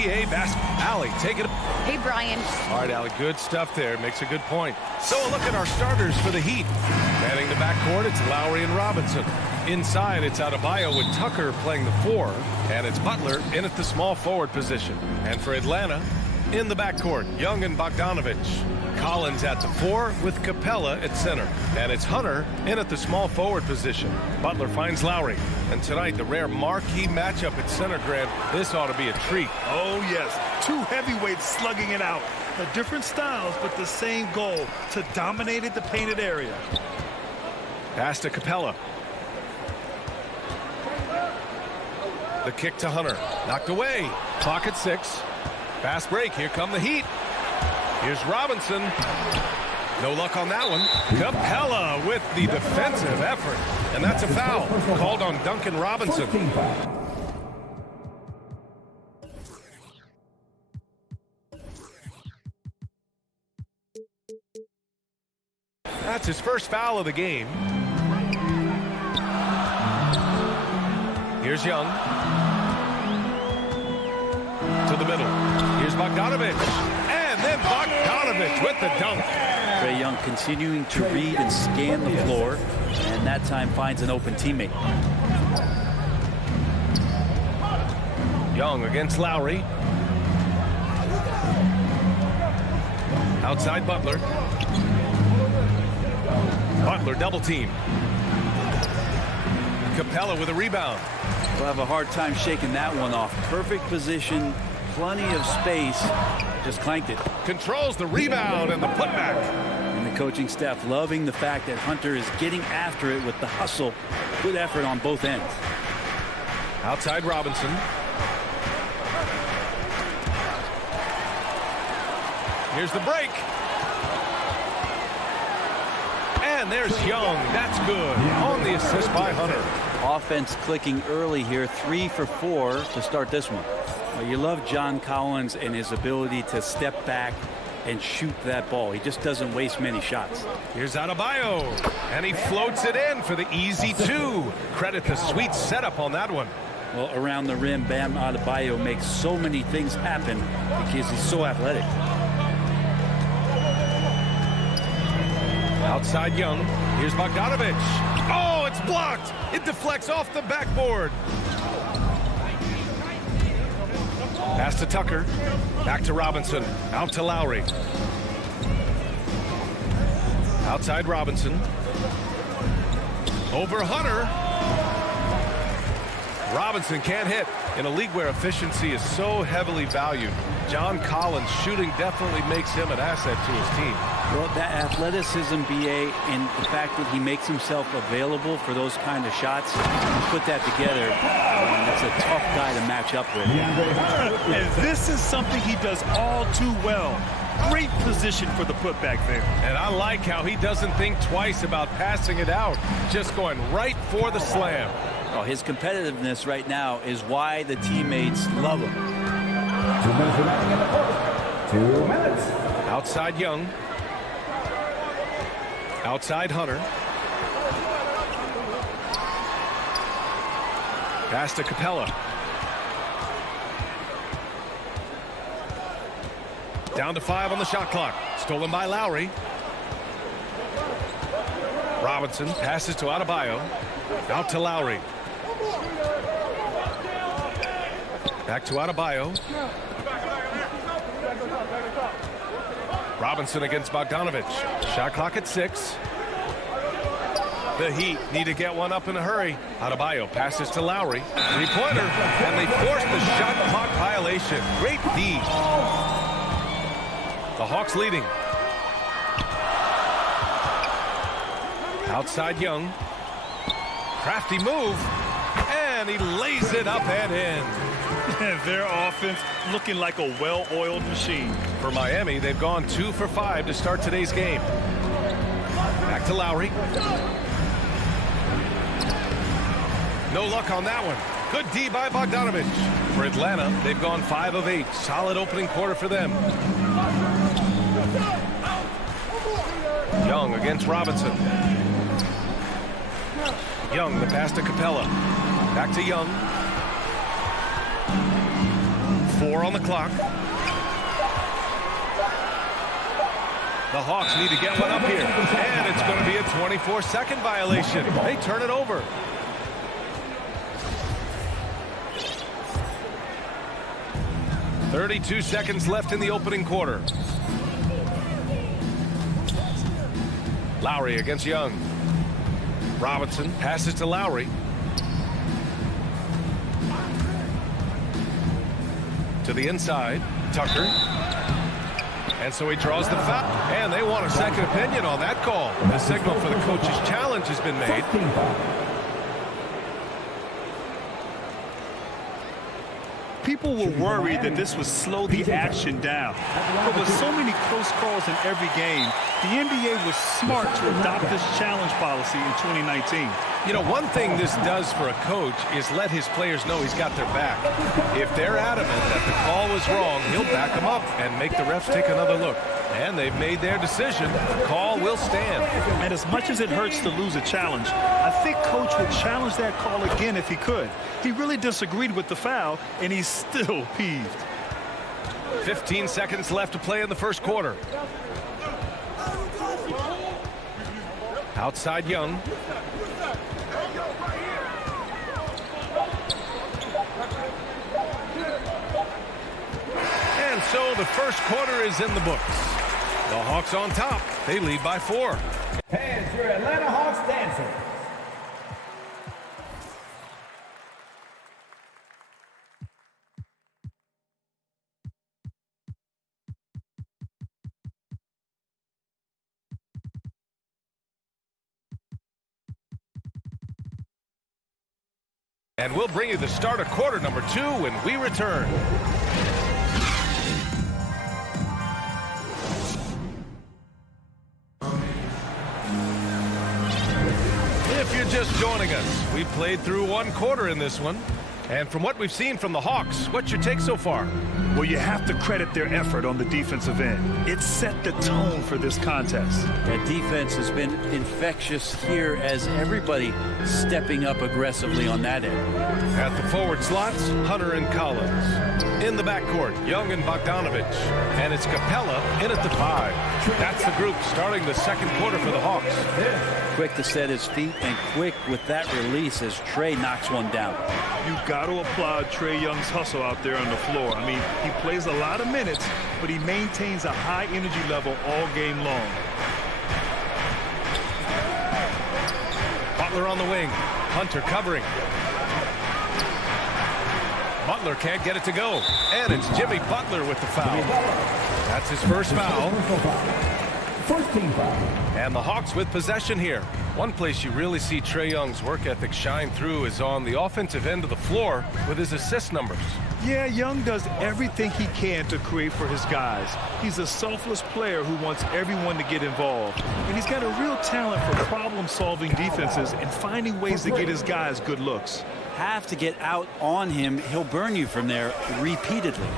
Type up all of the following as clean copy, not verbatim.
CLA basketball. Allie, take it. Hey, Brian. All right, Allie, good stuff there. Makes a good point. So a look at our starters for the Heat. Manning the backcourt, it's Lowry and Robinson. Inside, it's Adebayo with Tucker playing the 4. And it's Butler in at the small forward position. And for Atlanta, in the backcourt, Young and Bogdanovich. Collins at the 4 with Capella at center. And it's Hunter in at the small forward position. Butler finds Lowry. And tonight, the rare marquee matchup at center, Grant. This ought to be a treat. Oh, yes. Two heavyweights slugging it out. The different styles, but the same goal, to dominate the painted area. Pass to Capella. The kick to Hunter. Knocked away. Clock at 6. Fast break. Here come the Heat. Here's Robinson. No luck on that one. Capella with the defensive effort. And that's a foul called on Duncan Robinson. That's his first foul of the game. Here's Young. To the middle. Here's Bogdanovich. And then Bogdanovich with the dunk. Trae Young continuing to read and scan the floor, and that time finds an open teammate. Young against Lowry. Outside Butler. Butler double team. Capella with a rebound. We'll have a hard time shaking that one off. Perfect position, plenty of space, just clanked it. Controls the rebound and the putback. And the coaching staff loving the fact that Hunter is getting after it with the hustle. Good effort on both ends. Outside Robinson. Here's the break. And there's Young. That's good. On the assist by Hunter. Offense clicking early here. 3 for 4 to start this one. Well, you love John Collins and his ability to step back and shoot that ball. He just doesn't waste many shots. Here's Adebayo. And he floats it in for the easy 2. Credit the sweet setup on that one. Well, around the rim, Bam Adebayo makes so many things happen because he's so athletic. Outside Young. Here's Bogdanovich. Oh, it's blocked. It deflects off the backboard. Pass to Tucker. Back to Robinson. Out to Lowry. Outside Robinson. Over Hunter. Robinson can't hit. In a league where efficiency is so heavily valued, John Collins shooting definitely makes him an asset to his team. Well, that athleticism, B.A., and the fact that he makes himself available for those kind of shots, you put that together, that's a tough guy to match up with. And this is something he does all too well. Great position for the putback there. And I like how he doesn't think twice about passing it out, just going right for the slam. Oh, his competitiveness right now is why the teammates love him. 2 minutes remaining in the quarter. 2 minutes. Outside Young. Outside Hunter. Pass to Capella. Down to 5 on the shot clock. Stolen by Lowry. Robinson passes to Adebayo. Out to Lowry. Back to Adebayo. Robinson against Bogdanovich. Shot clock at 6. The Heat need to get one up in a hurry. Adebayo passes to Lowry. 3-pointer. And they force the shot clock violation. Great D. The Hawks leading. Outside Young. Crafty move. And he lays it up and in. Their offense looking like a well-oiled machine. For Miami, they've gone 2 for 5 to start today's game. Back to Lowry. No luck on that one. Good D by Bogdanovich. For Atlanta, they've gone 5 of 8. Solid opening quarter for them. Young against Robinson. Young, the pass to Capella. Back to Young. 4 on the clock. The Hawks need to get one up here. And it's going to be a 24-second violation. They turn it over. "32 seconds left in the opening quarter. Lowry against Young. Robinson passes to Lowry. To the inside. Tucker. And so he draws the foul. And they want a second opinion on that call. The signal for the coach's challenge has been made. People were worried that this would slow the action down. But with so many close calls in every game, the NBA was smart to adopt this challenge policy in 2019. You know, one thing this does for a coach is let his players know he's got their back. If they're adamant that the call was wrong, he'll back them up and make the refs take another look. And they've made their decision. The call will stand. And as much as it hurts to lose a challenge, I think Coach would challenge that call again if he could. He really disagreed with the foul, and he's still peeved. 15 seconds left to play in the first quarter. Outside Young. And so the first quarter is in the books. The Hawks on top. They lead by 4. Here's your Atlanta Hawks dancer. And we'll bring you the start of quarter number 2 when we return. If you're just joining us, we played through 1 quarter in this one. And from what we've seen from the Hawks, what's your take so far? Well, you have to credit their effort on the defensive end. It set the tone for this contest. That defense has been infectious here as everybody stepping up aggressively on that end. At the forward slots, Hunter and Collins. In the backcourt, Young and Bogdanovich. And it's Capella in at the 5. That's the group starting the second quarter for the Hawks. Quick to set his feet and quick with that release as Trey knocks one down. You got to applaud Trae Young's hustle out there on the floor. I mean, he plays a lot of minutes, but he maintains a high energy level all game long. Butler on the wing. Hunter covering. Butler can't get it to go. And it's Jimmy Butler with the foul. That's his first foul. First team foul. And the Hawks with possession here. One place you really see Trae Young's work ethic shine through is on the offensive end of the floor with his assist numbers. Yeah, Young does everything he can to create for his guys. He's a selfless player who wants everyone to get involved. And he's got a real talent for problem-solving defenses and finding ways to get his guys good looks. Have to get out on him. He'll burn you from there repeatedly.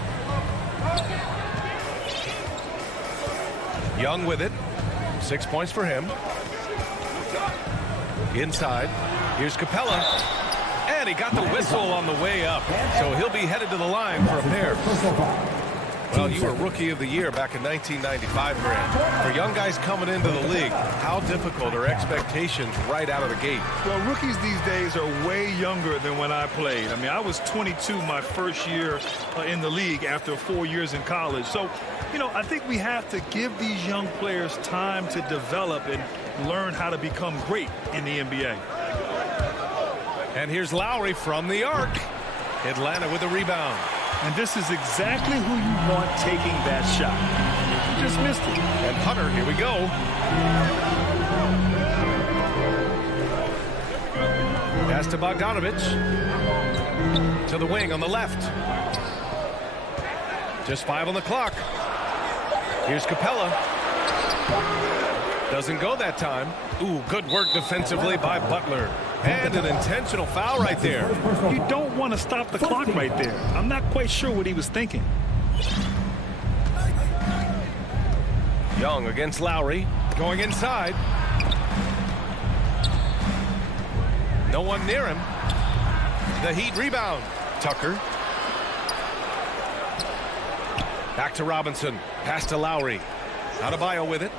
Young with it. 6 points for him. Inside. Here's Capella. And he got the whistle on the way up. So he'll be headed to the line for a pair. Well, you were Rookie of the Year back in 1995, Grant. For young guys coming into the league, how difficult are expectations right out of the gate? Well, rookies these days are way younger than when I played. I mean, I was 22 my first year in the league after 4 years in college. So, you know, I think we have to give these young players time to develop and learn how to become great in the NBA. And here's Lowry from the arc. Atlanta with a rebound. And this is exactly who you want taking that shot. You just missed it. And Hunter, here we go. Pass to Bogdanovich. To the wing on the left. Just 5 on the clock. Here's Capella. Doesn't go that time. Ooh, good work defensively by Butler. And an intentional foul right there. You don't want to stop the clock right there. I'm not quite sure what he was thinking. Young against Lowry. Going inside. No one near him. The Heat rebound. Tucker. Back to Robinson. Pass to Lowry. Adebayo with it.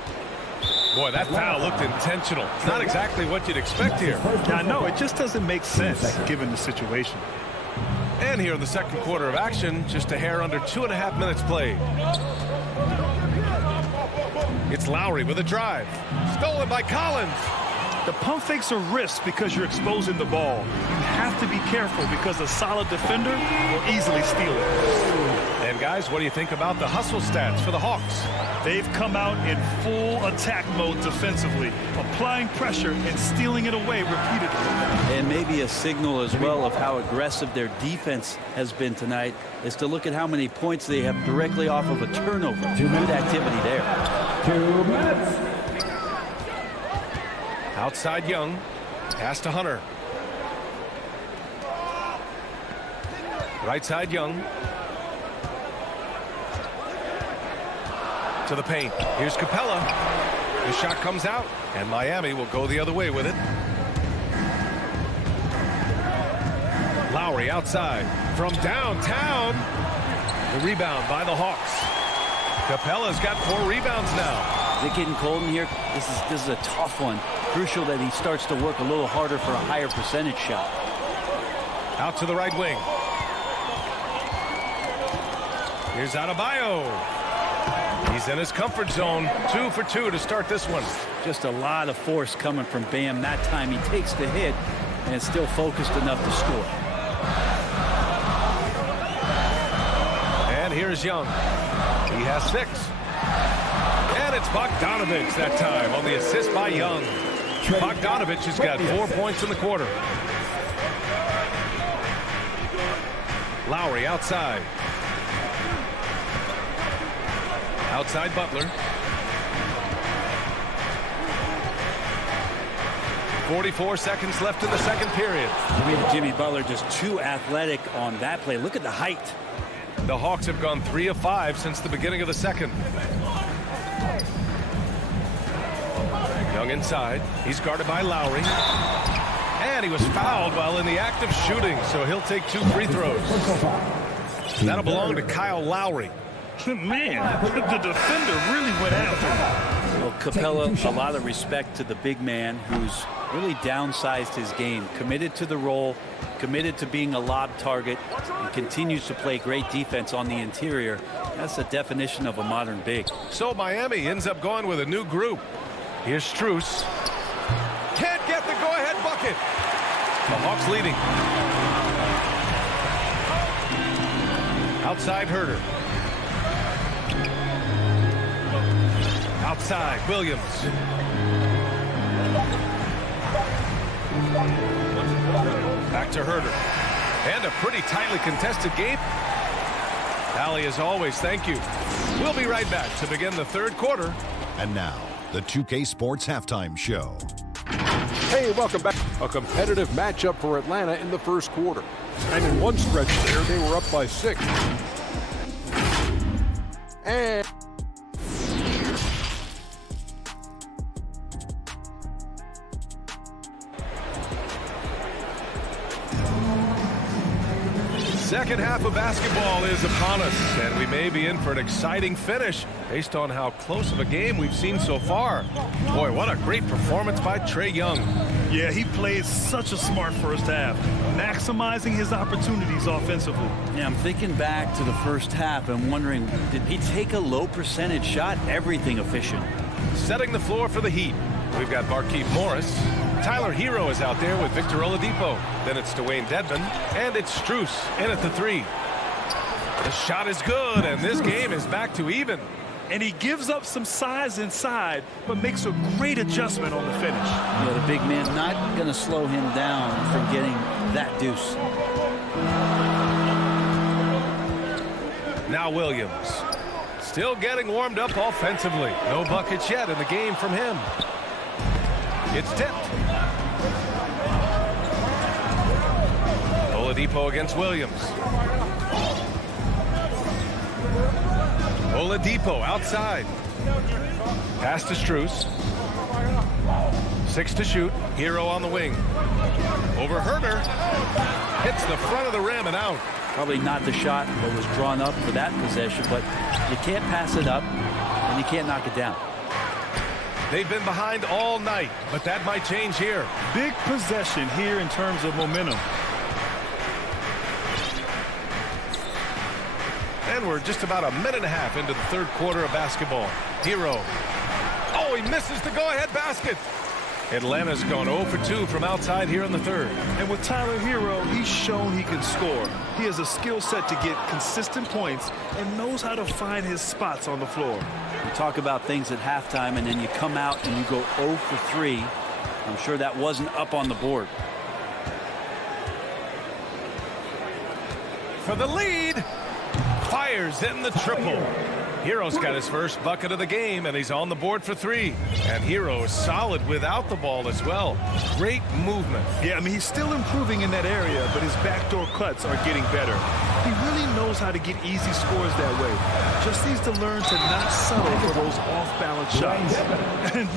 Boy, that foul looked intentional. It's not exactly what you'd expect here. I know, it just doesn't make sense given the situation. And here in the second quarter of action, just a hair under 2.5 minutes played. It's Lowry with a drive. Stolen by Collins. The pump fakes are risks because you're exposing the ball. You have to be careful because a solid defender will easily steal it. And guys, what do you think about the hustle stats for the Hawks? They've come out in full attack mode defensively, applying pressure and stealing it away repeatedly. And maybe a signal as well of how aggressive their defense has been tonight is to look at how many points they have directly off of a turnover. Good activity there. 2 minutes. Outside Young. Pass to Hunter. Right side Young. To the paint. Here's Capella. The shot comes out, and Miami will go the other way with it. Lowry outside from downtown. The rebound by the Hawks. Capella's got 4 rebounds now. Is it getting cold in here? This is a tough one. Crucial that he starts to work a little harder for a higher percentage shot. Out to the right wing. Here's Adebayo. He's in his comfort zone. 2 for 2 to start this one. Just a lot of force coming from Bam. That time he takes the hit and is still focused enough to score. And here's Young. He has 6. And it's Bogdanovich that time on the assist by Young. Bogdanovich has got 4 points in the quarter. Lowry outside. Outside Butler. 44 seconds left in the second period. Jimmy Butler just too athletic on that play. Look at the height. The Hawks have gone 3 of 5 since the beginning of the second. Young inside. He's guarded by Lowry. And he was fouled while in the act of shooting, so he'll take 2 free throws. That'll belong to Kyle Lowry. Man, the defender really went after him. Well, Capella, a lot of respect to the big man who's really downsized his game, committed to the role, committed to being a lob target, and continues to play great defense on the interior. That's the definition of a modern big. So Miami ends up going with a new group. Here's Strus. Can't get the go-ahead bucket. The Hawks leading. Outside Herter. Outside Williams. Back to Herter. And a pretty tightly contested game. Allie, as always, thank you. We'll be right back to begin the third quarter. And now, the 2K Sports Halftime Show. Hey, welcome back. A competitive matchup for Atlanta in the first quarter. And in one stretch there, they were up by 6. And second half of basketball is upon us, and we may be in for an exciting finish based on how close of a game we've seen so far. Boy, what a great performance by Trae Young. Yeah, he played such a smart first half, maximizing his opportunities offensively. Yeah, I'm thinking back to the first half and wondering, did he take a low percentage shot? Everything efficient. Setting the floor for the Heat, we've got Markieff Morris. Tyler Hero is out there with Victor Oladipo. Then it's Dwayne Dedmon, and it's Strus in at the 3. The shot is good, and this game is back to even. And he gives up some size inside, but makes a great adjustment on the finish. Yeah, the big man not going to slow him down from getting that deuce. Now Williams. Still getting warmed up offensively. No buckets yet in the game from him. It's tipped. Oladipo against Williams. Oladipo outside. Pass to Strus. 6 to shoot. Hero on the wing. Over Herter. Hits the front of the rim and out. Probably not the shot that was drawn up for that possession, but you can't pass it up and you can't knock it down. They've been behind all night, but that might change here. Big possession here in terms of momentum. And we're just about a minute and a half into the third quarter of basketball. Hero. Oh, he misses the go-ahead basket. Atlanta's gone 0 for 2 from outside here in the third. And with Tyler Hero, he's shown he can score. He has a skill set to get consistent points and knows how to find his spots on the floor. You talk about things at halftime and then you come out and you go 0 for 3. I'm sure that wasn't up on the board. For the lead. Fires in the triple. Hero's got his first bucket of the game, and he's on the board for 3. And Hero is solid without the ball as well. Great movement. Yeah, I mean, he's still improving in that area, but his backdoor cuts are getting better. He really knows how to get easy scores that way. Just needs to learn to not settle for those off-balance shots.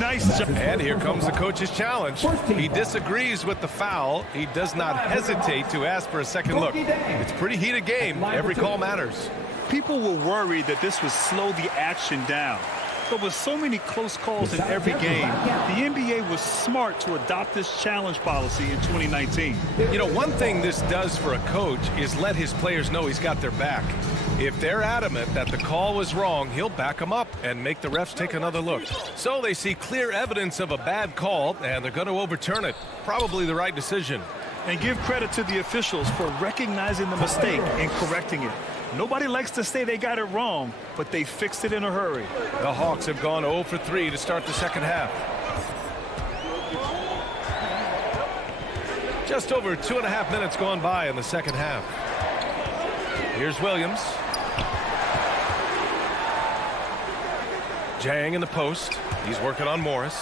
Nice job. And here comes the coach's challenge. He disagrees with the foul. He does not hesitate to ask for a second look. It's a pretty heated game. Every call matters. People were worried that this would slow the action down. But with so many close calls in every game, the NBA was smart to adopt this challenge policy in 2019. You know, one thing this does for a coach is let his players know he's got their back. If they're adamant that the call was wrong, he'll back them up and make the refs take another look. So they see clear evidence of a bad call, and they're going to overturn it. Probably the right decision. And give credit to the officials for recognizing the mistake and correcting it. Nobody likes to say they got it wrong, but they fixed it in a hurry. The Hawks have gone 0 for 3 to start the second half. Just over 2.5 minutes gone by in the second half. Here's Williams. Jang in the post. He's working on Morris.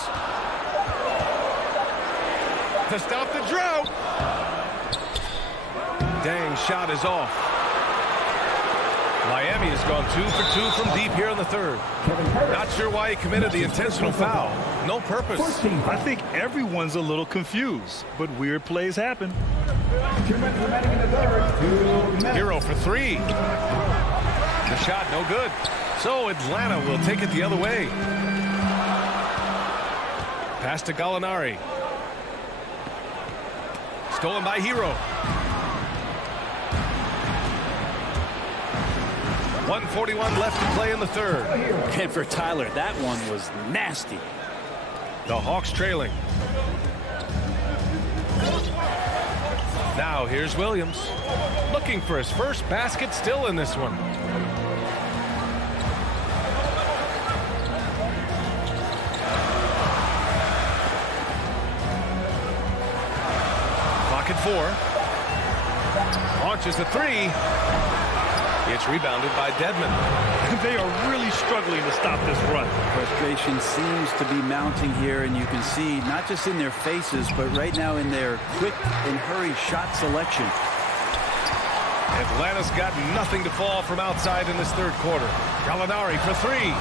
To stop the drought. Dang shot is off. Miami has gone 2 for 2 from deep here in the third. Not sure why he committed the intentional foul. No purpose. I think everyone's a little confused, but weird plays happen. 2 minutes remaining in the third. 2 minutes. Hero for 3. The shot no good. So Atlanta will take it the other way. Pass to Gallinari. Stolen by Hero. 1:41 left to play in the third. And for Tyler, that one was nasty. The Hawks trailing. Now here's Williams. Looking for his first basket still in this one. Clock at 4. Launches a 3. It's rebounded by Dedmon. They are really struggling to stop this run. Frustration seems to be mounting here, and you can see not just in their faces, but right now in their quick and hurry shot selection. Atlanta's got nothing to fall from outside in this third quarter. Gallinari for 3.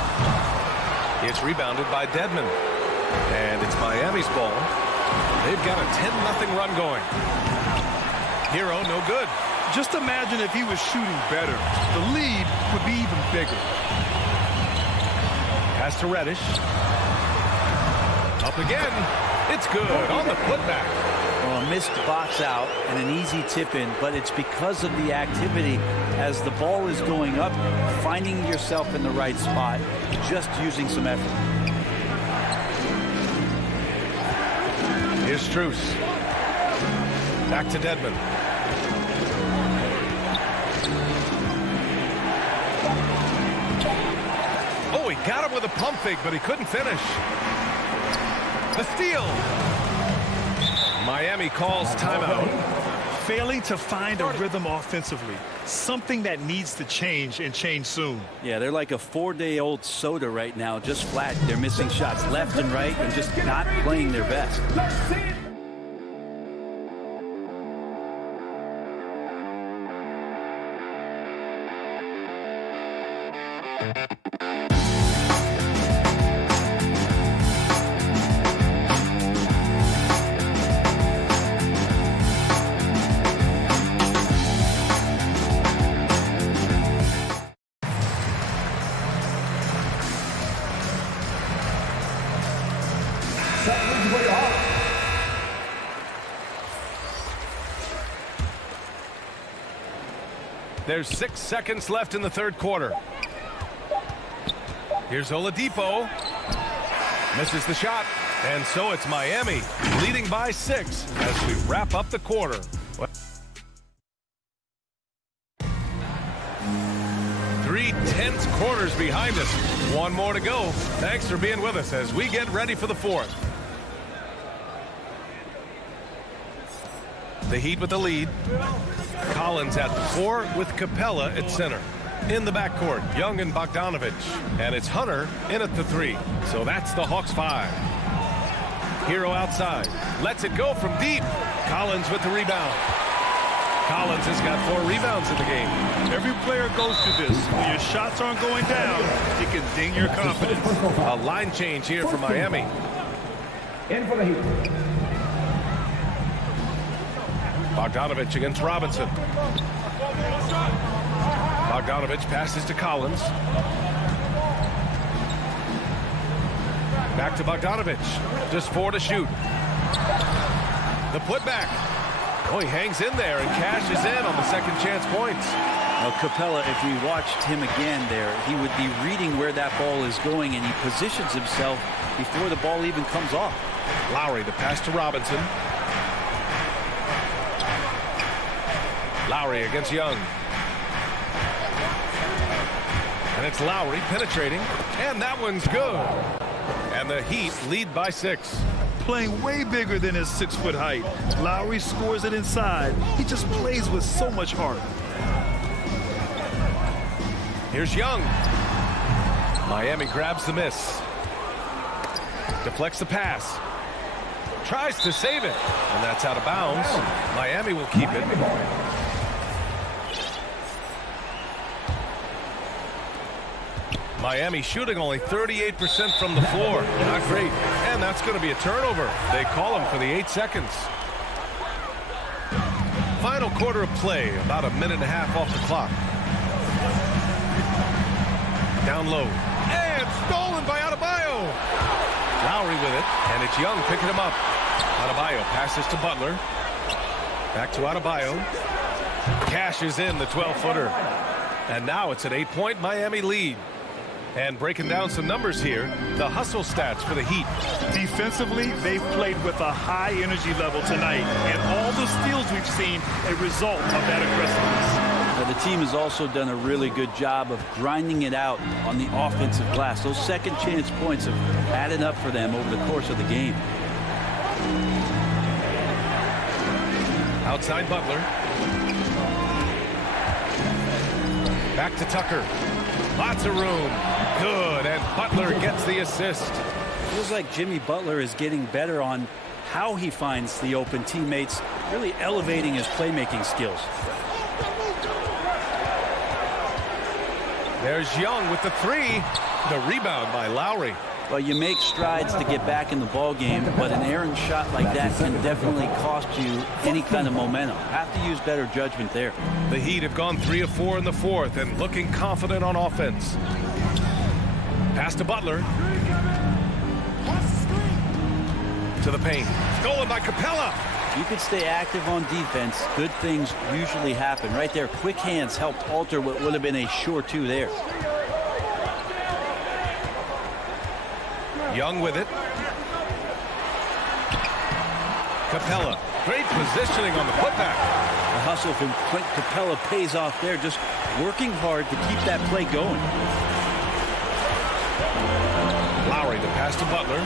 It's rebounded by Dedmon. And it's Miami's ball. They've got a 10-0 run going. Hero no good. Just imagine if he was shooting better. The lead would be even bigger. Pass to Reddish. Up again. It's good on the putback. Well, a missed box out and an easy tip in, but it's because of the activity as the ball is going up, finding yourself in the right spot, just using some effort. Here's Strus. Back to Dedmon. Oh, he got him with a pump fake, but he couldn't finish. The steal. Miami calls timeout. Failing to find a rhythm offensively. Something that needs to change and change soon. Yeah, they're like a 4-day-old soda right now, just flat. They're missing shots left and right and just not playing their best. Let's see it. There's 6 seconds left in the third quarter. Here's Oladipo. Misses the shot. And so it's Miami leading by 6 as we wrap up the quarter. 3 tense quarters behind us. One more to go. Thanks for being with us as we get ready for the fourth. The Heat with the lead. Collins at the 4 with Capella at center. In the backcourt, Young and Bogdanovich. And it's Hunter in at the 3. So that's the Hawks 5. Hero outside. Lets it go from deep. Collins with the rebound. Collins has got 4 rebounds in the game. Every player goes through this. When your shots aren't going down, it can ding your confidence. A line change here for Miami. In for the Heat. Bogdanovich against Robinson. Bogdanovich passes to Collins. Back to Bogdanovich. Just 4 to shoot. The putback. Oh, he hangs in there and cashes in on the second chance points. Now, Capella, if we watched him again there, he would be reading where that ball is going, and he positions himself before the ball even comes off. Lowry, the pass to Robinson. Lowry against Young. And it's Lowry penetrating. And that one's good. And the Heat lead by 6. Playing way bigger than his 6-foot height. Lowry scores it inside. He just plays with so much heart. Here's Young. Miami grabs the miss. Deflects the pass. Tries to save it. And that's out of bounds. Miami will keep it. Miami shooting only 38% from the floor. Not great. And that's going to be a turnover. They call him for the 8 seconds. Final quarter of play. About a minute and a half off the clock. Down low. And stolen by Adebayo. Lowry with it. And it's Young picking him up. Adebayo passes to Butler. Back to Adebayo. Cashes in the 12-footer. And now it's an 8-point Miami lead. And breaking down some numbers here, the hustle stats for the Heat. Defensively, they've played with a high energy level tonight. And all the steals we've seen, a result of that aggressiveness. Now, the team has also done a really good job of grinding it out on the offensive glass. Those second chance points have added up for them over the course of the game. Outside Butler. Back to Tucker. Lots of room. Good, and Butler gets the assist. Feels like Jimmy Butler is getting better on how he finds the open teammates, really elevating his playmaking skills. There's Young with the 3. The rebound by Lowry. Well, you make strides to get back in the ball game, but an errant shot like that can definitely cost you any kind of momentum. Have to use better judgment there. The Heat have gone 3 of 4 in the fourth and looking confident on offense. Pass to Butler. To the paint. Stolen by Capella. You could stay active on defense. Good things usually happen. Right there, quick hands helped alter what would have been a sure 2 there. Young with it. Capella. Great positioning on the putback. The hustle from Clint Capella pays off there, just working hard to keep that play going. Lowry, the pass to Butler.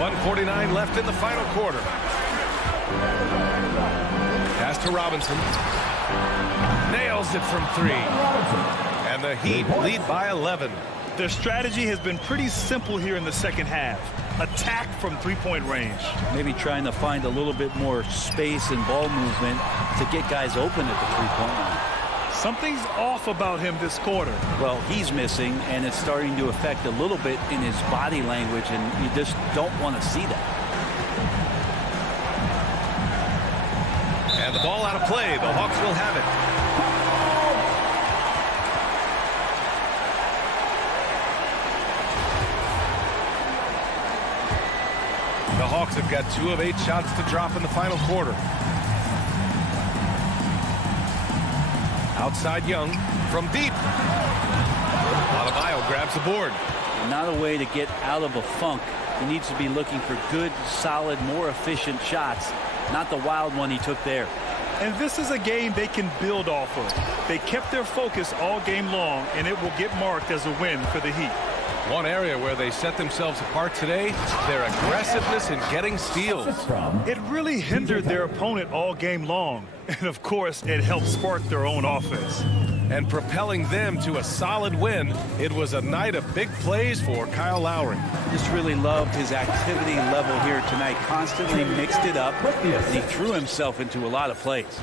1:49 left in the final quarter. Pass to Robinson. Nails it from 3. And the Heat lead by 11. Their strategy has been pretty simple here in the second half. Attack from 3-point range. Maybe trying to find a little bit more space and ball movement to get guys open at the 3-point line. Something's off about him this quarter. Well, he's missing, and it's starting to affect a little bit in his body language, and you just don't want to see that. And the ball out of play. The Hawks will have it. The Hawks have got 2 of 8 shots to drop in the final quarter. Outside Young from deep. Adebayo grabs the board. Not a way to get out of a funk. He needs to be looking for good, solid, more efficient shots, not the wild one he took there. And this is a game they can build off of. They kept their focus all game long, and it will get marked as a win for the Heat. One area where they set themselves apart today, their aggressiveness in getting steals. It really hindered their opponent all game long. And, of course, it helped spark their own offense. And propelling them to a solid win, it was a night of big plays for Kyle Lowry. Just really loved his activity level here tonight. Constantly mixed it up, and he threw himself into a lot of plays.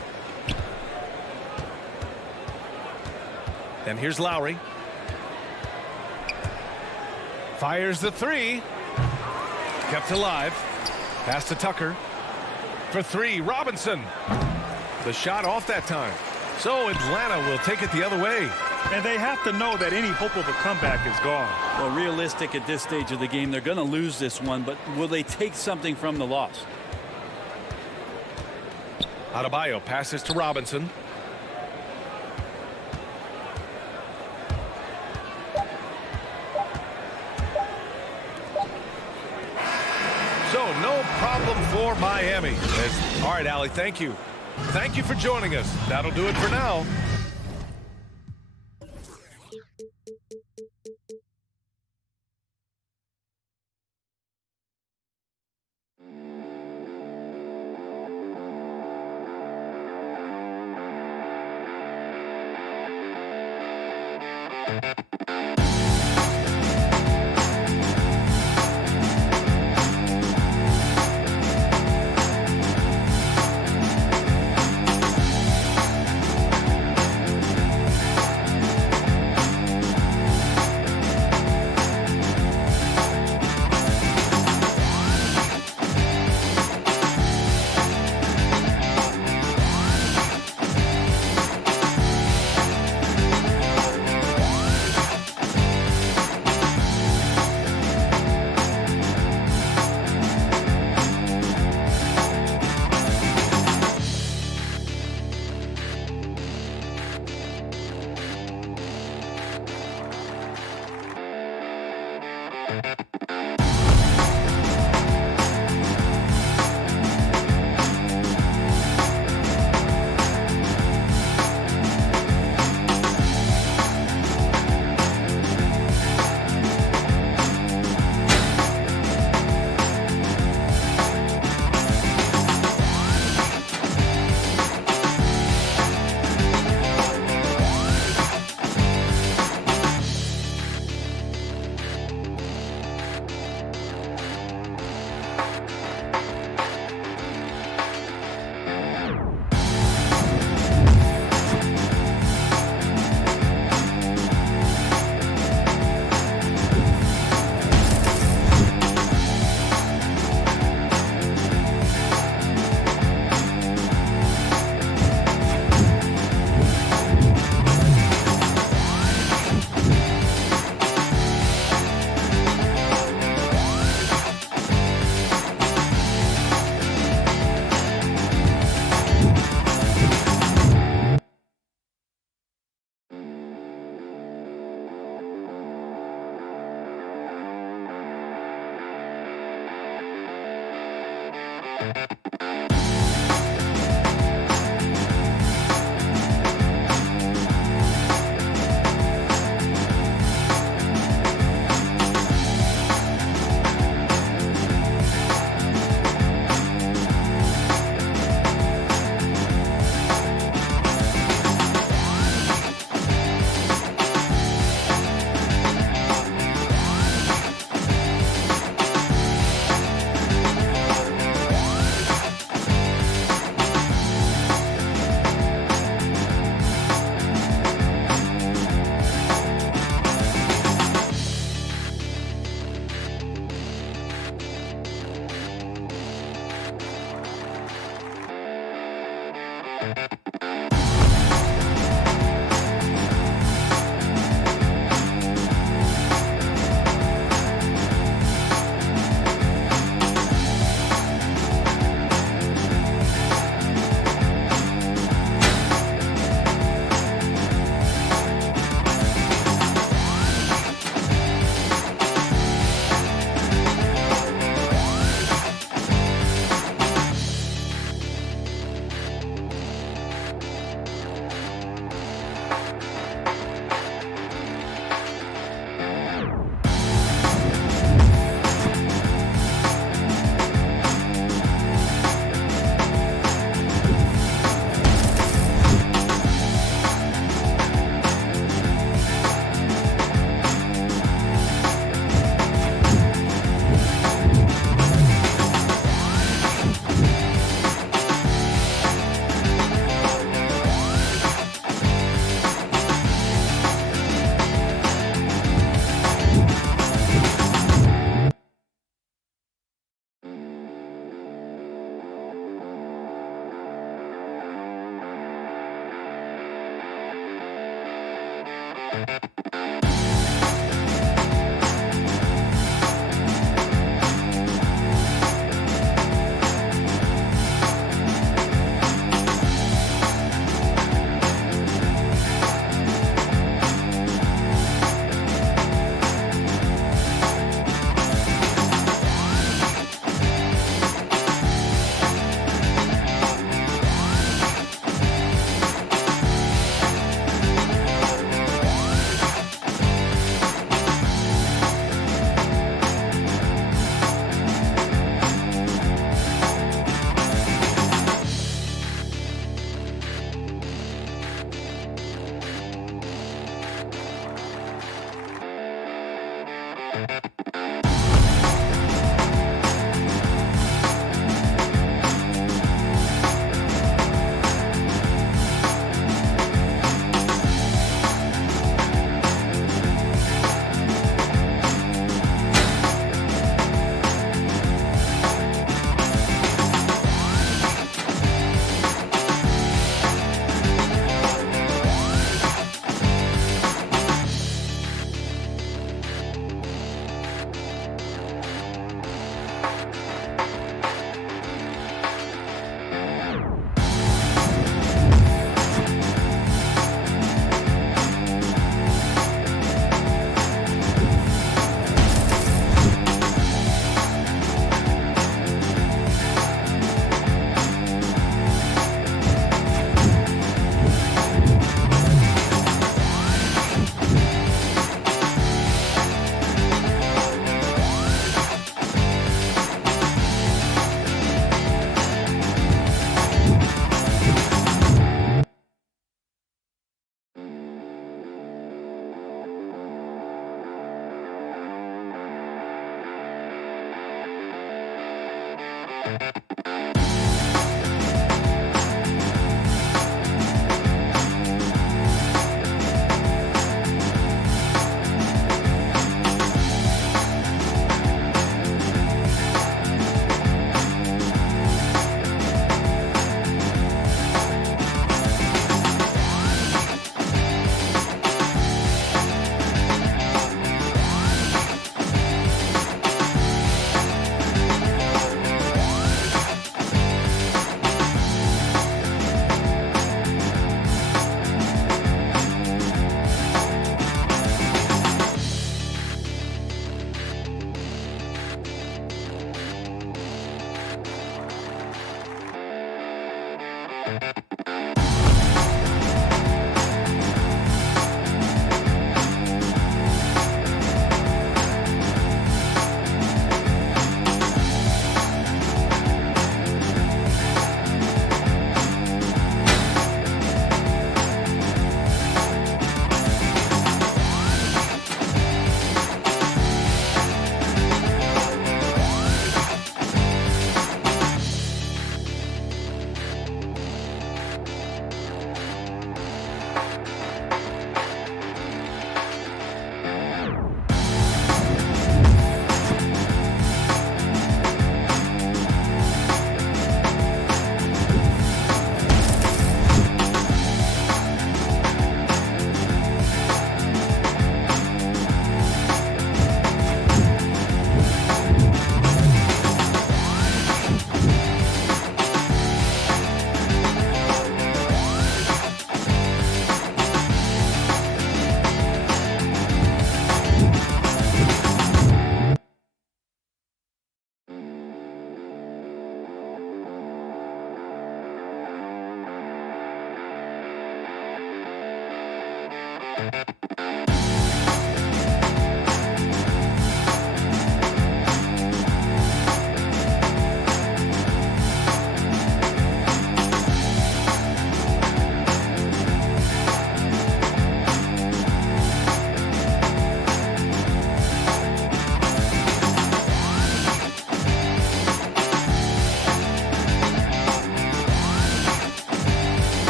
And here's Lowry. Fires the three. Kept alive. Pass to Tucker. For three, Robinson. The shot off that time. So Atlanta will take it the other way. And they have to know that any hope of a comeback is gone. Well, realistic at this stage of the game, they're going to lose this one, but will they take something from the loss? Adebayo passes to Robinson. So no problem for Miami. All right, Allie, thank you. Thank you for joining us. That'll do it for now.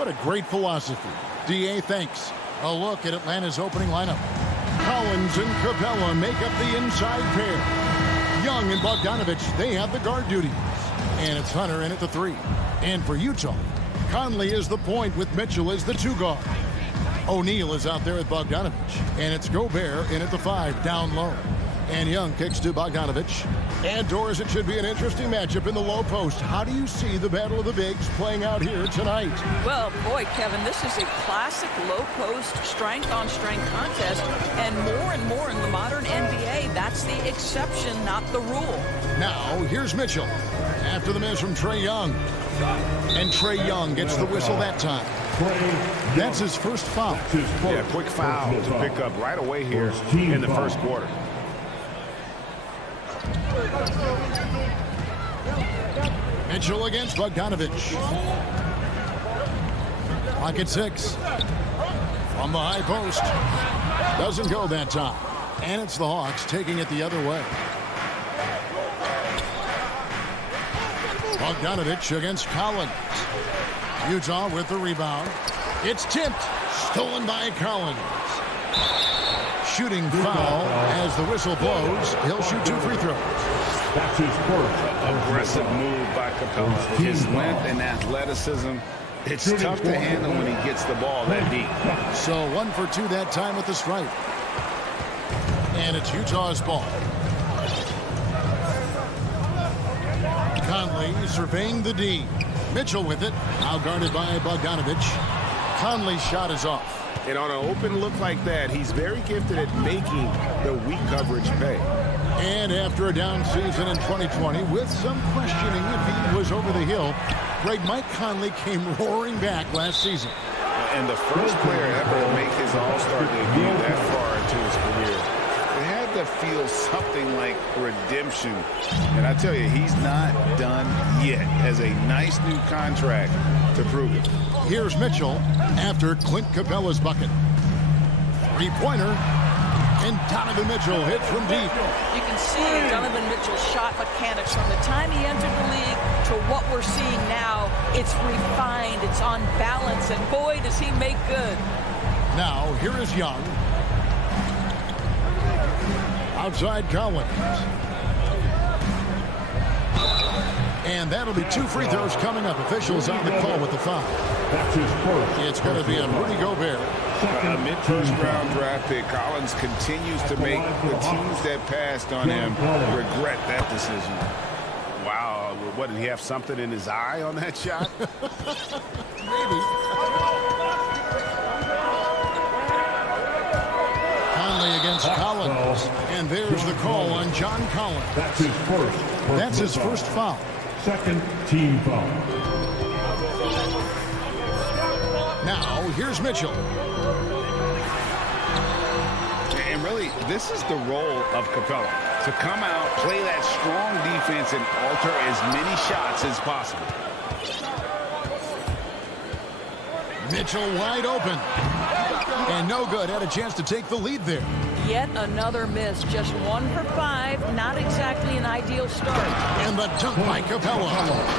What a great philosophy. DA thanks. A look at Atlanta's opening lineup. Collins and Capella make up the inside pair. Young and Bogdanovich, they have the guard duties. And it's Hunter in at the 3. And for Utah, Conley is the point with Mitchell as the 2 guard. O'Neal is out there with Bogdanovich. And it's Gobert in at the 5, down low. And Young kicks to Bogdanovich. And Doris, it should be an interesting matchup in the low post. How do you see the battle of the bigs playing out here tonight? Well, boy, Kevin, this is a classic low post strength-on-strength contest. And more in the modern NBA, that's the exception, not the rule. Now, here's Mitchell. After the miss from Trae Young. And Trae Young gets the whistle that time. That's his first foul. Yeah, quick foul to pick up right away here in the first quarter. Mitchell against Bogdanovich. Pocket 6. From the high post. Doesn't go that time. And it's the Hawks taking it the other way. Bogdanovich against Collins. Utah with the rebound. It's tipped. Stolen by Collins. Shooting foul as the whistle blows. He'll shoot 2 free throws. That's his first. Aggressive move by Capella. His length and athleticism, it's tough to handle when he gets the ball that deep. So 1 for 2 that time with the strike. And it's Utah's ball. Conley surveying the D. Mitchell with it. Now guarded by Bogdanovich. Conley's shot is off. And on an open look like that, he's very gifted at making the weak coverage pay. And after a down season in 2020, with some questioning if he was over the hill, Mike Conley came roaring back last season. And the first player ever to make his All-Star debut that far into his career. It had to feel something like redemption. And I tell you, he's not done yet. Has a nice new contract to prove it. Here's Mitchell after Clint Capella's bucket. 3-pointer. And Donovan Mitchell hits from deep. You can see Donovan Mitchell's shot mechanics from the time he entered the league to what we're seeing now. It's refined, it's on balance, and boy, does he make good. Now, here is Young. Outside Collins. And that'll be 2 free throws coming up. Officials on the call with the foul. That's his first. It's going to be a Rudy Gobert. A mid-first round draft pick. Collins continues to make the teams that passed on him regret that decision. Wow. What, did he have something in his eye on that shot? Maybe. Conley against Collins. And there's the call on John Collins. That's his first. That's his first foul. Second team foul. Now, here's Mitchell. And really, this is the role of Capella. To come out, play that strong defense, and alter as many shots as possible. Mitchell wide open. And no good. Had a chance to take the lead there. Yet another miss. Just 1 for 5. Not exactly an ideal start. And the dunk by Capella.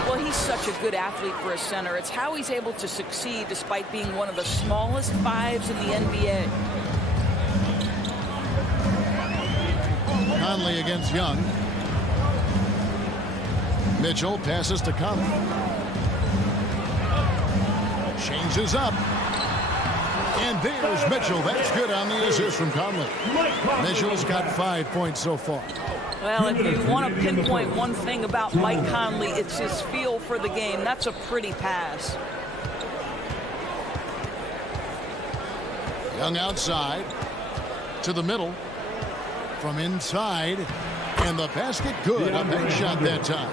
Well, he's such a good athlete for a center. It's how he's able to succeed despite being one of the smallest 5s in the NBA. Conley against Young. Mitchell passes to Conley. Changes up. And there's Mitchell. That's good on the assist from Conley. Mitchell's got 5 points so far. Well, if you want to pinpoint one thing about Mike Conley, it's his feel for the game. That's a pretty pass. Young outside to the middle. From inside. And the basket good. A big shot that time.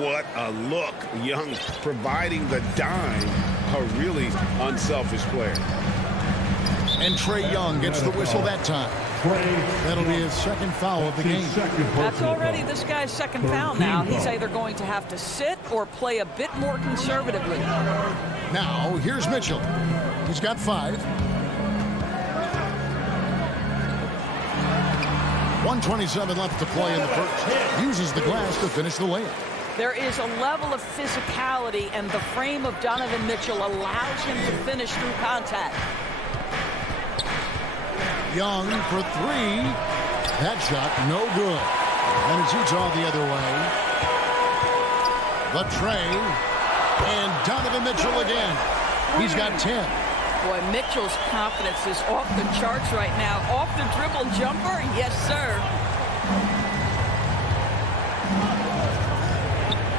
What a look. Young providing the dime. A really unselfish player. And Trae Young gets the whistle that time. That'll be his second foul of the game. That's already this guy's second foul now. He's either going to have to sit or play a bit more conservatively. Now, here's Mitchell. He's got 5. 1:27 left to play in the first. Uses the glass to finish the layup. There is a level of physicality, and the frame of Donovan Mitchell allows him to finish through contact. Young for 3. That shot, no good. And it's Utah the other way. But Trae And Donovan Mitchell again. He's got 10. Boy, Mitchell's confidence is off the charts right now. Off the dribble jumper, yes, sir.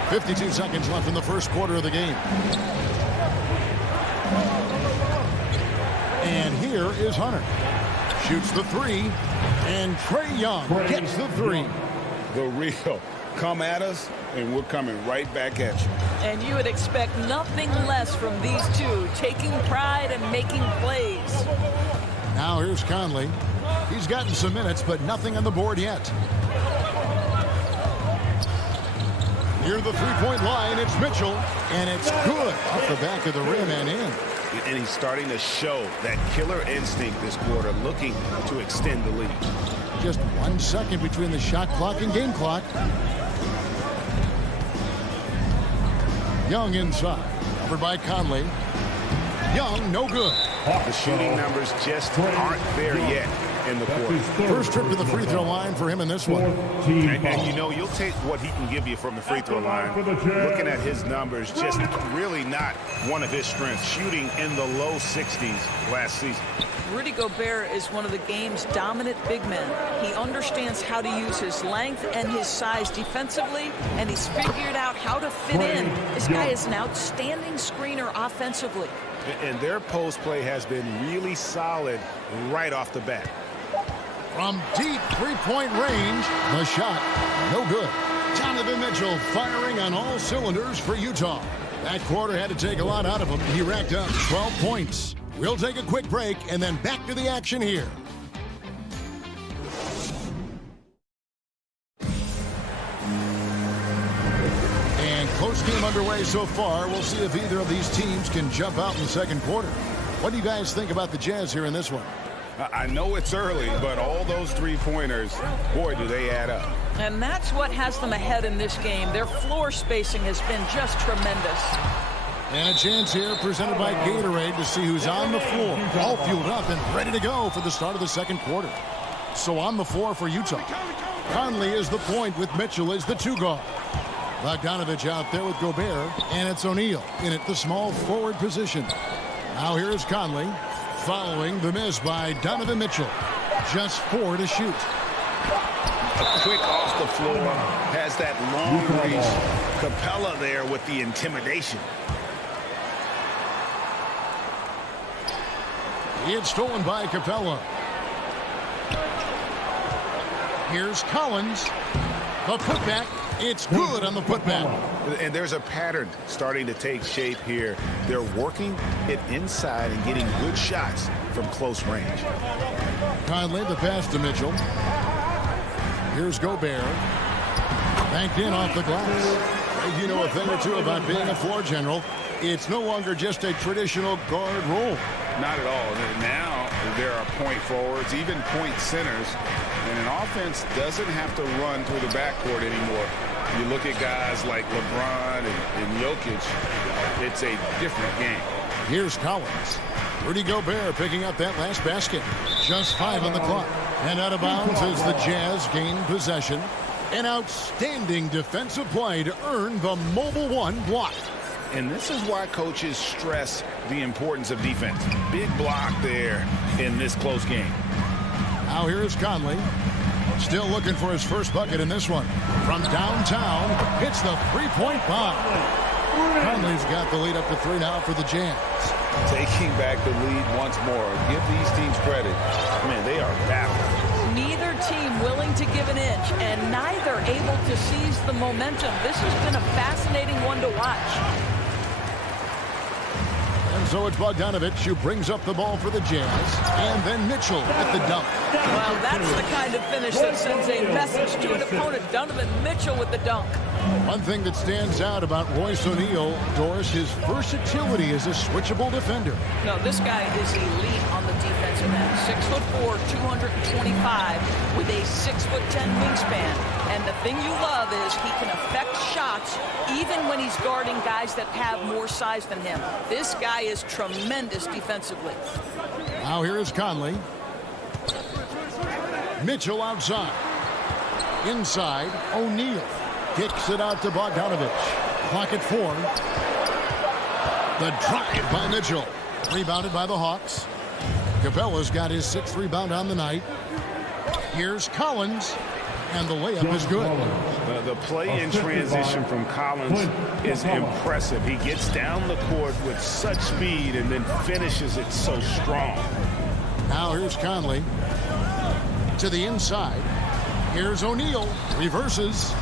52 seconds left in the first quarter of the game. And here is Hunter. Shoots the three. And Trae Young gets the three. The real. Come at us, and we're coming right back at you. And you would expect nothing less from these two, taking pride and making plays. Now here's Conley. He's gotten some minutes, but nothing on the board yet. Near the three-point line, it's Mitchell, and it's good off the back of the rim and in. And he's starting to show that killer instinct this quarter, looking to extend the lead. Just 1 second between the shot clock and game clock. Young inside, covered by Conley. Young, no good. The shooting numbers just aren't there yet in the quarter. First trip to the free throw line for him in this one. And you know, you'll take what he can give you from the free throw line. Looking at his numbers, just really not one of his strengths. Shooting in the low 60s last season. Rudy Gobert is one of the game's dominant big men. He understands how to use his length and his size defensively, and he's figured out how to fit in. This guy is an outstanding screener offensively. And their post play has been really solid right off the bat. From deep three-point range, the shot, no good. Donovan Mitchell firing on all cylinders for Utah. That quarter had to take a lot out of him. He racked up 12 points. We'll take a quick break and then back to the action here. And close game underway so far. We'll see if either of these teams can jump out in the second quarter. What do you guys think about the Jazz here in this one? I know it's early, but all those three-pointers, boy, do they add up. And that's what has them ahead in this game. Their floor spacing has been just tremendous. And a chance here presented by Gatorade to see who's on the floor, all fueled up and ready to go for the start of the second quarter. So on the floor for Utah. Conley is the point with Mitchell as the two guard. Bogdanovich out there with Gobert, and it's O'Neal in at the small forward position. Now here is Conley, following the miss by Donovan Mitchell. Just 4 to shoot. A quick off the floor, has that long reach. Capella there with the intimidation. It's stolen by Capella. Here's Collins. The putback. It's good on the putback. And there's a pattern starting to take shape here. They're working it inside and getting good shots from close range. Conley, the pass to Mitchell. Here's Gobert. Banked in off the glass. You know a thing or two about being a floor general. It's no longer just a traditional guard role. Not at all. Now there are point forwards, even point centers, and an offense doesn't have to run through the backcourt anymore. You look at guys like LeBron and Jokic, it's a different game. Here's Collins. Rudy Gobert picking up that last basket. Just 5 on the clock. And out of bounds as the Jazz gain possession. An outstanding defensive play to earn the Mobile One block. And this is why coaches stress the importance of defense. Big block there in this close game. Now here's Conley. Still looking for his first bucket in this one. From downtown, hits the three-point bomb. Conley's got the lead up to 3 now for the Jazz. Taking back the lead once more. Give these teams credit. Man, they are battling. Neither team willing to give an inch, and neither able to seize the momentum. This has been a fascinating one to watch. And so it's Bogdanovich who brings up the ball for the Jazz. And then Mitchell at the dunk. Well, that's the kind of finish that sends a message to an opponent. Donovan Mitchell with the dunk. One thing that stands out about Royce O'Neal, Doris, his versatility as a switchable defender. No, this guy is elite on the defensive end. 6'4", 225 with a 6'10" wingspan. And the thing you love is he can affect shots even when he's guarding guys that have more size than him. This guy is tremendous defensively. Now here is Conley. Mitchell outside. Inside, O'Neal. Kicks it out to Bogdanovich. Clock at 4. The drive by Mitchell. Rebounded by the Hawks. Capella's got his 6th rebound on the night. Here's Collins. And the layup is good. The play in transition from Collins is impressive. He gets down the court with such speed and then finishes it so strong. Now here's Conley. To the inside. Here's O'Neal. Reverses.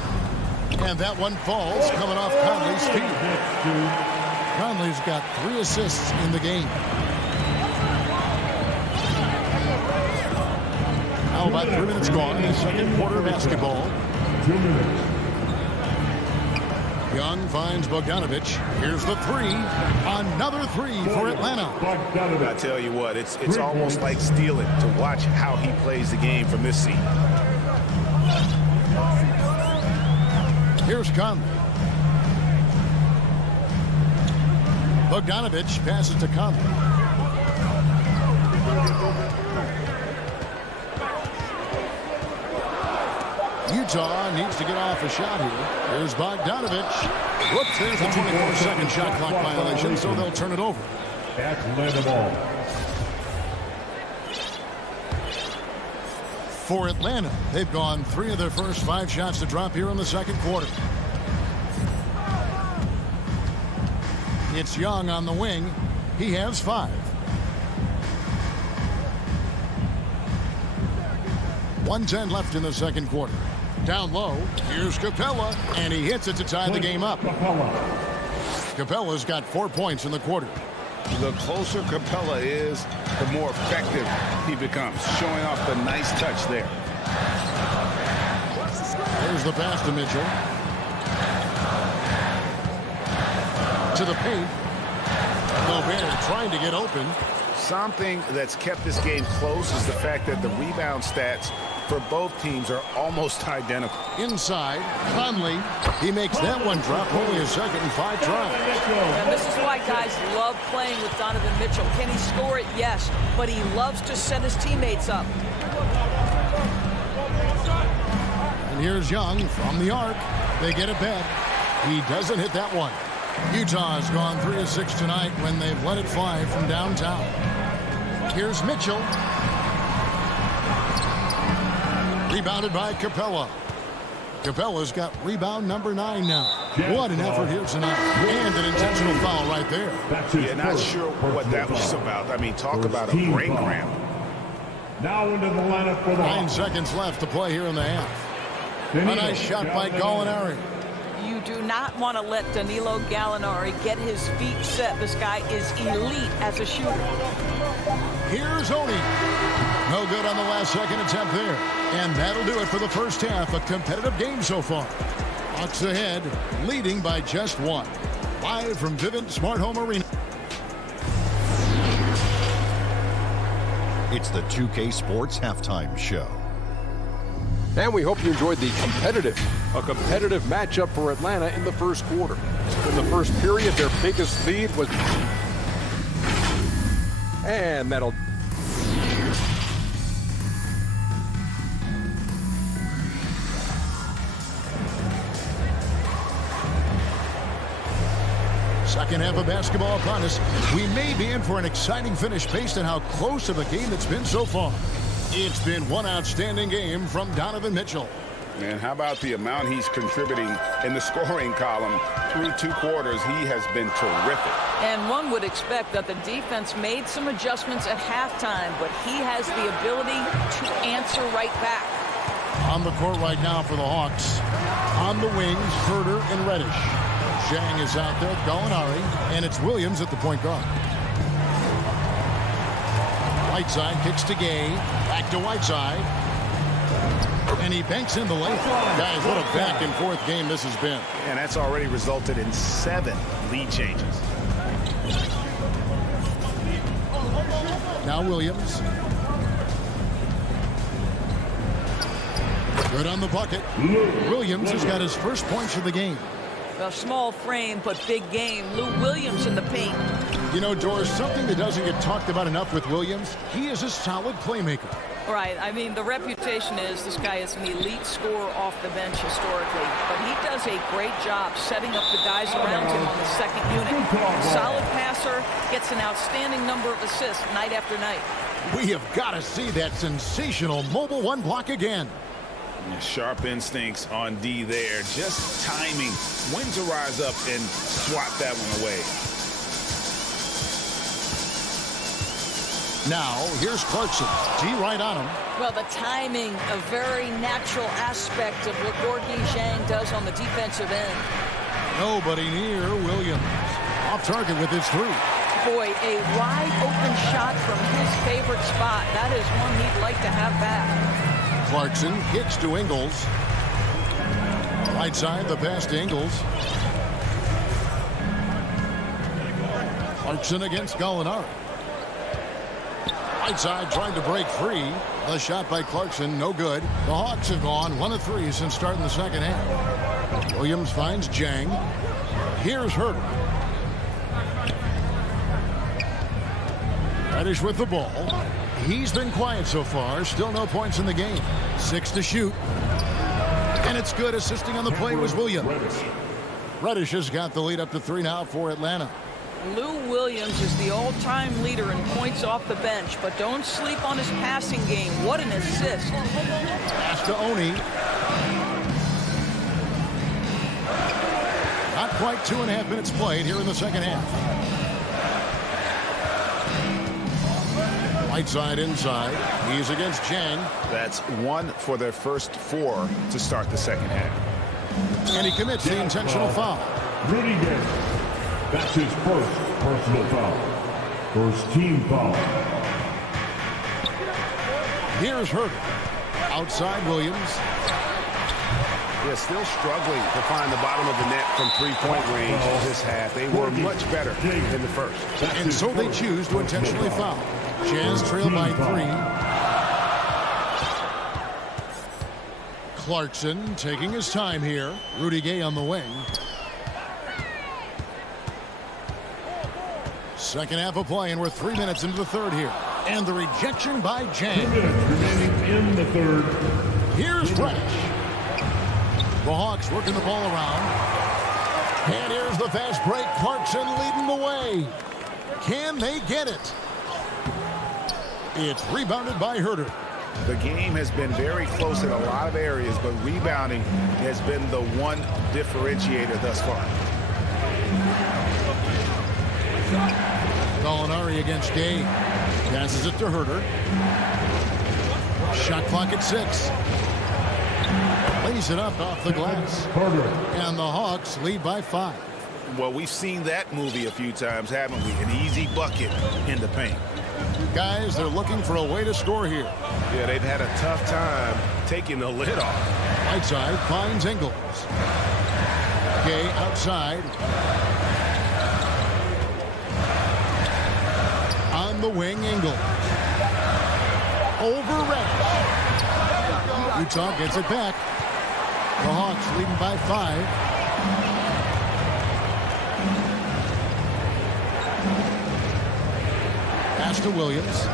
And that one falls coming off Conley's feet. Conley's got 3 assists in the game. Now about 3 minutes gone in the second quarter of basketball. 2 minutes. Young finds Bogdanovich. Here's the 3. Another 3 for Atlanta. I tell you what, it's almost like stealing to watch how he plays the game from this seat. Here's Conley. Bogdanovich passes to Conley. Utah needs to get off a shot here. Here's Bogdanovich. Whoops, there's a 24-second shot clock violation, so they'll turn it over. Atlanta ball. For Atlanta, they've gone 3 of their first 5 shots to drop here in the second quarter. It's Young on the wing. He has 5. 1:10 left in the second quarter. Down low, here's Capella, and he hits it to tie the game up. Capella's got 4 points in the quarter. The closer Capella is, the more effective he becomes, showing off the nice touch there. There's the pass to Mitchell. To the paint. Gobert trying to get open. Something that's kept this game close is the fact that the rebound stats for both teams are almost identical. Inside, Conley. He makes that one drop. Only a second and 5 tries. And this is why guys love playing with Donovan Mitchell. Can he score it? Yes. But he loves to set his teammates up. And here's Young from the arc. They get a bet. He doesn't hit that one. Utah's gone 3 of 6 tonight when they've let it fly from downtown. Here's Mitchell. Rebounded by Capella. Capella's got rebound number 9 now. What an effort here tonight. And an intentional foul right there. Yeah, not sure what that was about. I mean, talk about a brain cramp. Now into the lineup for the 9 seconds left to play here in the half. A nice shot by Gallinari. You do not want to let Danilo Gallinari get his feet set. This guy is elite as a shooter. Here's Oni. No good on the last second attempt there. And that'll do it for the first half. A competitive game so far. Hawks ahead, leading by just 1. Live from Vivint Smart Home Arena. It's the 2K Sports Halftime Show. And we hope you enjoyed a competitive matchup for Atlanta in the first quarter. In the first period, their biggest lead was... And that'll... Second half of basketball upon us. We may be in for an exciting finish based on how close of a game it's been so far. It's been one outstanding game from Donovan Mitchell. And how about the amount he's contributing in the scoring column? Through 2 quarters, he has been terrific. And one would expect that the defense made some adjustments at halftime, but he has the ability to answer right back. On the court right now for the Hawks. On the wings, Herder and Reddish. Zhang is out there with Gallinari, and it's Williams at the point guard. Whiteside kicks to Gay. Back to Whiteside. And he banks in the layup. Guys, what a back-and-forth game this has been. And that's already resulted in 7 lead changes. Now Williams. Good on the bucket. Williams has got his first points of the game. A small frame, but big game. Lou Williams in the paint. You know, Doris, something that doesn't get talked about enough with Williams, he is a solid playmaker. Right. I mean, the reputation is this guy is an elite scorer off the bench historically, but he does a great job setting up the guys around him on the second unit. Solid passer, gets an outstanding number of assists night after night. We have got to see that sensational mobile one block again. Sharp instincts on D there. Just timing when to rise up and swat that one away. Now, here's Clarkson. D right on him. Well, the timing, a very natural aspect of what Gorgui Zhang does on the defensive end. Nobody near Williams. Off target with his three. Boy, a wide open shot from his favorite spot. That is one he'd like to have back. Clarkson kicks to Ingles. Right side, the pass to Ingles. Clarkson against Gallinari. Right side trying to break free. The shot by Clarkson, no good. The Hawks have gone 1 of 3 since starting the second half. Williams finds Zhang. Here's Herter. Reddish with the ball. He's been quiet so far. Still no points in the game. 6 to shoot. And it's good. Assisting on the play was Williams. Reddish has got the lead up to 3 now for Atlanta. Lou Williams is the all-time leader in points off the bench, but don't sleep on his passing game. What an assist. Pass to Oni. Not quite 2.5 minutes played here in the second half. Right side inside. He's against Zhang. That's 1 for their first 4 to start the second half. And he commits the intentional foul. Rudy Gay. That's his first personal foul. First team foul. Here's Herter. Outside Williams. They're still struggling to find the bottom of the net from three-point range this half. They were much better in the first. And so they choose to intentionally foul. Jazz trail by 3. Clarkson taking his time here. Rudy Gay on the wing. Second half of play, and we're 3 minutes into the third here. And the rejection by Zhang. 2 minutes remaining in the third. Here's Fresh. The Hawks working the ball around. And here's the fast break. Clarkson leading the way. Can they get it? It's rebounded by Herter. The game has been very close in a lot of areas, but rebounding has been the one differentiator thus far. Gallinari against Gay. Passes it to Herter. Shot clock at 6. Lays it up off the glass. And the Hawks lead by 5. Well, we've seen that movie a few times, haven't we? An easy bucket in the paint. Guys, they're looking for a way to score here. Yeah, they've had a tough time taking the lid off. Right side finds Ingles. Gay outside. On the wing, Ingles. Over Reddish. Utah gets it back. The Hawks leading by 5. Pass to Williams.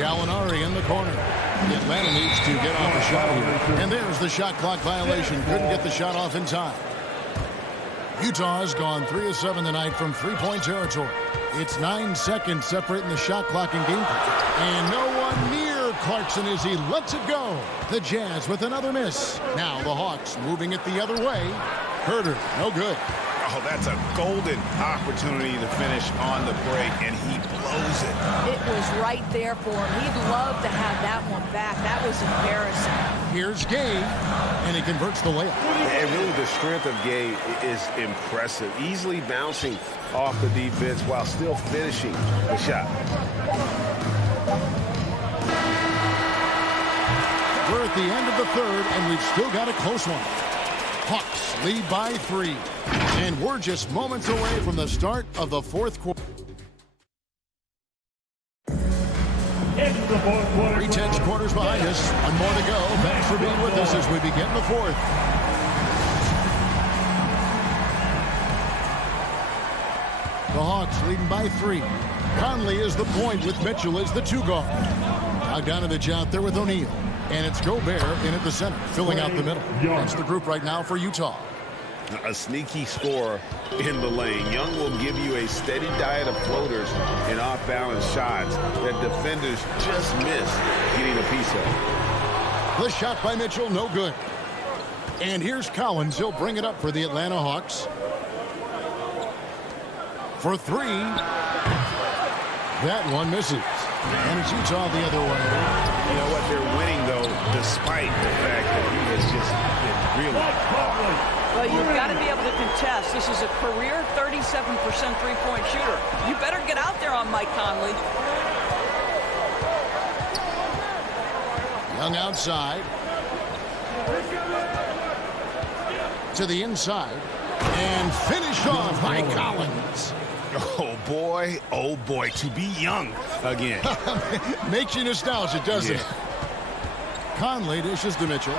Gallinari in the corner. Atlanta needs to get off the shot here. And there's the shot clock violation. Couldn't get the shot off in time. Utah's gone 3 of 7 tonight from three-point territory. It's 9 seconds separating the shot clock and game clock. And no one near Clarkson as he lets it go. The Jazz with another miss. Now the Hawks moving it the other way. Herter, no good. Oh, that's a golden opportunity to finish on the break, and he blows it. It was right there for him. He'd love to have that one back. That was embarrassing. Here's Gay, and he converts the layup. And really the strength of Gay is impressive. Easily bouncing off the defense while still finishing the shot. We're at the end of the third, and we've still got a close one. Hawks lead by 3. And we're just moments away from the start of the fourth quarter. 3 tenths quarters behind us. One more to go. Thanks for being with us as we begin the fourth. The Hawks leading by 3. Conley is the point with Mitchell as the 2 guard. Bogdanovich out there with O'Neal. And it's Gobert in at the center, filling out the middle. That's the group right now for Utah. A sneaky scorer in the lane. Young will give you a steady diet of floaters and off-balance shots that defenders just miss getting a piece of. The shot by Mitchell, no good. And here's Collins. He'll bring it up for the Atlanta Hawks. For 3. That one misses. And it's Utah the other way. You know what? They're winning, though, despite the fact that he has just been really hard. Well, you've got to be able to contest. This is a career 37% three-point shooter. You better get out there on Mike Conley. Young outside. To the inside. And finished off by Collins. Oh boy, to be Young again. Makes you nostalgic, doesn't it? Conley dishes to Mitchell.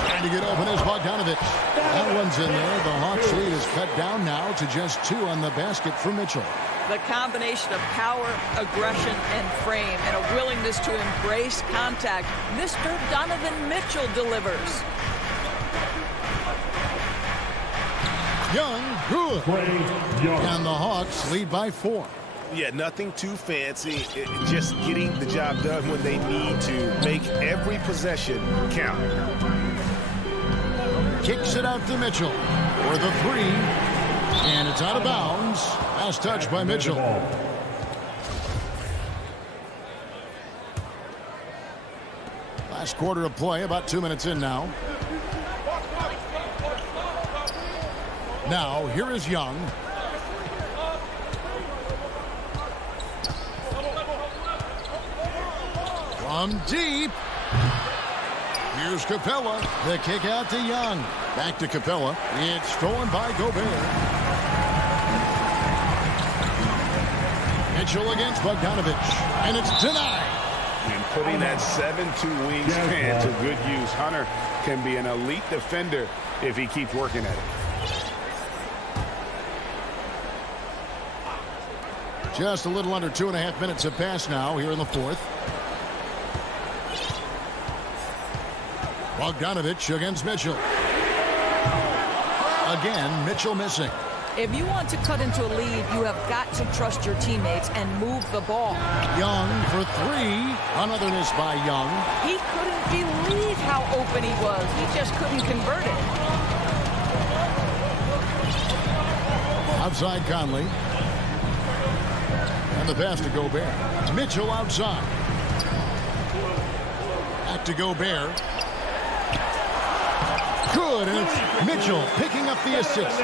Trying to get open is Bogdanovich. That one's in there. The Hawks lead is cut down now to just 2 on the basket for Mitchell. The combination of power, aggression, and frame, and a willingness to embrace contact. Mr. Donovan Mitchell delivers. Young, good. And the Hawks lead by 4. Yeah, nothing too fancy. Just getting the job done when they need to. Make every possession count. Kicks it out to Mitchell for the 3. And it's out of bounds. Last touch by Mitchell. Last quarter of play, about 2 minutes in now. Now, here is Young. From deep. Here's Capella. The kick out to Young. Back to Capella. It's stolen by Gobert. Mitchell against Bogdanovich. And it's denied. And putting that 7-2 wingspan to good use. Hunter can be an elite defender if he keeps working at it. Just a little under 2.5 minutes have passed now here in the 4th. Bogdanovich against Mitchell. Again, Mitchell missing. If you want to cut into a lead, you have got to trust your teammates and move the ball. Young for 3. Another miss by Young. He couldn't believe how open he was. He just couldn't convert it. Outside Conley. And the pass to Gobert. Mitchell outside. Back to Gobert. Good, and it's Mitchell picking up the assist.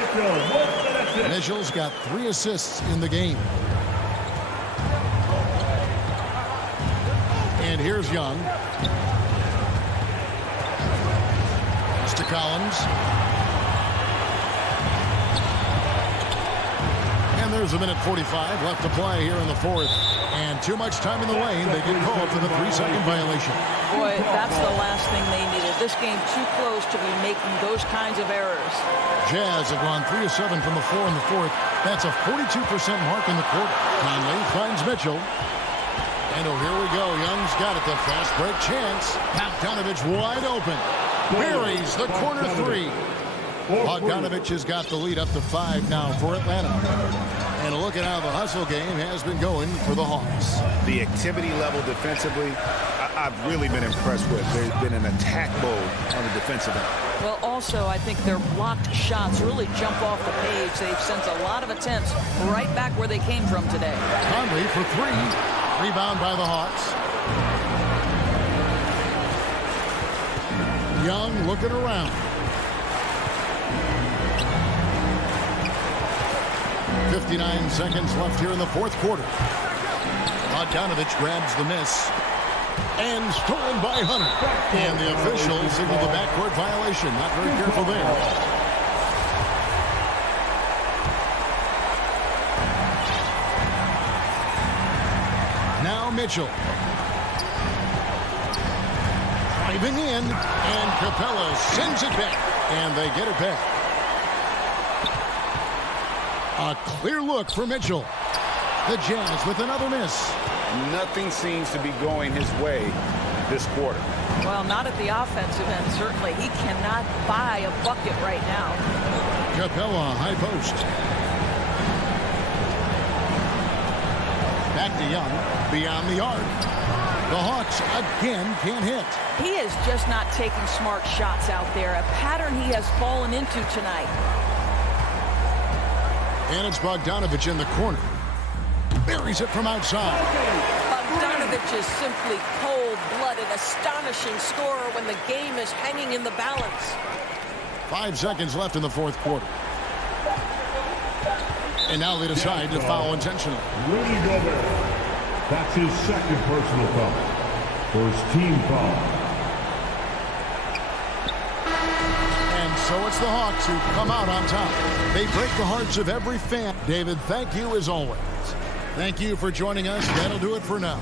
Mitchell's got 3 assists in the game. And here's Young. Pass to Collins. And there's a minute 45 left to play here in the 4th. And too much time in the lane. They get called for the 3-second violation. Boy, that's the last thing they needed. This game too close to be making those kinds of errors. Jazz have gone 3 of 7 from the floor in the 4th. That's a 42% mark in the quarter. Conley finds Mitchell. And oh, here we go. Young's got it. The fast break chance. Bogdanovich wide open. Buries the corner 3. Bogdanovich has got the lead up to 5 now for Atlanta. And look at how the hustle game has been going for the Hawks. The activity level defensively, I've really been impressed with. There's been an attack mode on the defensive end. Well, also, I think their blocked shots really jump off the page. They've sent a lot of attempts right back where they came from today. Conley for 3. Rebound by the Hawks. Young looking around. 59 seconds left here in the 4th quarter. Bogdanovich grabs the miss. And stolen by Hunter. And the officials signal the backcourt violation. Not very careful there. Now Mitchell. Moving in, and Capella sends it back, and they get it back. A clear look for Mitchell. The Jazz with another miss. Nothing seems to be going his way this quarter. Well, not at the offensive end, certainly. He cannot buy a bucket right now. Capella, high post. Back to Young, beyond the arc. The Hawks again can't hit. He is just not taking smart shots out there, a pattern he has fallen into tonight. And it's Bogdanovich in the corner. Buries it from outside. Bogdanovich is simply cold-blooded, astonishing scorer when the game is hanging in the balance. 5 seconds left in the fourth quarter. And now they decide to foul intentionally. Rudy Gobert. That's his second personal foul. First team foul. And so it's the Hawks who come out on top. They break the hearts of every fan. David, thank you as always. Thank you for joining us. That'll do it for now.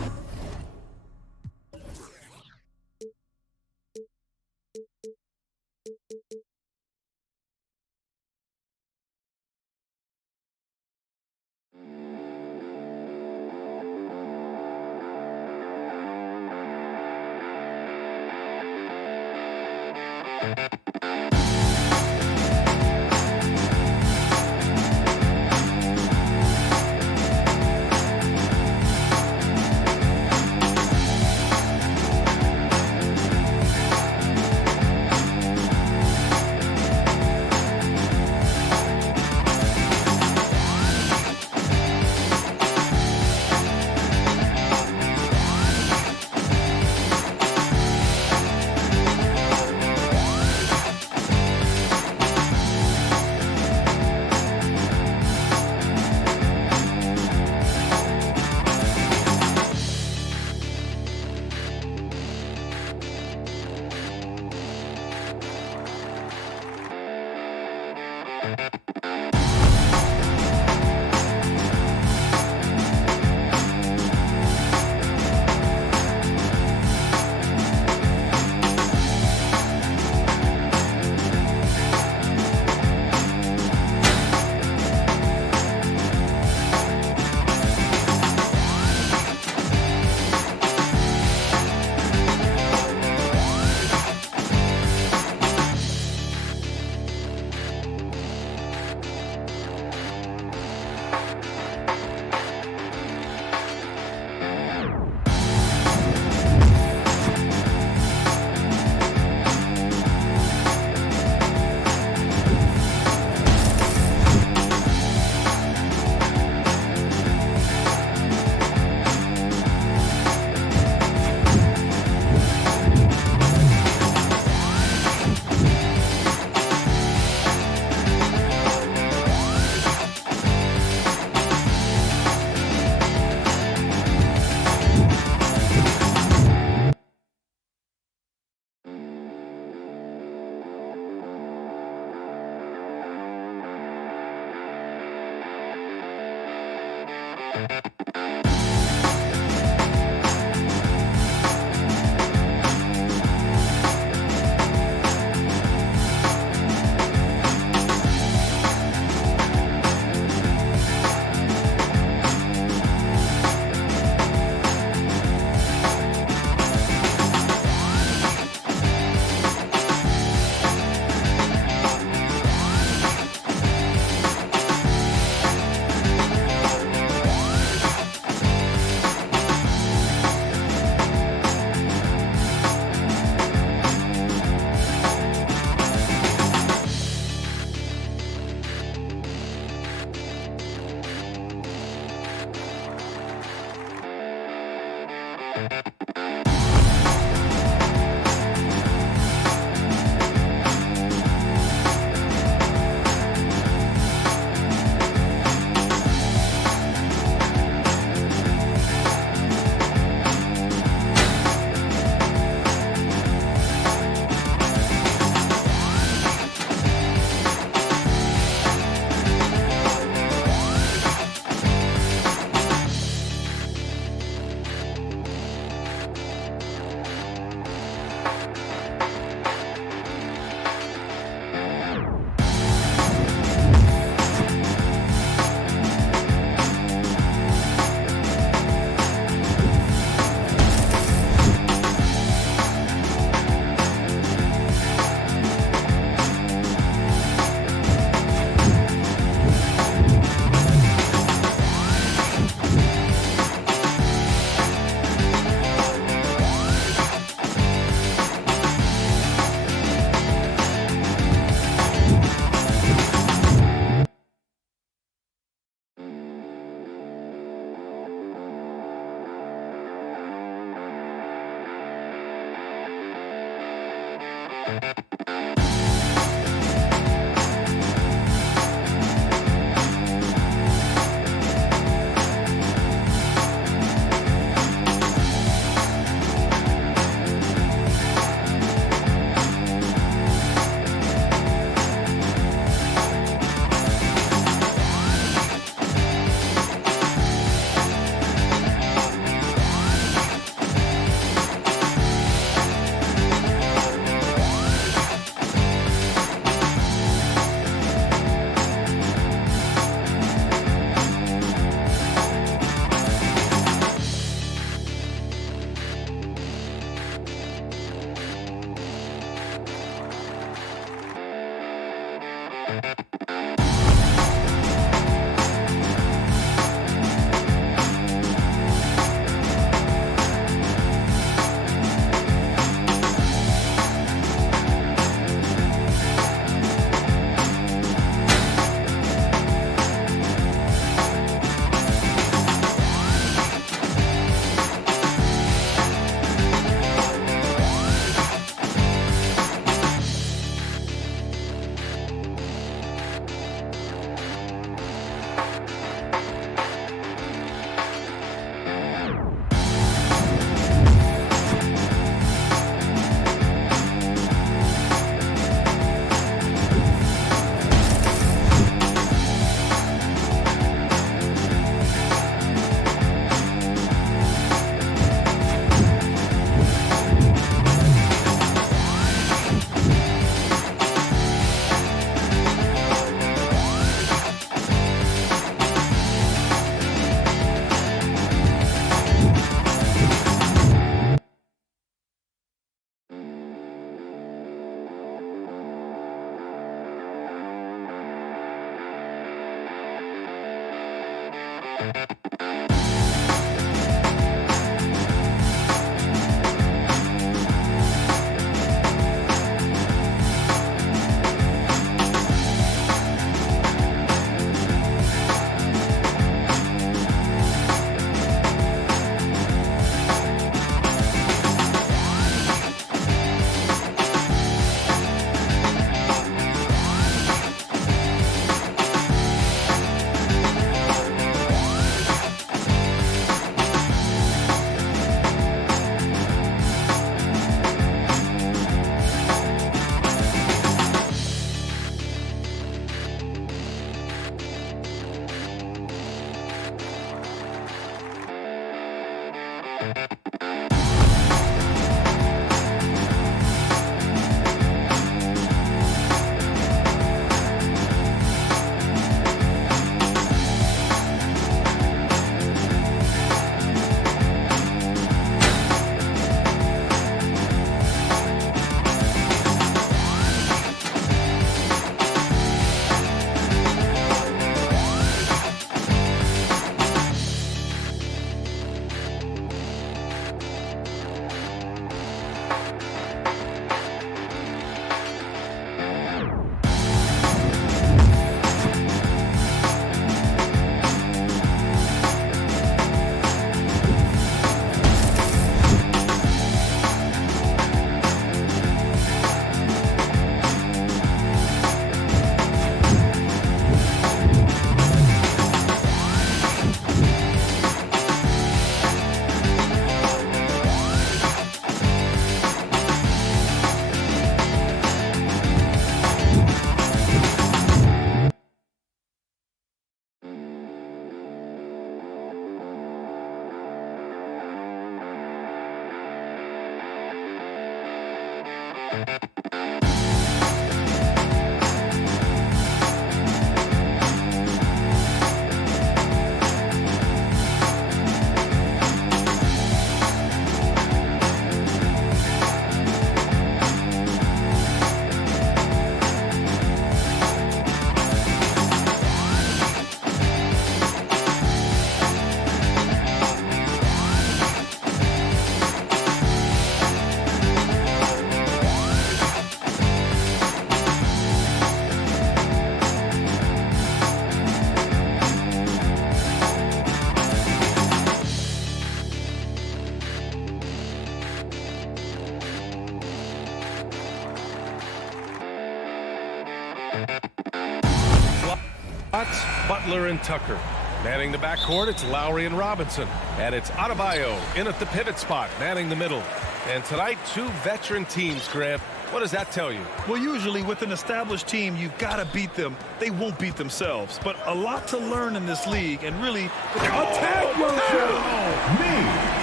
Butler and Tucker. Manning the backcourt, it's Lowry and Robinson. And it's Adebayo in at the pivot spot, manning the middle. And tonight, two veteran teams, Grant. What does that tell you? Well, usually with an established team, you've got to beat them. They won't beat themselves. But a lot to learn in this league, and really... Attack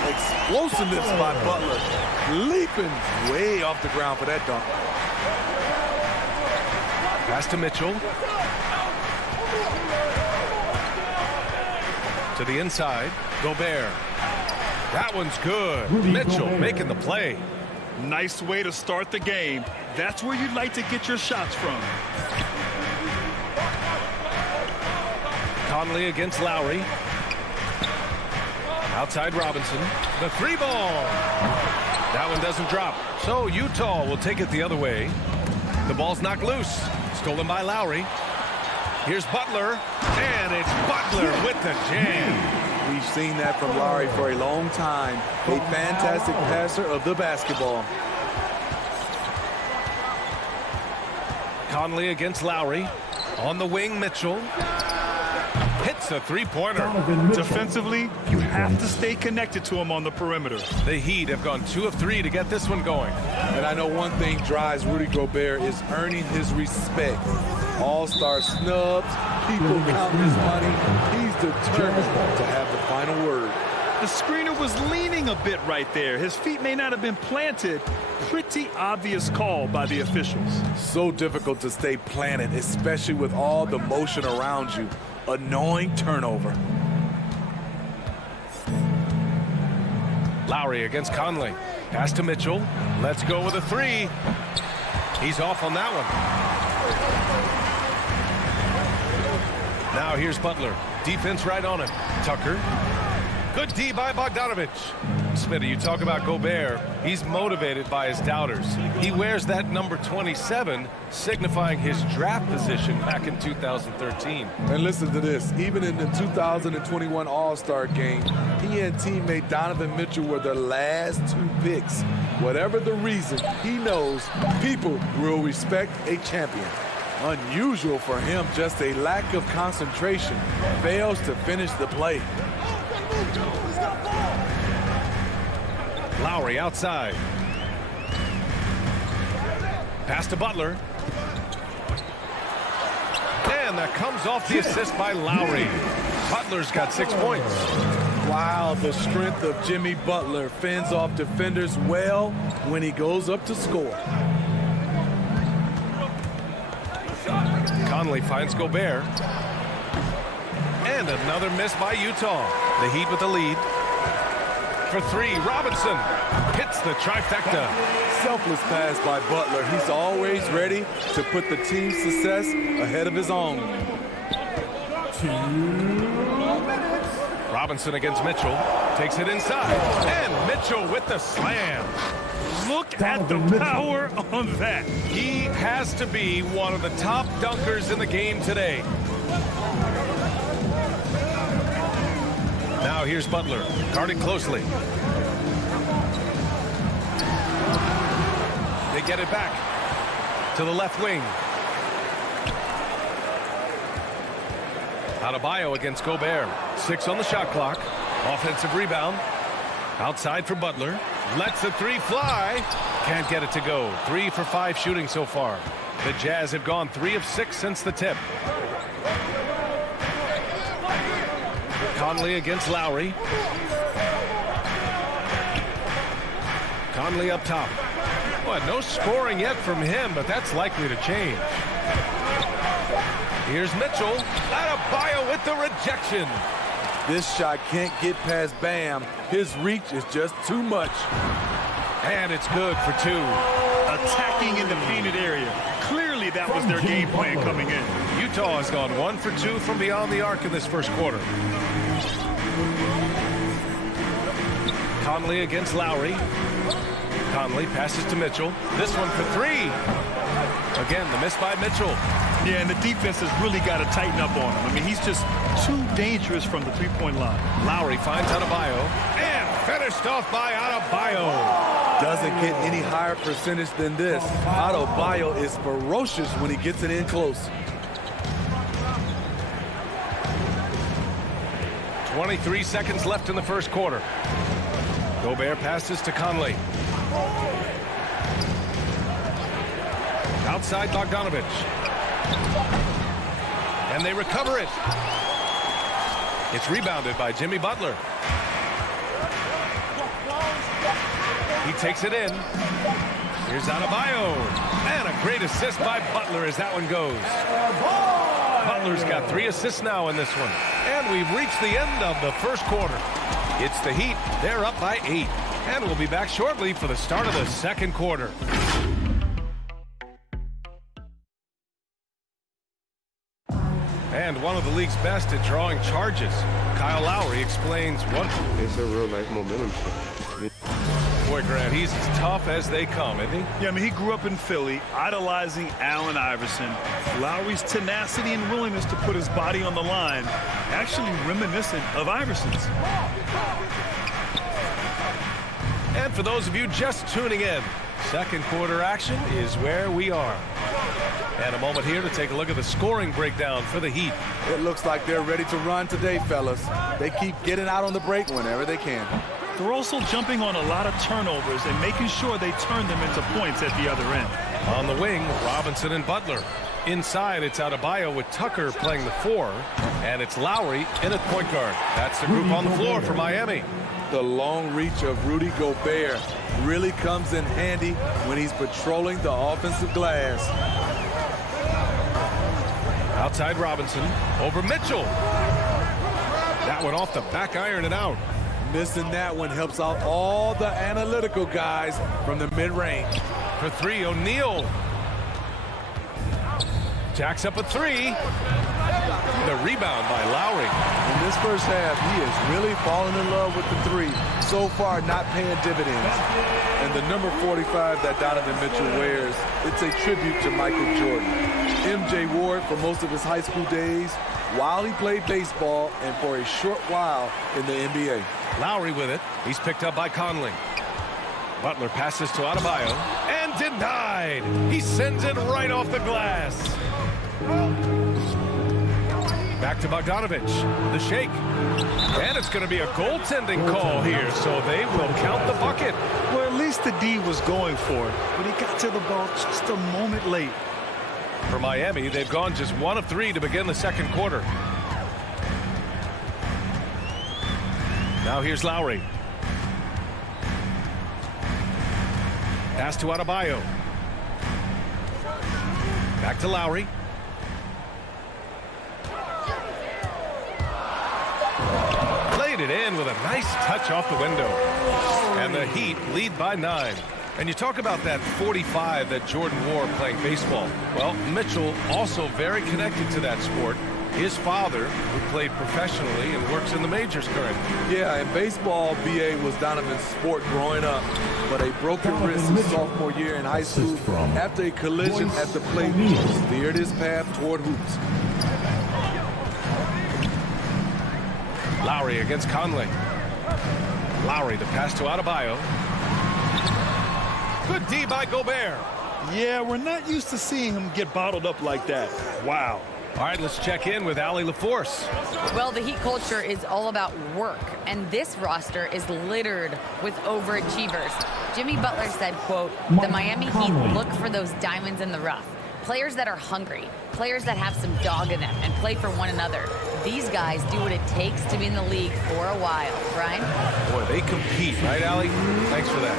explosiveness by Butler. Leaping way off the ground for that dunk. Pass to Mitchell. To the inside, Gobert. That one's good. Mitchell making the play. Nice way to start the game. That's where you'd like to get your shots from. Conley against Lowry. Outside Robinson. The three ball. That one doesn't drop. So Utah will take it the other way. The ball's knocked loose. Stolen by Lowry. Here's Butler. And it's Butler with the jam. We've seen that from Lowry for a long time. A fantastic passer of the basketball. Conley against Lowry. On the wing, Mitchell. Hits a three-pointer. Defensively, you have to stay connected to him on the perimeter. The Heat have gone 2 of 3 to get this one going. And I know one thing drives Rudy Gobert is earning his respect. All-star snubs, people counting his money. He's determined to have the final word. The screener was leaning a bit right there. His feet may not have been planted. Pretty obvious call by the officials. So difficult to stay planted, especially with all the motion around you. Annoying turnover. Lowry against Conley. Pass to Mitchell. Let's go with a three. He's off on that one. Now here's Butler. Defense right on him. Tucker. Good D by Bogdanovich. Smitty, you talk about Gobert. He's motivated by his doubters. He wears that number 27, signifying his draft position back in 2013. And listen to this. Even in the 2021 All-Star game, he and teammate Donovan Mitchell were the last 2 picks. Whatever the reason, he knows people will respect a champion. Unusual for him, just a lack of concentration. Fails to finish the play. Lowry outside. Pass to Butler. And that comes off the assist by Lowry. Butler's got 6 points. Wow, the strength of Jimmy Butler fends off defenders well when he goes up to score. Conley finds Gobert. And another miss by Utah. The Heat with the lead. For 3, Robinson hits the trifecta. Selfless pass by Butler. He's always ready to put the team's success ahead of his own. 2 minutes. Robinson against Mitchell. Takes it inside. And Mitchell with the slam. Look at the power on that. He has to be one of the top dunkers in the game today. Now here's Butler, guarded closely. They get it back to the left wing. Adebayo against Gobert. 6 on the shot clock. Offensive rebound. Outside for Butler. Lets the 3 fly. Can't get it to go. 3 for 5 shooting so far. The Jazz have gone 3 of 6 since the tip. Conley against Lowry. Conley up top. Boy, no scoring yet from him, but that's likely to change. Here's Mitchell. Adebayo with the rejection. This shot can't get past Bam. His reach is just too much. And it's good for 2. Attacking in the painted area. Clearly that was their game plan coming in. Utah has gone 1 for 2 from beyond the arc in this first quarter. Conley against Lowry. Conley passes to Mitchell. This one for 3. Again, the miss by Mitchell. Yeah, and the defense has really got to tighten up on him. I mean, he's just too dangerous from the three-point line. Lowry finds Adebayo. And finished off by Adebayo. doesn't get any higher percentage than this. Adebayo is ferocious when he gets it in close. 23 seconds left in the first quarter. Gobert passes to Conley. Outside Bogdanovich. And they recover it. It's rebounded by Jimmy Butler. He takes it in. Here's Adebayo. And a great assist by Butler as that one goes. Butler's got 3 assists now in this one. And we've reached the end of the first quarter. It's the Heat. They're up by 8. And we'll be back shortly for the start of the second quarter. And one of the league's best at drawing charges. Kyle Lowry explains what. It's a real life momentum shift. Boy, Grant, he's as tough as they come, isn't he? Yeah, I mean, he grew up in Philly, idolizing Allen Iverson. Lowry's tenacity and willingness to put his body on the line, actually reminiscent of Iverson's. And for those of you just tuning in, second quarter action is where we are. And a moment here to take a look at the scoring breakdown for the Heat. It looks like they're ready to run today, fellas. They keep getting out on the break whenever they can. They're also jumping on a lot of turnovers and making sure they turn them into points at the other end. On the wing, Robinson and Butler. Inside, it's Adebayo with Tucker playing the 4. And it's Lowry in at point guard. That's the group on the floor for Miami. The long reach of Rudy Gobert really comes in handy when he's patrolling the offensive glass. Outside Robinson, over Mitchell. That one off the back iron and out. Missing that one helps out all the analytical guys from the mid-range. For 3, O'Neal. Jacks up a 3. The rebound by Lowry. In this first half, he is really falling in love with the 3. So far, not paying dividends. And the number 45 that Donovan Mitchell wears, it's a tribute to Michael Jordan. MJ wore it for most of his high school days, while he played baseball, and for a short while in the NBA. Lowry with it. He's picked up by Conley. Butler passes to Adebayo. And denied. He sends it right off the glass. Back to Bogdanovich. The shake. And it's going to be a goaltending call here, so they will count the bucket. Well, at least the D was going for it, but he got to the ball just a moment late. For Miami, they've gone just 1 of 3 to begin the second quarter. Now here's Lowry. Pass to Adebayo. Back to Lowry. Played it in with a nice touch off the window. And the Heat lead by 9. And you talk about that 45 that Jordan wore playing baseball. Well, Mitchell also very connected to that sport. His father, who played professionally and works in the majors currently. Yeah, in baseball, BA was Donovan's sport growing up. But a broken wrist his sophomore year in high school after a collision at the plate steered his path toward hoops. Lowry against Conley. Lowry, the pass to Adebayo. Good D by Gobert. Yeah, we're not used to seeing him get bottled up like that. Wow. All right, let's check in with Allie LaForce. Well, the Heat culture is all about work, and this roster is littered with overachievers. Jimmy Butler said, quote, "The Miami Heat look for those diamonds in the rough. Players that are hungry, players that have some dog in them and play for one another. These guys do what it takes to be in the league for a while." Brian? Boy, they compete, right, Allie? Thanks for that.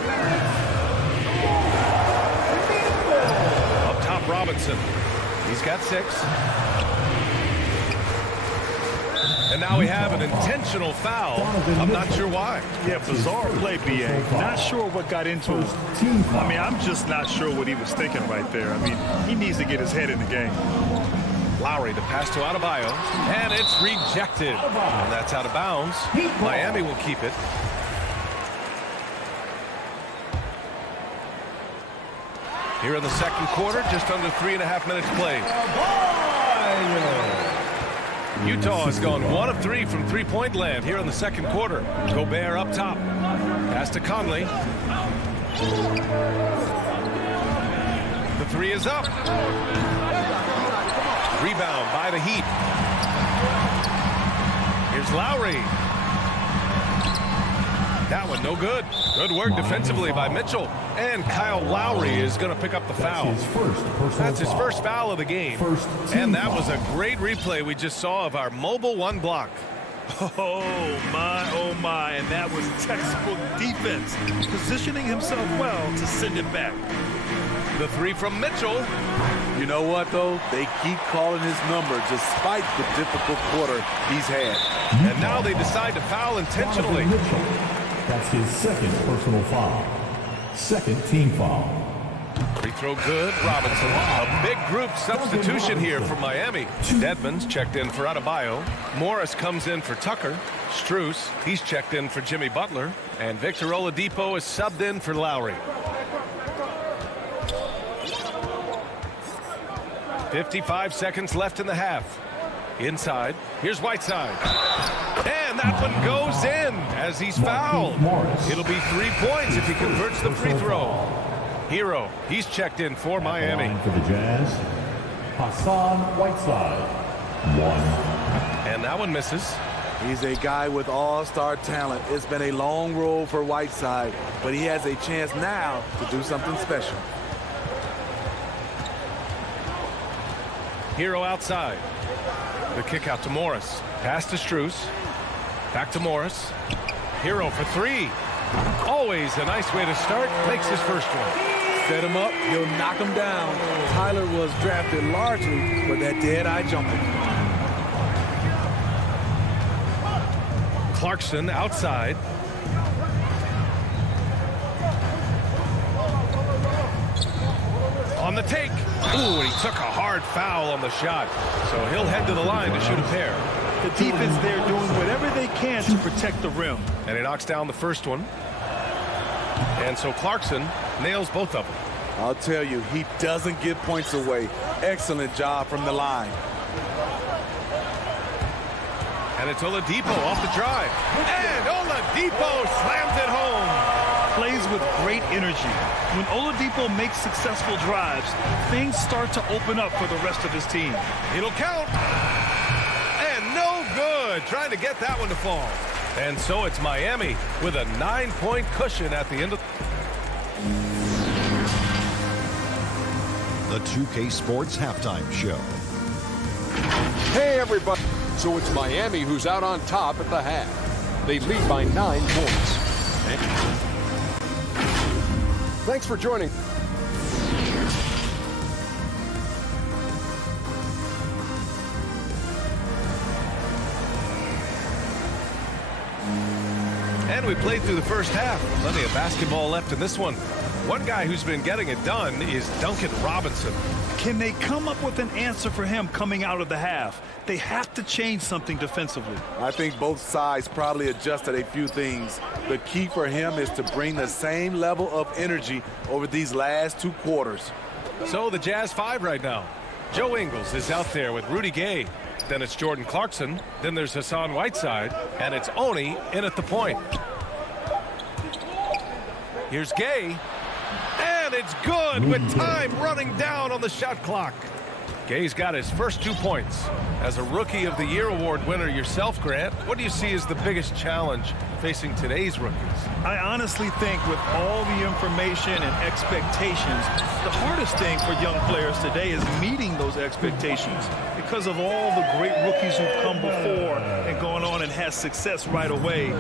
Up top, Robinson. He's got 6. And now we have an intentional foul. I'm not sure why. Yeah, bizarre play, BA. Not sure what got into him. I mean, I'm just not sure what he was thinking right there. I mean, he needs to get his head in the game. Lowry, the pass to Adebayo. And it's rejected. And that's out of bounds. Miami will keep it. Here in the second quarter, just under 3.5 minutes played. Utah has gone 1 of 3 from three-point land here in the second quarter. Gobert up top. Pass to Conley. The three is up. Rebound by the Heat. Here's Lowry. That one no good. Good work defensively by Mitchell. And Kyle Lowry is going to pick up the foul. That's his first foul of the game. And that was a great replay we just saw of our mobile one block. Oh my, and that was textbook defense, positioning himself well to send it back. The three from Mitchell. You know what, though? They keep calling his number despite the difficult quarter he's had. And now they decide to foul intentionally. That's his second personal foul. Second team foul. Free throw good. Robinson. A big group substitution here for Miami. Dedmon's checked in for Adebayo. Morris comes in for Tucker. Strus, he's checked in for Jimmy Butler. And Victor Oladipo is subbed in for Lowry. 55 seconds left in the half. Inside. Here's Whiteside. And that one goes in as he's fouled. It'll be 3 points if he converts the free throw. Hero, he's checked in for Miami. For the Jazz, Hassan Whiteside. 1. And that one misses. He's a guy with all-star talent. It's been a long road for Whiteside, but he has a chance now to do something special. Hero outside. The kick out to Morris. Pass to Strus. Back to Morris. Hero for three. Always a nice way to start. Makes his first one. Set him up, he'll knock him down. Tyler was drafted largely for that dead-eye jumper. Clarkson outside. On the take. Ooh, and he took a hard foul on the shot. So he'll head to the line to shoot a pair. The defense there doing whatever they can to protect the rim. And he knocks down the first one. And so Clarkson nails both of them. I'll tell you, he doesn't give points away. Excellent job from the line. And it's Oladipo off the drive. And Oladipo slams it home. Plays with great energy. When Oladipo makes successful drives, things start to open up for the rest of his team. It'll count. And no good. Trying to get that one to fall. And so it's Miami with a 9-point cushion at the end of The 2K Sports Halftime Show. Hey, everybody. So it's Miami who's out on top at the half. They lead by 9 points. Thanks for joining. And we played through the first half. Plenty of basketball left in this one. One guy who's been getting it done is Duncan Robinson. Can they come up with an answer for him coming out of the half? They have to change something defensively. I think both sides probably adjusted a few things. The key for him is to bring the same level of energy over these last 2 quarters. So the Jazz 5 right now. Joe Ingles is out there with Rudy Gay. Then it's Jordan Clarkson. Then there's Hassan Whiteside. And it's Oni in at the point. Here's Gay. And it's good with time running down on the shot clock. Gay's got his first 2 points. As a Rookie of the Year award winner yourself, Grant, what do you see as the biggest challenge facing today's rookies? I honestly think with all the information and expectations, the hardest thing for young players today is meeting those expectations because of all the great rookies who've come before and gone on and had success right away.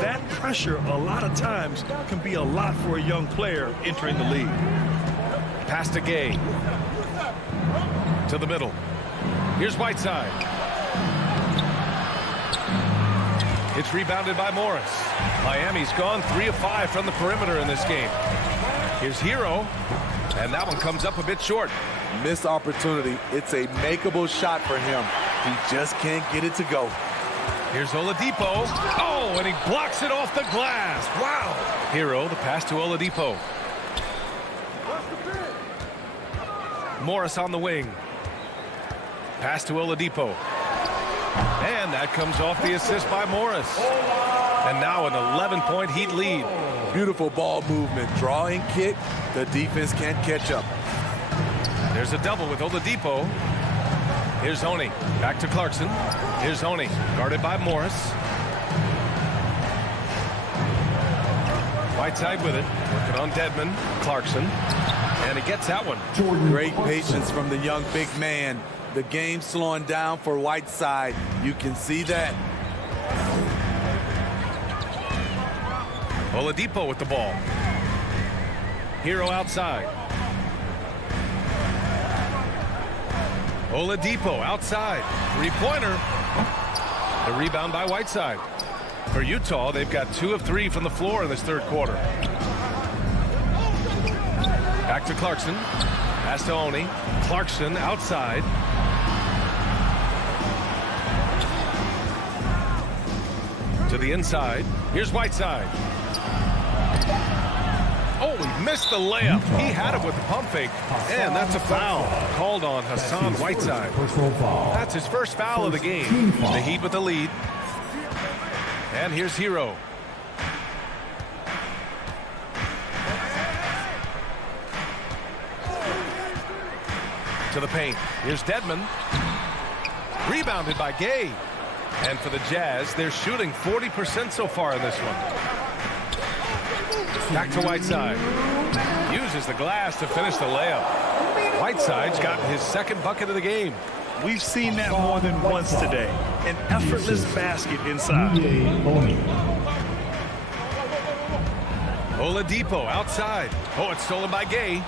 That pressure a lot of times can be a lot for a young player entering the league. Pass to Gay. To the middle. Here's Whiteside. It's rebounded by Morris. Miami's gone 3 of 5 from the perimeter in this game. Here's Hero. And that one comes up a bit short. Missed opportunity. It's a makeable shot for him. He just can't get it to go. Here's Oladipo. Oh, and he blocks it off the glass. Wow. Hero, the pass to Oladipo. Morris on the wing. Pass to Oladipo. And that comes off the assist by Morris. And now an 11-point Heat lead. Beautiful ball movement. Drawing kick. The defense can't catch up. There's a double with Oladipo. Here's Oni. Back to Clarkson. Here's Oni. Guarded by Morris. Whiteside with it. Working on Dedmon. Clarkson. And he gets that one. Great patience from the young big man. The game slowing down for Whiteside. You can see that. Oladipo with the ball. Hero outside. Oladipo outside. Three-pointer. The rebound by Whiteside. For Utah, they've got 2 of 3 from the floor in this third quarter. Back to Clarkson. Pass to Oni. Clarkson outside. To the inside. Here's Whiteside. Oh, he missed the layup. He had it with the pump fake. And that's a foul called on Hassan Whiteside. That's his first foul of the game. The Heat with the lead. And here's Hero. To the paint. Here's Dedmon. Rebounded by Gay. And for the Jazz, they're shooting 40% so far in this one. Back to Whiteside. Uses the glass to finish the layup. Whiteside's gotten his second bucket of the game. We've seen that more than once today. An effortless basket inside. Oladipo outside. Oh, it's stolen by Gay.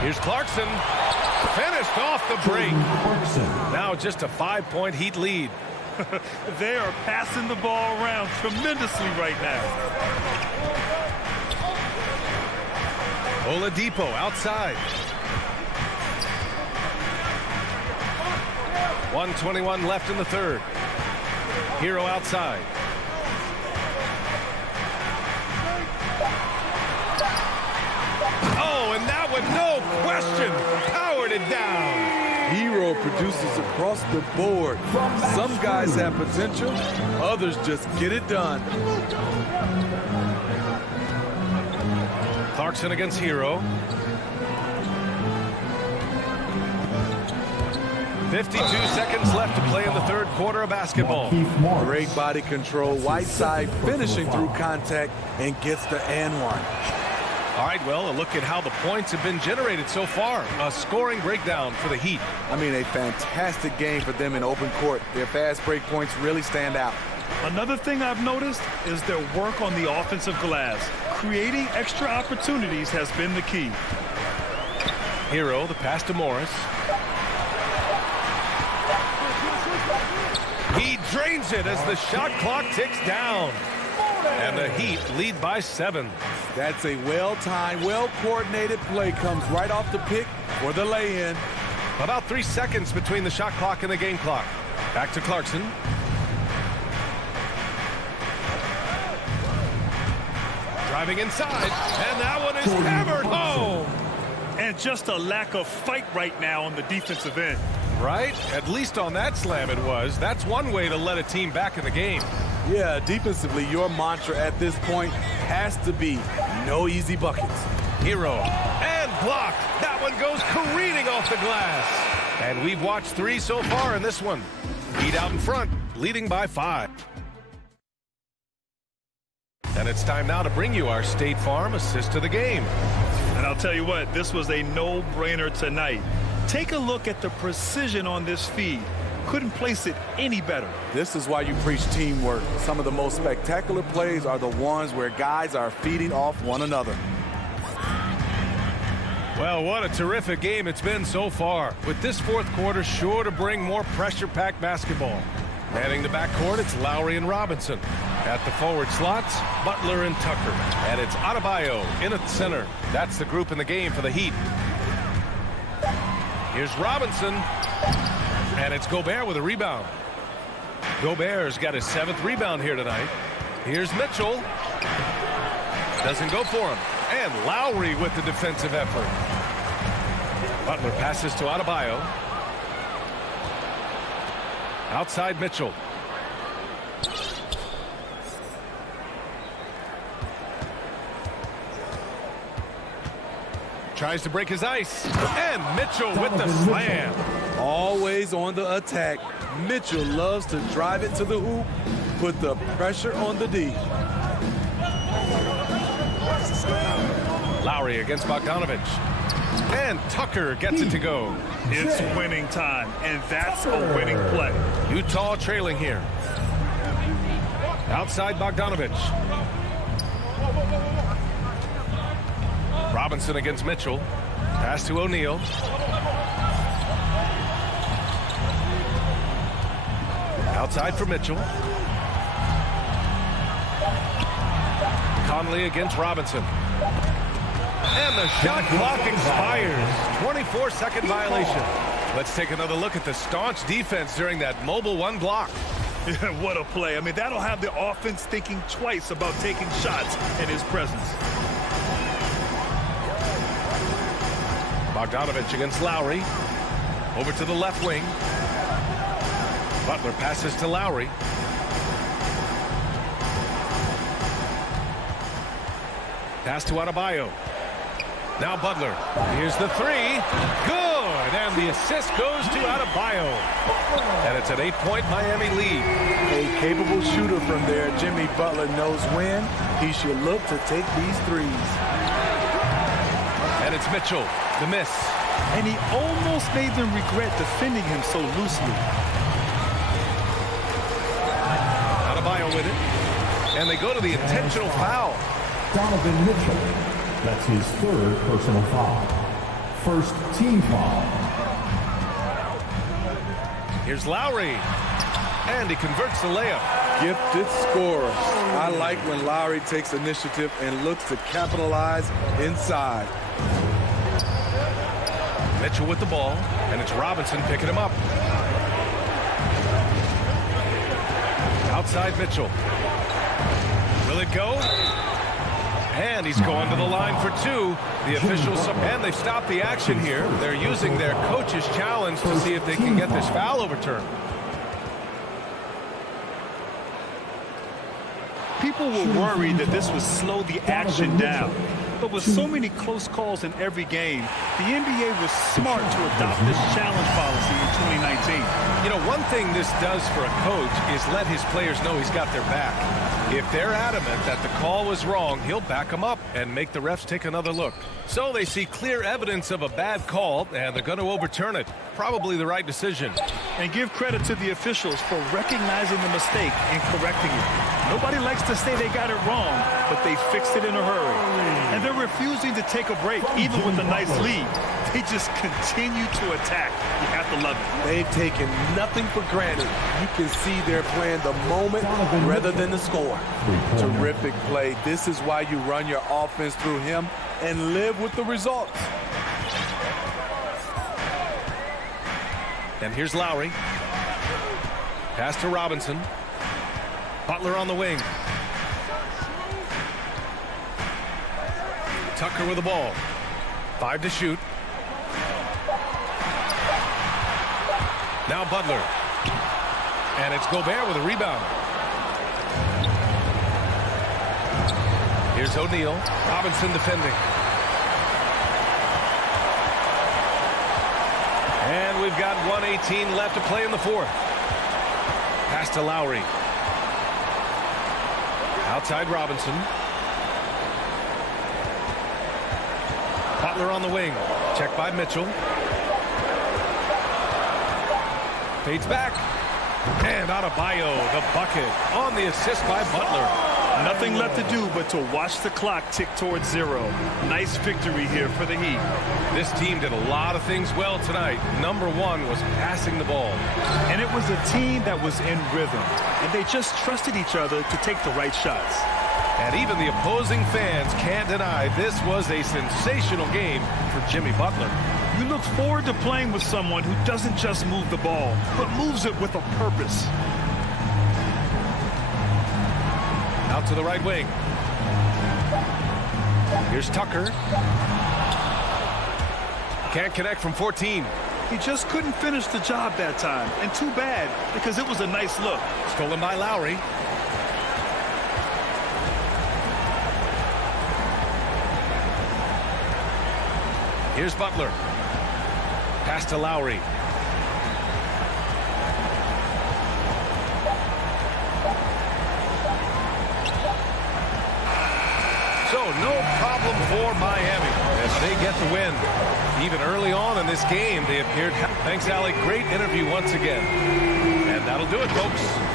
Here's Clarkson. Finished off the break. Now just a 5-point Heat lead. They are passing the ball around tremendously right now. Oladipo outside. 1:21 left in the third. Hero outside. Oh, and that one, no question, powered it down. Hero produces across the board. Some guys have potential, others just get it done. Clarkson against Hero. 52 seconds left to play in the third quarter of basketball. Great body control. Whiteside finishing through contact and gets the and one. All right, well, a look at how the points have been generated so far. A scoring breakdown for the Heat. I mean, a fantastic game for them in open court. Their fast break points really stand out. Another thing I've noticed is their work on the offensive glass. Creating extra opportunities has been the key. Hero, the pass to Morris. He drains it as the shot clock ticks down. And the Heat lead by 7. That's a well-timed, well-coordinated play. Comes right off the pick for the lay-in. About 3 seconds between the shot clock and the game clock. Back to Clarkson. Driving inside, and that one is hammered home. And just a lack of fight right now on the defensive end. Right? At least on that slam it was. That's one way to let a team back in the game. Yeah, defensively, your mantra at this point has to be no easy buckets. Hero, and blocked. That one goes careening off the glass. And we've watched 3 so far in this one. Heat out in front, leading by 5. And it's time now to bring you our State Farm assist to the game. And I'll tell you what, this was a no-brainer tonight. Take a look at the precision on this feed. Couldn't place it any better. This is why you preach teamwork. Some of the most spectacular plays are the ones where guys are feeding off one another. Well, what a terrific game it's been so far. With this fourth quarter sure to bring more pressure-packed basketball. Manning the backcourt, it's Lowry and Robinson. At the forward slots, Butler and Tucker. And it's Adebayo in at center. That's the group in the game for the Heat. Here's Robinson. And it's Gobert with a rebound. Gobert's got his 7th rebound here tonight. Here's Mitchell. Doesn't go for him. And Lowry with the defensive effort. Butler passes to Adebayo. Outside Mitchell. Tries to break his ice. And Mitchell with the slam. Always on the attack. Mitchell loves to drive it to the hoop, put the pressure on the D. Lowry against Bogdanovich. And Tucker gets it to go. It's winning time, and that's a winning play. Utah trailing here. Outside Bogdanovich. Robinson against Mitchell. Pass to O'Neal. Outside for Mitchell. Conley against Robinson. And the shot clock expires. 24-second violation. Let's take another look at the staunch defense during that mobile one block. What a play. I mean, that'll have the offense thinking twice about taking shots in his presence. Bogdanovich against Lowry. Over to the left wing. Butler passes to Lowry. Pass to Adebayo. Now Butler. Here's the three. Good. And the assist goes to Adebayo. And it's an 8-point Miami lead. A capable shooter from there. Jimmy Butler knows when he should look to take these threes. And it's Mitchell. The miss. And he almost made them regret defending him so loosely. Adebayo with it. And they go to the intentional foul. Donovan Mitchell. That's his third personal foul. First team foul. Here's Lowry. And he converts the layup. Gifted scorer. I like when Lowry takes initiative and looks to capitalize inside. Mitchell with the ball, and it's Robinson picking him up. Outside Mitchell. Will it go? And he's going to the line for two. The officials, and they've stopped the action here. They're using their coach's challenge to see if they can get this foul overturned. People were worried that this would slow the action down. But with so many close calls in every game, the NBA was smart to adopt this challenge policy in 2019. You know, one thing this does for a coach is let his players know he's got their back. If they're adamant that the call was wrong, he'll back them up and make the refs take another look. So they see clear evidence of a bad call, and they're going to overturn it. Probably the right decision. And give credit to the officials for recognizing the mistake and correcting it. Nobody likes to say they got it wrong, but they fixed it in a hurry. And they're refusing to take a break, even with a nice lead. They just continue to attack. You have to love it. They've taken nothing for granted. You can see they're playing the moment rather than the score. Terrific play. This is why you run your offense through him and live with the results. And here's Lowry. Pass to Robinson. Butler on the wing. Tucker with the ball. 5 to shoot. Now Butler. And it's Gobert with a rebound. Here's O'Neal. Robinson defending. And we've got 1:18 left to play in the fourth. Pass to Lowry. Outside Robinson. Butler on the wing. Checked by Mitchell. Fades back. And Adebayo, the bucket, on the assist by Butler. Nothing left to do but to watch the clock tick towards 0. Nice victory here for the Heat. This team did a lot of things well tonight. Number one was passing the ball. And it was a team that was in rhythm. And they just trusted each other to take the right shots. And even the opposing fans can't deny this was a sensational game for Jimmy Butler. You look forward to playing with someone who doesn't just move the ball, but moves it with a purpose. Out to the right wing. Here's Tucker. Can't connect from 14. He just couldn't finish the job that time. And too bad, because it was a nice look. Stolen by Lowry. Here's Butler. Pass to Lowry. So no problem for Miami as they get the win. Even early on in this game, they appeared. Thanks, Allie. Great interview once again. And that'll do it, folks.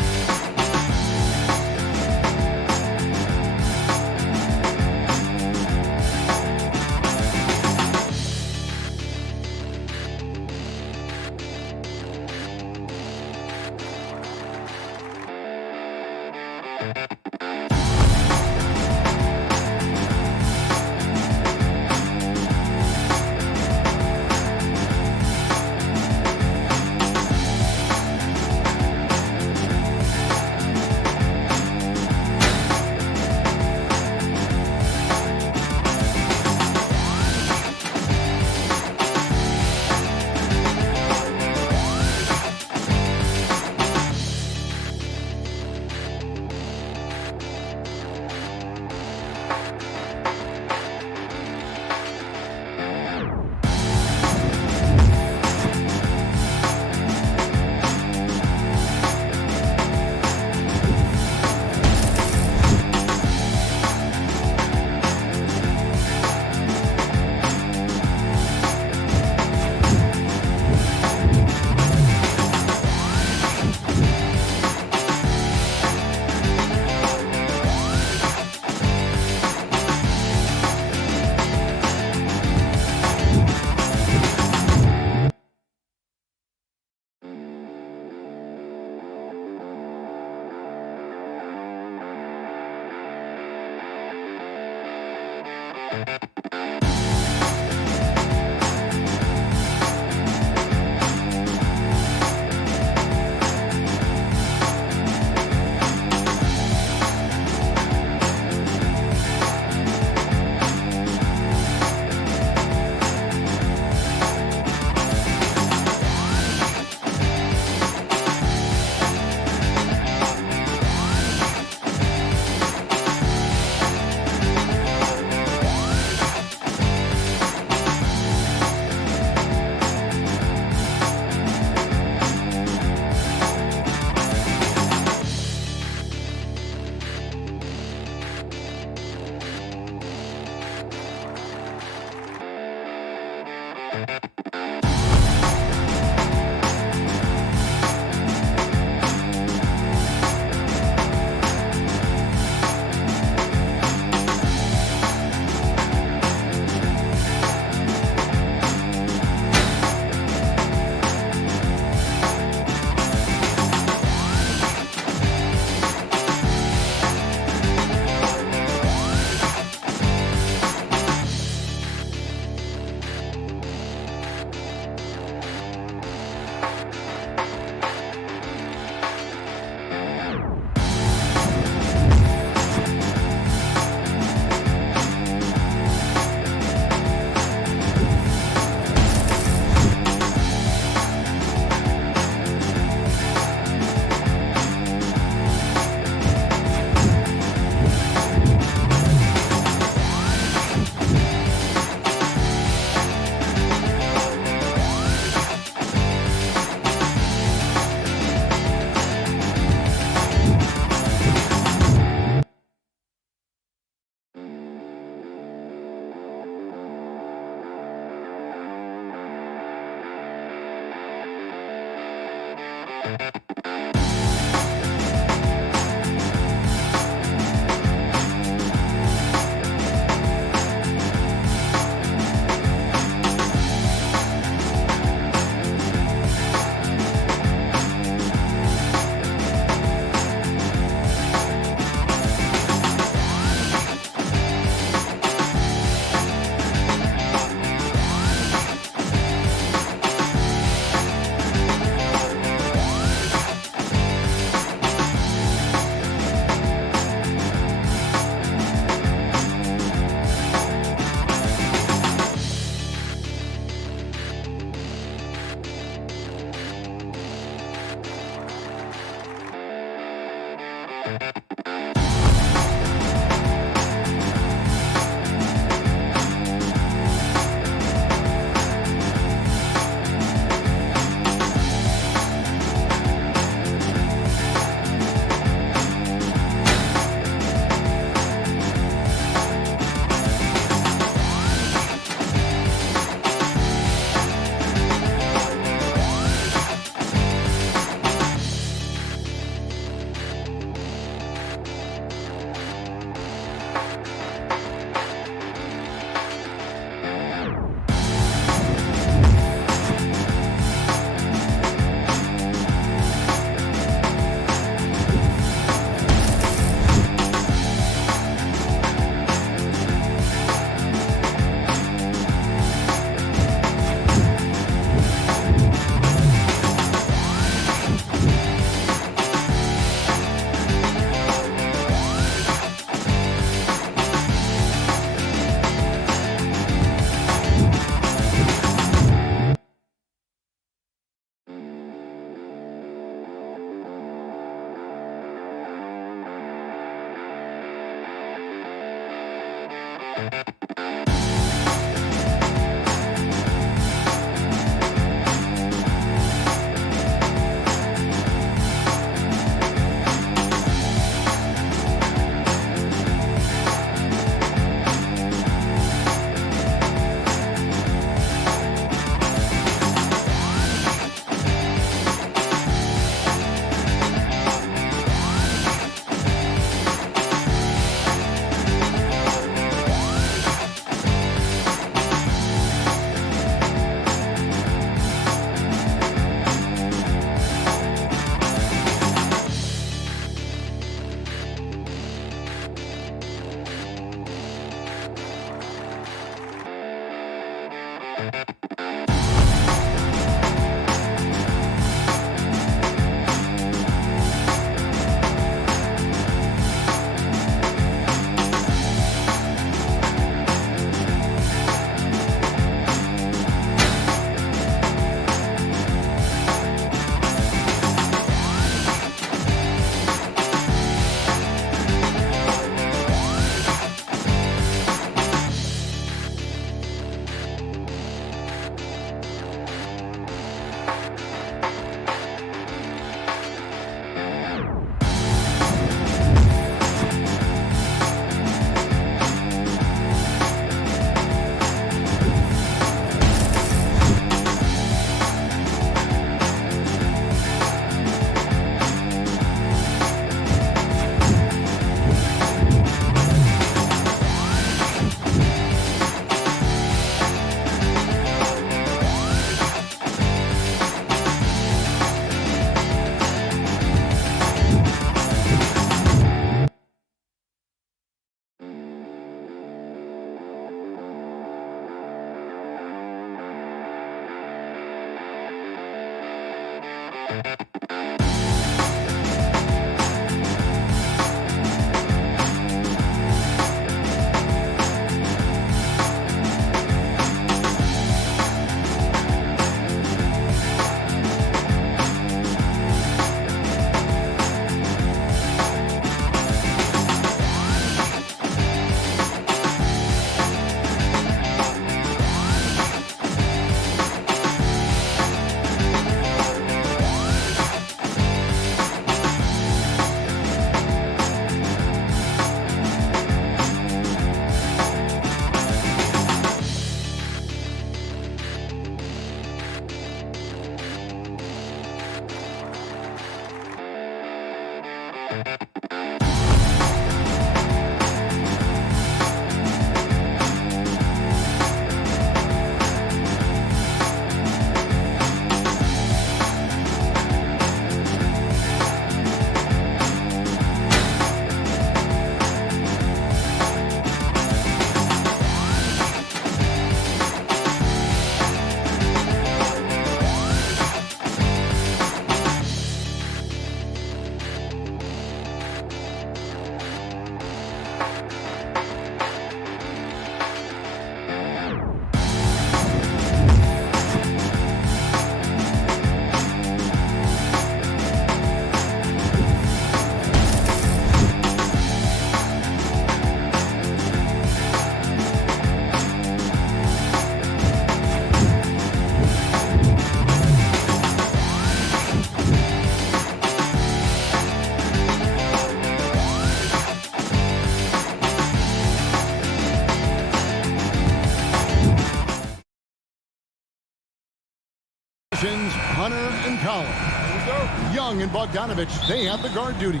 Hunter and Collins. Young and Bogdanovich, they have the guard duty.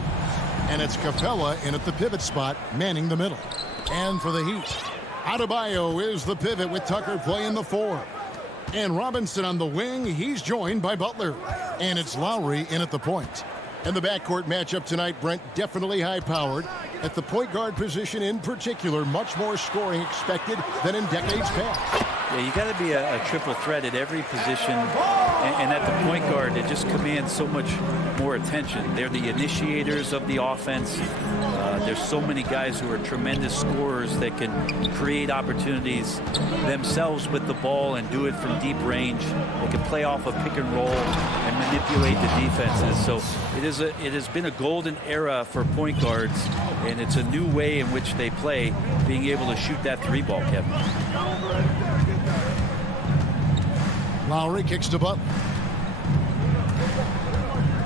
And it's Capella in at the pivot spot, manning the middle. And for the Heat, Adebayo is the pivot with Tucker playing the 4. And Robinson on the wing, he's joined by Butler. And it's Lowry in at the point. And the backcourt matchup tonight, Brent, definitely high-powered. At the point guard position in particular, much more scoring expected than in decades past. Yeah, you got to be a triple threat at every position, and at the point guard, it just commands so much more attention. They're the initiators of the offense. There's so many guys who are tremendous scorers that can create opportunities themselves with the ball and do it from deep range. They can play off a pick and roll and manipulate the defenses. So it has been a golden era for point guards and it's a new way in which they play, being able to shoot that three ball, Kevin. Lowry kicks to Butler.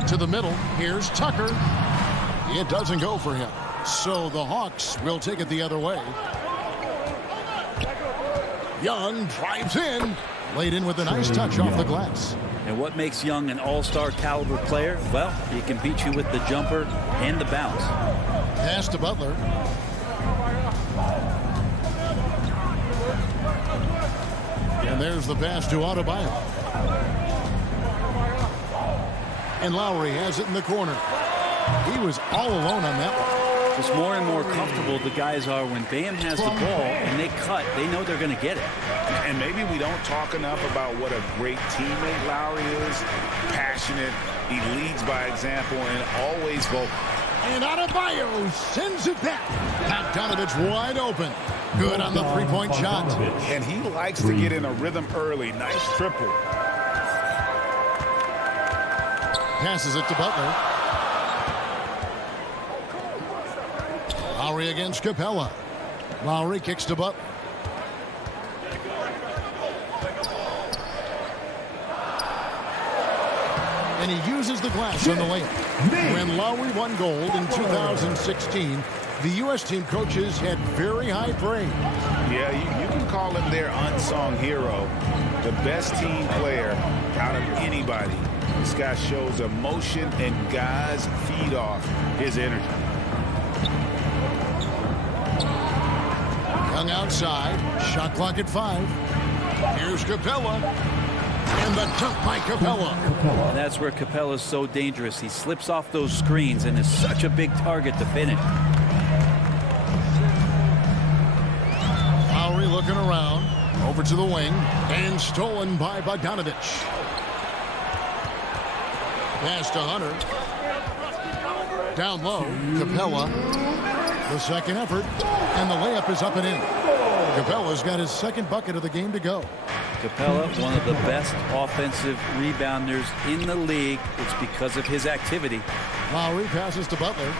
To the middle. Here's Tucker. It doesn't go for him. So the Hawks will take it the other way. Young drives in. Laid in with a nice touch off the glass. And what makes Young an all-star caliber player? Well, he can beat you with the jumper and the bounce. Pass to Butler. And there's the pass to Adebayo. And Lowry has it in the corner. He was all alone on that one. Just more and more comfortable the guys are when Bam has the ball and they cut. They know they're going to get it. And maybe we don't talk enough about what a great teammate Lowry is. Passionate. He leads by example and always vocal. And Adebayo sends it back. Bogdanovich wide open. Good on the three-point shot. And he likes to get in a rhythm early. Nice triple. Passes it to Butler. Lowry against Capella. Lowry kicks to Butler. And he uses the glass on the layup. When Lowry won gold in 2016, the U.S. team coaches had very high praise. Yeah, you can call him their unsung hero. The best team player out of anybody. This guy shows emotion and guys feed off his energy. Young outside. Shot clock at 5. Here's Capella. And the dunk by Capella. And that's where Capella's so dangerous. He slips off those screens and is such a big target to finish. Lowry looking around. Over to the wing. And stolen by Bogdanovich. Pass to Hunter. Down low. Capella. The second effort. And the layup is up and in. Capella's got his second bucket of the game to go. Capella, one of the best offensive rebounders in the league. It's because of his activity. Lowry passes to Butler.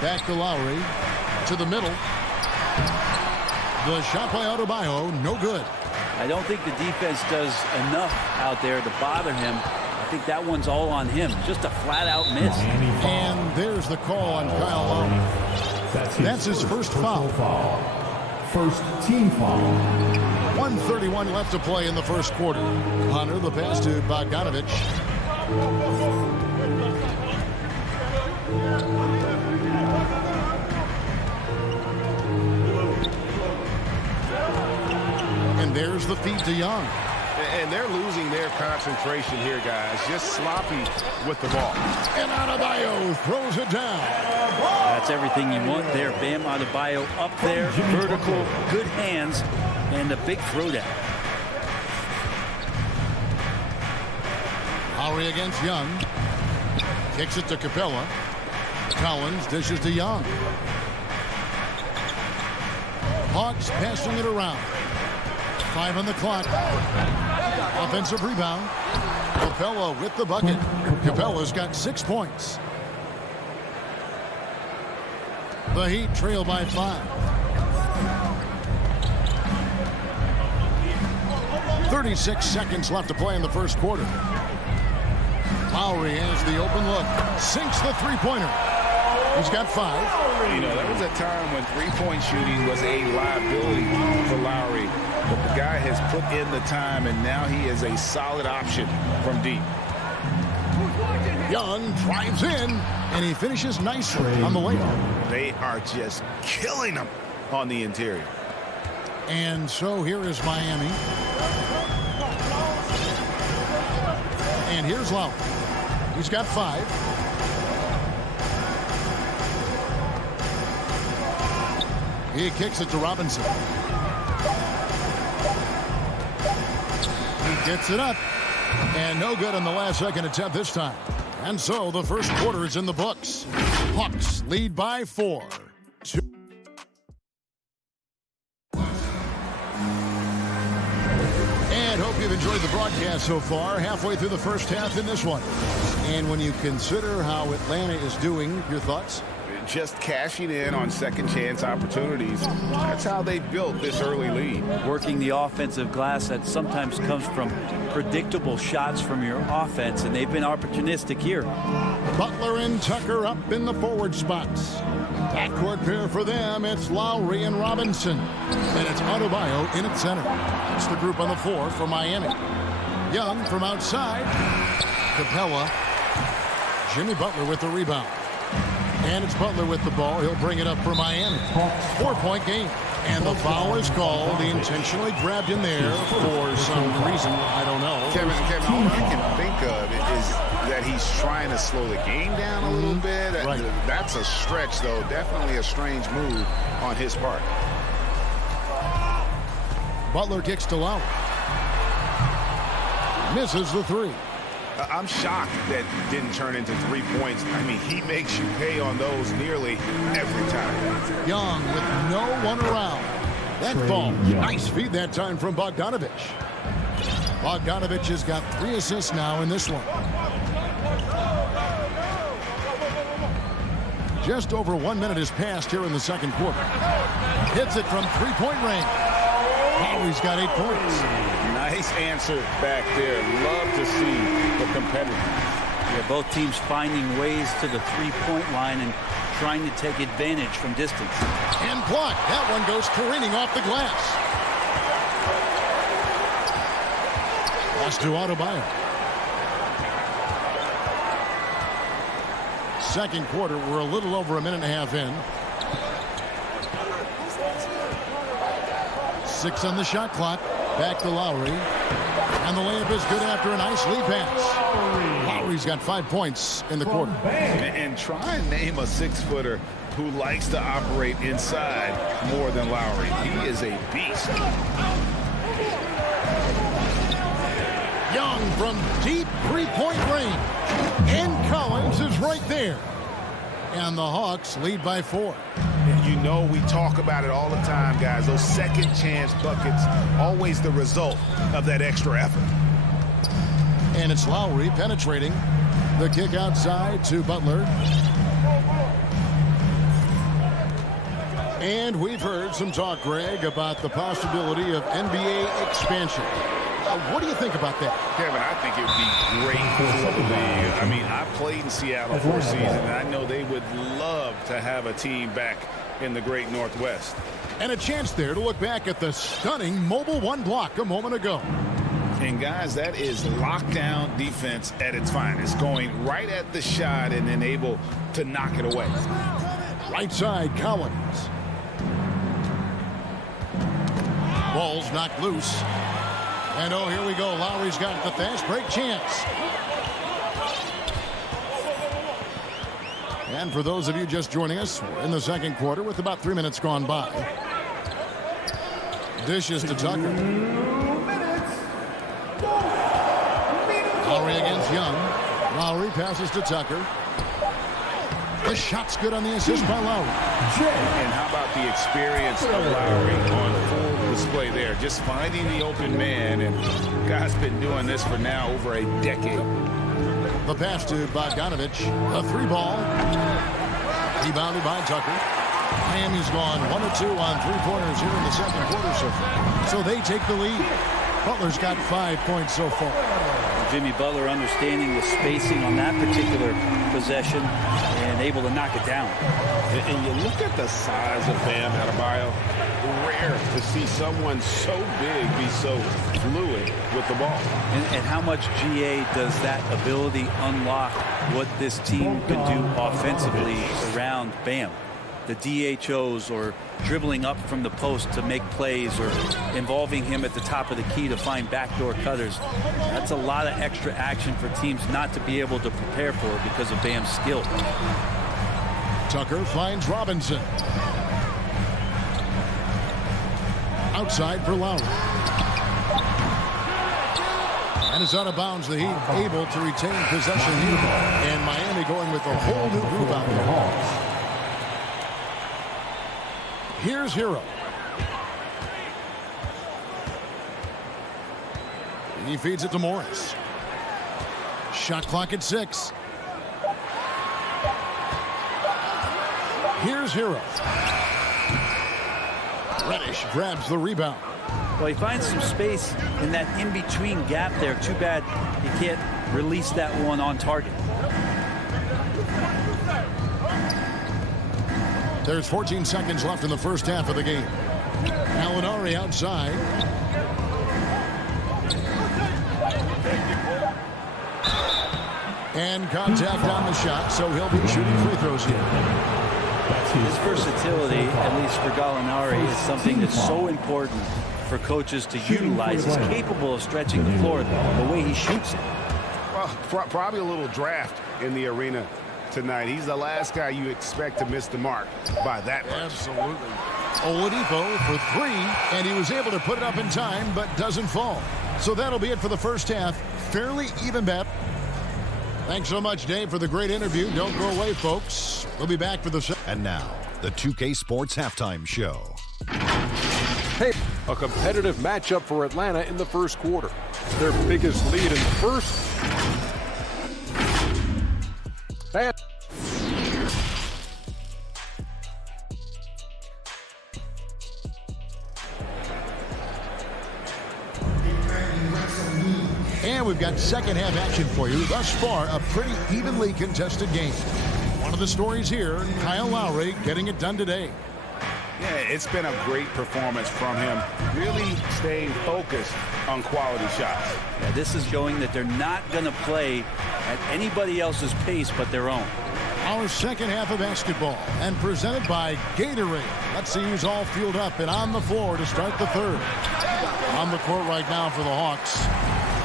Back to Lowry. To the middle. The shot by Adebayo, no good. I don't think the defense does enough out there to bother him. I think that one's all on him. Just a flat-out miss. And there's the call on Kyle Lowry. That's his first foul. First team foul. 1:31 left to play in the first quarter. Hunter, the pass to Bogdanovich. And there's the feed to Young. And they're losing their concentration here, guys. Just sloppy with the ball. And Adebayo throws it down. That's everything you want there. Bam Adebayo up there. Vertical, good hands, and a big throwdown. Lowry against Young. Kicks it to Capella. Collins dishes to Young. Hawks passing it around. 5 on the clock. Offensive rebound. Capella with the bucket. Capella's got 6 points. The Heat trail by 5. 36 seconds left to play in the first quarter. Lowry has the open look. Sinks the three-pointer. He's got 5. You know, there was a time when three-point shooting was a liability for Lowry. But the guy has put in the time, and now he is a solid option from deep. Young drives in, and he finishes nicely on the layup. They are just killing him on the interior. And so here is Miami. And here's Lowry. He's got 5. He kicks it to Robinson. He gets it up. And no good on the last second attempt this time. And so the first quarter is in the books. Hawks lead by 4. And hope you've enjoyed the broadcast so far. Halfway through the first half in this one. And when you consider how Atlanta is doing, your thoughts? just cashing in on second chance opportunities. That's how they built this early lead. Working the offensive glass that sometimes comes from predictable shots from your offense, and they've been opportunistic here. Butler and Tucker up in the forward spots. Backcourt pair for them, it's Lowry and Robinson. And it's Adebayo in at center. It's the group on the floor for Miami. Young from outside. Capella. Jimmy Butler with the rebound. And it's Butler with the ball. He'll bring it up for Miami. 4-point game. And the foul is called. He intentionally grabbed in there for some reason. I don't know. Kevin, all I can think of is that he's trying to slow the game down a little bit. Right. That's a stretch, though. Definitely a strange move on his part. Butler kicks to Lowry. Misses the three. I'm shocked that didn't turn into 3 points. I mean, he makes you pay on those nearly every time. Young with no one around. That ball. Nice feed that time from Bogdanovich. Bogdanovich has got 3 assists now in this one. Just over 1 minute has passed here in the second quarter. Hits it from three-point range. Lowry's got 8 points. Nice answer back there. Love to see the competitive. Yeah, both teams finding ways to the three-point line and trying to take advantage from distance. And blocked. That one goes careening off the glass. Pass to Adebayo. Second quarter, we're a little over a minute and a half in. 6 on the shot clock. Back to Lowry. And the layup is good after a nice lead pass. Lowry's got 5 points in the quarter. And try and name a 6-footer who likes to operate inside more than Lowry. He is a beast. Young from deep three-point range. And Collins is right there. And the Hawks lead by 4. You know, we talk about it all the time, guys. Those second chance buckets, always the result of that extra effort. And it's Lowry penetrating. The kick outside to Butler. And we've heard some talk, Greg, about the possibility of NBA expansion. What do you think about that? Kevin, I think it would be great for the league. I mean, I played in Seattle for a season, and I know they would love to have a team back in the great Northwest. And a chance there to look back at the stunning mobile one block a moment ago. And guys, that is lockdown defense at its finest, going right at the shot and then able to knock it away. Right side, Collins. Ball's knocked loose. And oh, here we go. Lowry's got the fast break chance. And for those of you just joining us, we're in the second quarter with about 3 minutes gone by. Dishes to Tucker. Lowry against Young. Lowry passes to Tucker. The shot's good on the assist by Lowry. And how about the experience of Lowry on full display there? Just finding the open man, and guy's been doing this for now over a decade. The pass to Bogdanovich. A 3-ball. Rebounded by Tucker. Miami's gone 1 of 2 on 3-pointers here in the second quarter so far. So they take the lead. Butler's got 5 points so far. Jimmy Butler understanding the spacing on that particular possession and able to knock it down. And you look at the size of Bam Adebayo. Rare to see someone so big be so fluid with the ball. And how much GA does that ability unlock what this team can do offensively around Bam? The DHOs or dribbling up from the post to make plays or involving him at the top of the key to find backdoor cutters. That's a lot of extra action for teams not to be able to prepare for because of Bam's skill. Tucker finds Robinson. Outside for Lowry. And it's out of bounds. The Heat able to retain possession here. And Miami going with a whole new group out there. Here's Hero. He feeds it to Morris. Shot clock at 6. Here's Hero. Reddish grabs the rebound. Well, he finds some space in that in-between gap there. Too bad he can't release that one on target. There's 14 seconds left in the first half of the game. Gallinari outside. And contact on the shot, so he'll be shooting free throws here. His versatility, at least for Gallinari, is something that's so important for coaches to utilize. He's capable of stretching the floor the way he shoots it. Well, probably a little draft in the arena tonight. He's the last guy you expect to miss the mark by that much. Absolutely. Oladipo for three, and he was able to put it up in time, but doesn't fall. So that'll be it for the first half. Fairly even bet. Thanks so much, Dave, for the great interview. Don't go away, folks. We'll be back for the... And now, the 2K Sports Halftime Show. Hey, a competitive matchup for Atlanta in the first quarter. Their biggest lead in the first. And And we've got second half action for you. Thus far, a pretty evenly contested game. One of the stories here, Kyle Lowry getting it done today. Yeah, it's been a great performance from him. Really staying focused on quality shots. Yeah, this is showing that they're not going to play at anybody else's pace but their own. Our second half of basketball, and presented by Gatorade. Let's see who's all fueled up and on the floor to start the third. On the court right now for the Hawks.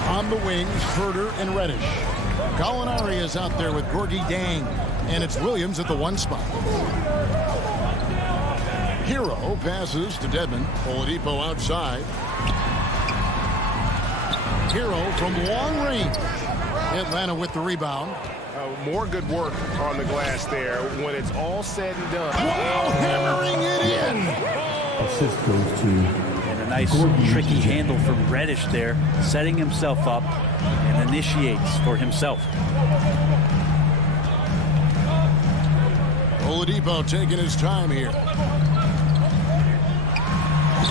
On the wings, Herder and Reddish. Gallinari is out there with Gorgie Dang, and it's Williams at the one spot. Hero passes to Dedmon. Oladipo outside. Hero from long range. Atlanta with the rebound. More good work on the glass there when it's all said and done. Wow, hammering it in. Assist goes to... And a nice tricky handle from Reddish there, setting himself up and initiates for himself. Oladipo taking his time here.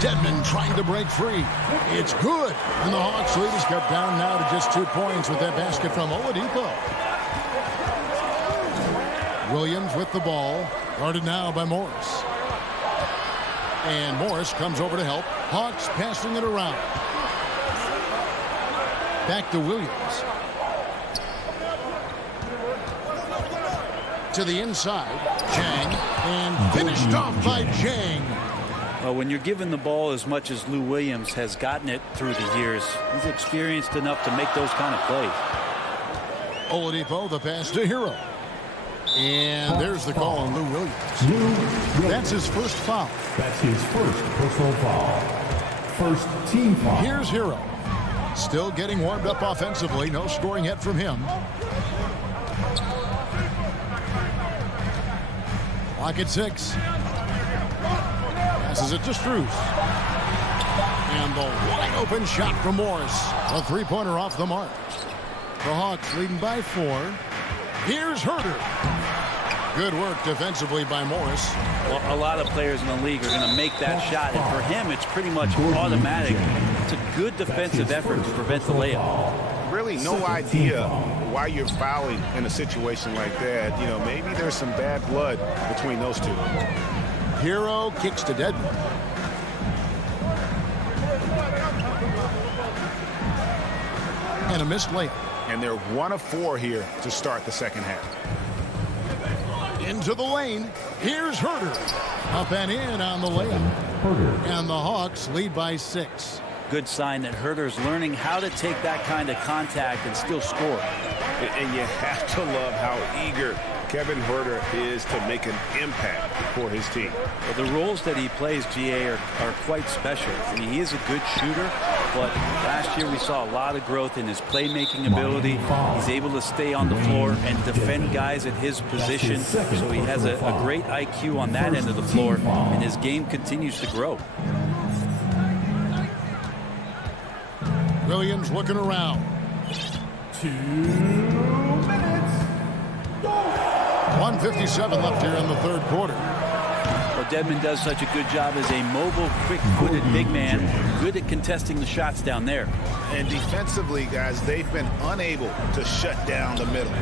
Dedmon trying to break free. It's good. And the Hawks lead is cut down now to just 2 points with that basket from Oladipo. Williams with the ball. Guarded now by Morris. And Morris comes over to help. Hawks passing it around. Back to Williams. To the inside. Jang. And finished off by Jang. Well, when you're given the ball as much as Lou Williams has gotten it through the years, he's experienced enough to make those kind of plays. Oladipo, the pass to Hero. And there's the call on Lou Williams. That's his first foul. That's his first personal foul. First team foul. Here's Hero. Still getting warmed up offensively. No scoring yet from him. Clock at 6. Passes it to Strus. And the wide open shot from Morris. A three-pointer off the mark. The Hawks leading by 4. Here's Herder. Good work defensively by Morris. Well, a lot of players in the league are going to make that shot, and for him, it's pretty much automatic. It's a good defensive effort to prevent the layup. Really no idea why you're fouling in a situation like that. You know, maybe there's some bad blood between those two. Hero kicks to Dedmon. And a missed layup. And they're 1 of 4 here to start the second half. Into the lane. Here's Herder. Up and in on the layup. And the Hawks lead by 6. Good sign that Herder's learning how to take that kind of contact and still score. And you have to love how eager Kevin Herder is to make an impact for his team. Well, the roles that he plays, GA, are quite special. I mean, he is a good shooter, but last year we saw a lot of growth in his playmaking ability. He's able to stay on the floor and defend guys at his position, so he has a great IQ on that end of the floor, and his game continues to grow. Williams looking around. 2 minutes. 1:57 left here in the third quarter. Dedmon does such a good job as a mobile, quick-footed big man, good at contesting the shots down there. And defensively, guys, they've been unable to shut down the middle.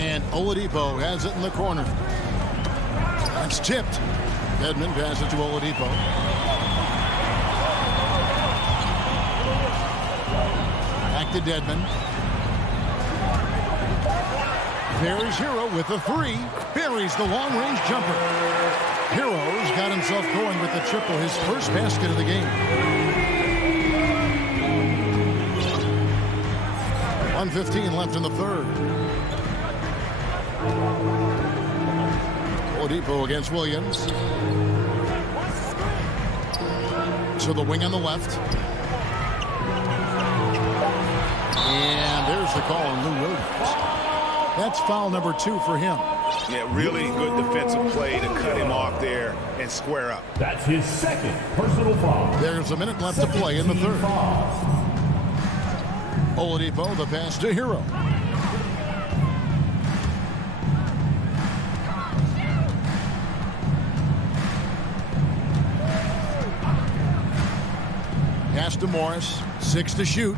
And Oladipo has it in the corner. That's tipped. Dedmon passes it to Oladipo. Back to Dedmon. There's Hero with the three. Buries the long-range jumper. Hero's got himself going with the triple, his first basket of the game. 1:15 left in the third. Oladipo against Williams. To the wing on the left. And there's the call on Lou Williams. That's foul number 2 for him. Yeah, really good defensive play to cut him off there and square up. That's his second personal foul. There's a minute left to play in the third. Oladipo, the pass to Hero. Pass to Morris. 6 to shoot.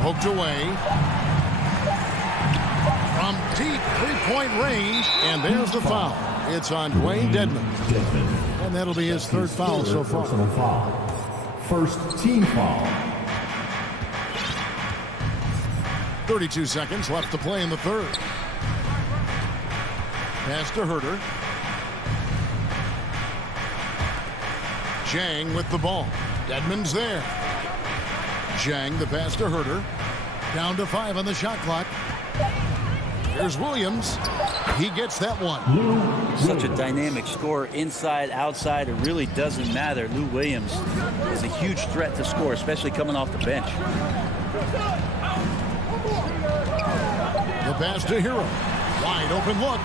Poked away. From deep three-point range, and there's the foul. It's on Dwayne Dedmon. And that'll be his third foul so far. First team foul. 32 seconds left to play in the third. Pass to Herter. Zhang with the ball. Dedmon's there. Zhang, the pass to Herter. Down to 5 on the shot clock. Here's Williams. He gets that one. Such a dynamic scorer, inside, outside. It really doesn't matter. Lou Williams is a huge threat to score, especially coming off the bench. The pass to Hero. Wide open look.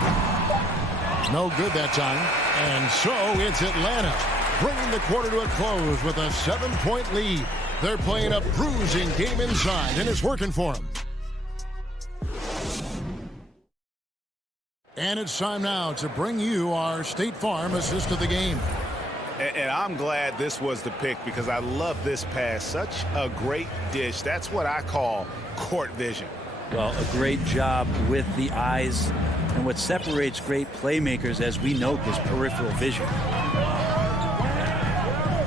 No good that time. And so it's Atlanta bringing the quarter to a close with a 7-point lead. They're playing a bruising game inside, and it's working for them. And it's time now to bring you our State Farm assist of the game. And I'm glad this was the pick because I love this pass. Such a great dish. That's what I call court vision. Well, a great job with the eyes. And what separates great playmakers, as we note, is peripheral vision.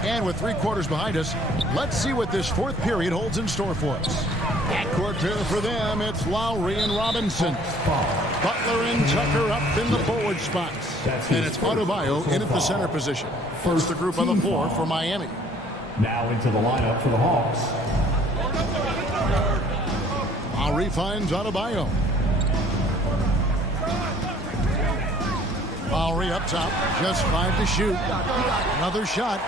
And with 3 quarters behind us, let's see what this fourth period holds in store for us. Backcourt pair for them, it's Lowry and Robinson. Butler and Tucker up in the forward spots. And it's Adebayo in at the center position. First the group on the floor for Miami. Now into the lineup for the Hawks. Lowry finds Adebayo. Lowry up top, just 5 to shoot. Another shot.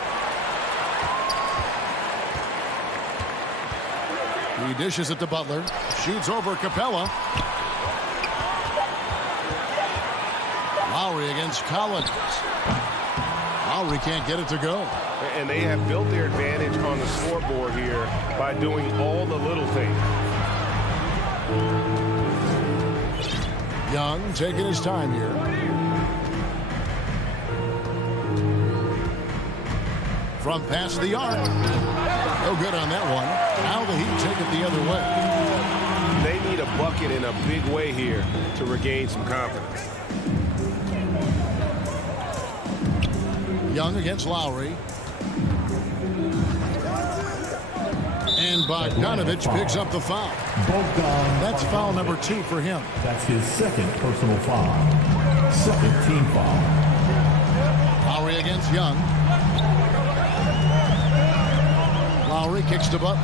He dishes it to Butler. Shoots over Capella. Lowry against Collins. Lowry can't get it to go. And they have built their advantage on the scoreboard here by doing all the little things. Young taking his time here. From past the arc. No good on that one. Now the Heat take it the other way. They need a bucket in a big way here to regain some confidence. Young against Lowry. And Bogdanovich picks up the foul. That's foul number 2 for him. That's his second personal foul. Second team foul. Lowry against Young. Lowry kicks to Butler.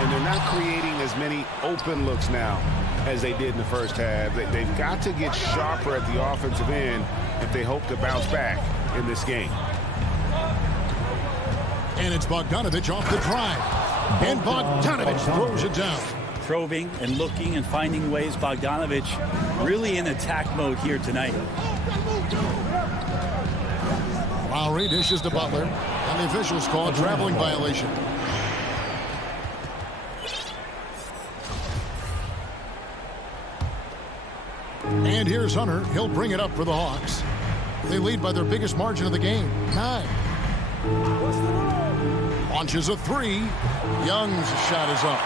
And they're not creating as many open looks now as they did in the first half. They've got to get sharper at the offensive end if they hope to bounce back in this game. And it's Bogdanovich off the drive. And Bogdanovich throws it down. Probing and looking and finding ways. Bogdanovich really in attack mode here tonight. Lowry dishes to Butler. And the officials call a traveling violation. And here's Hunter. He'll bring it up for the Hawks. They lead by their biggest margin of the game, 9. Launches a 3. Young's shot is up.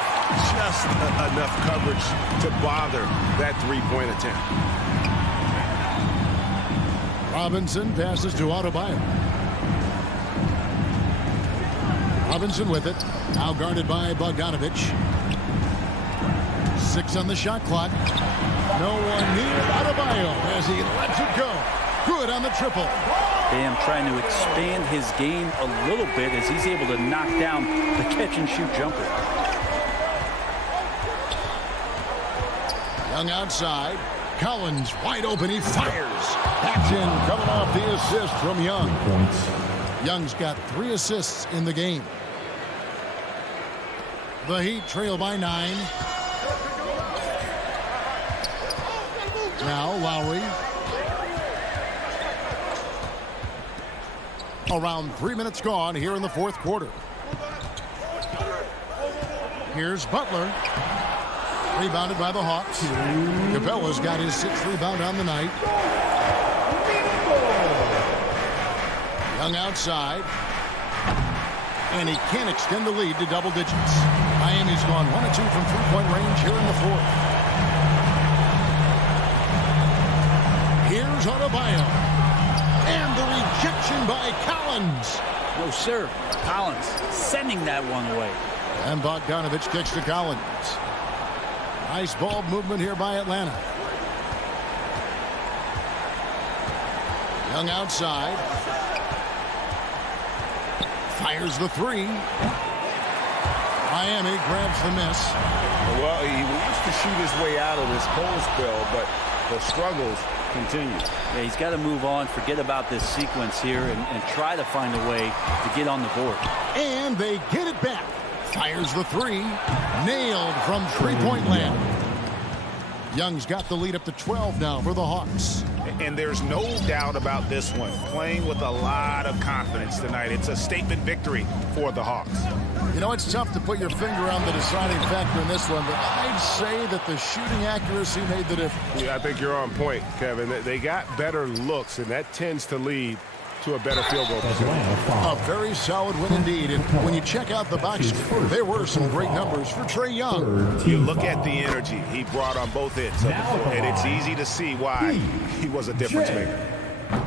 Just enough coverage to bother that three-point attempt. Robinson passes to Adebayo. Robinson with it. Now guarded by Bogdanovich. 6 on the shot clock. No one near Adebayo as he lets it go. Good on the triple. Bam trying to expand his game a little bit as he's able to knock down the catch-and-shoot jumper. Young outside. Collins wide open. He fires. That's in, coming off the assist from Young. Young's got 3 assists in the game. The Heat trail by 9. Now Lowry. Around 3 minutes gone here in the fourth quarter. Here's Butler. Rebounded by the Hawks. Capella's got his 6th rebound on the night. Young outside. And he can't extend the lead to double digits. Miami's gone 1 of 2 from three-point range here in the fourth. Here's Adebayo. And the rejection by Collins. No, sir. Collins sending that one away. And Bogdanovich kicks to Collins. Nice ball movement here by Atlanta. Young outside. Fires the 3. Miami grabs the miss. Well, he wants to shoot his way out of this cold spell, but the struggles continue. Yeah, he's got to move on, forget about this sequence here, and try to find a way to get on the board. And they get it back. Fires the 3. Nailed from three-point land. Young's got the lead up to 12 now for the Hawks. And there's no doubt about this one. Playing with a lot of confidence tonight. It's a statement victory for the Hawks. You know, it's tough to put your finger on the deciding factor in this one, but I'd say that the shooting accuracy made the difference. Yeah, I think you're on point, Kevin. They got better looks, and that tends to lead to a better field goal position. A very solid win indeed. And when you check out the box score, there were some great numbers for Trae Young. You look at the energy he brought on both ends of the floor, and it's easy to see why he was a difference maker.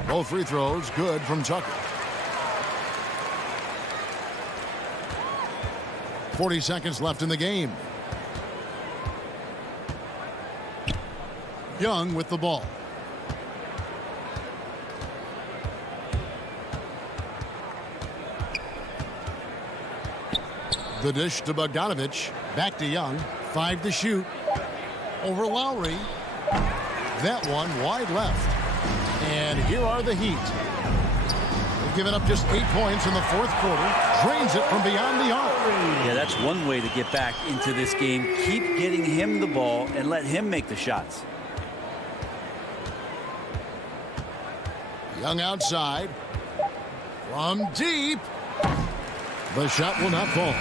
Both free throws good from Tucker. 40 seconds left in the game. Young with the ball. The dish to Bogdanovich. Back to Young. 5 to shoot. Over Lowry. That one wide left. And here are the Heat. They've given up just 8 points in the fourth quarter. Drains it from beyond the arc. Yeah, that's one way to get back into this game. Keep getting him the ball and let him make the shots. Young outside. From deep. The shot will not fall.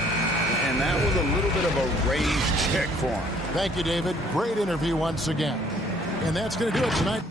And that was a little bit of a raised check for him. Thank you, David. Great interview once again. And that's going to do it tonight.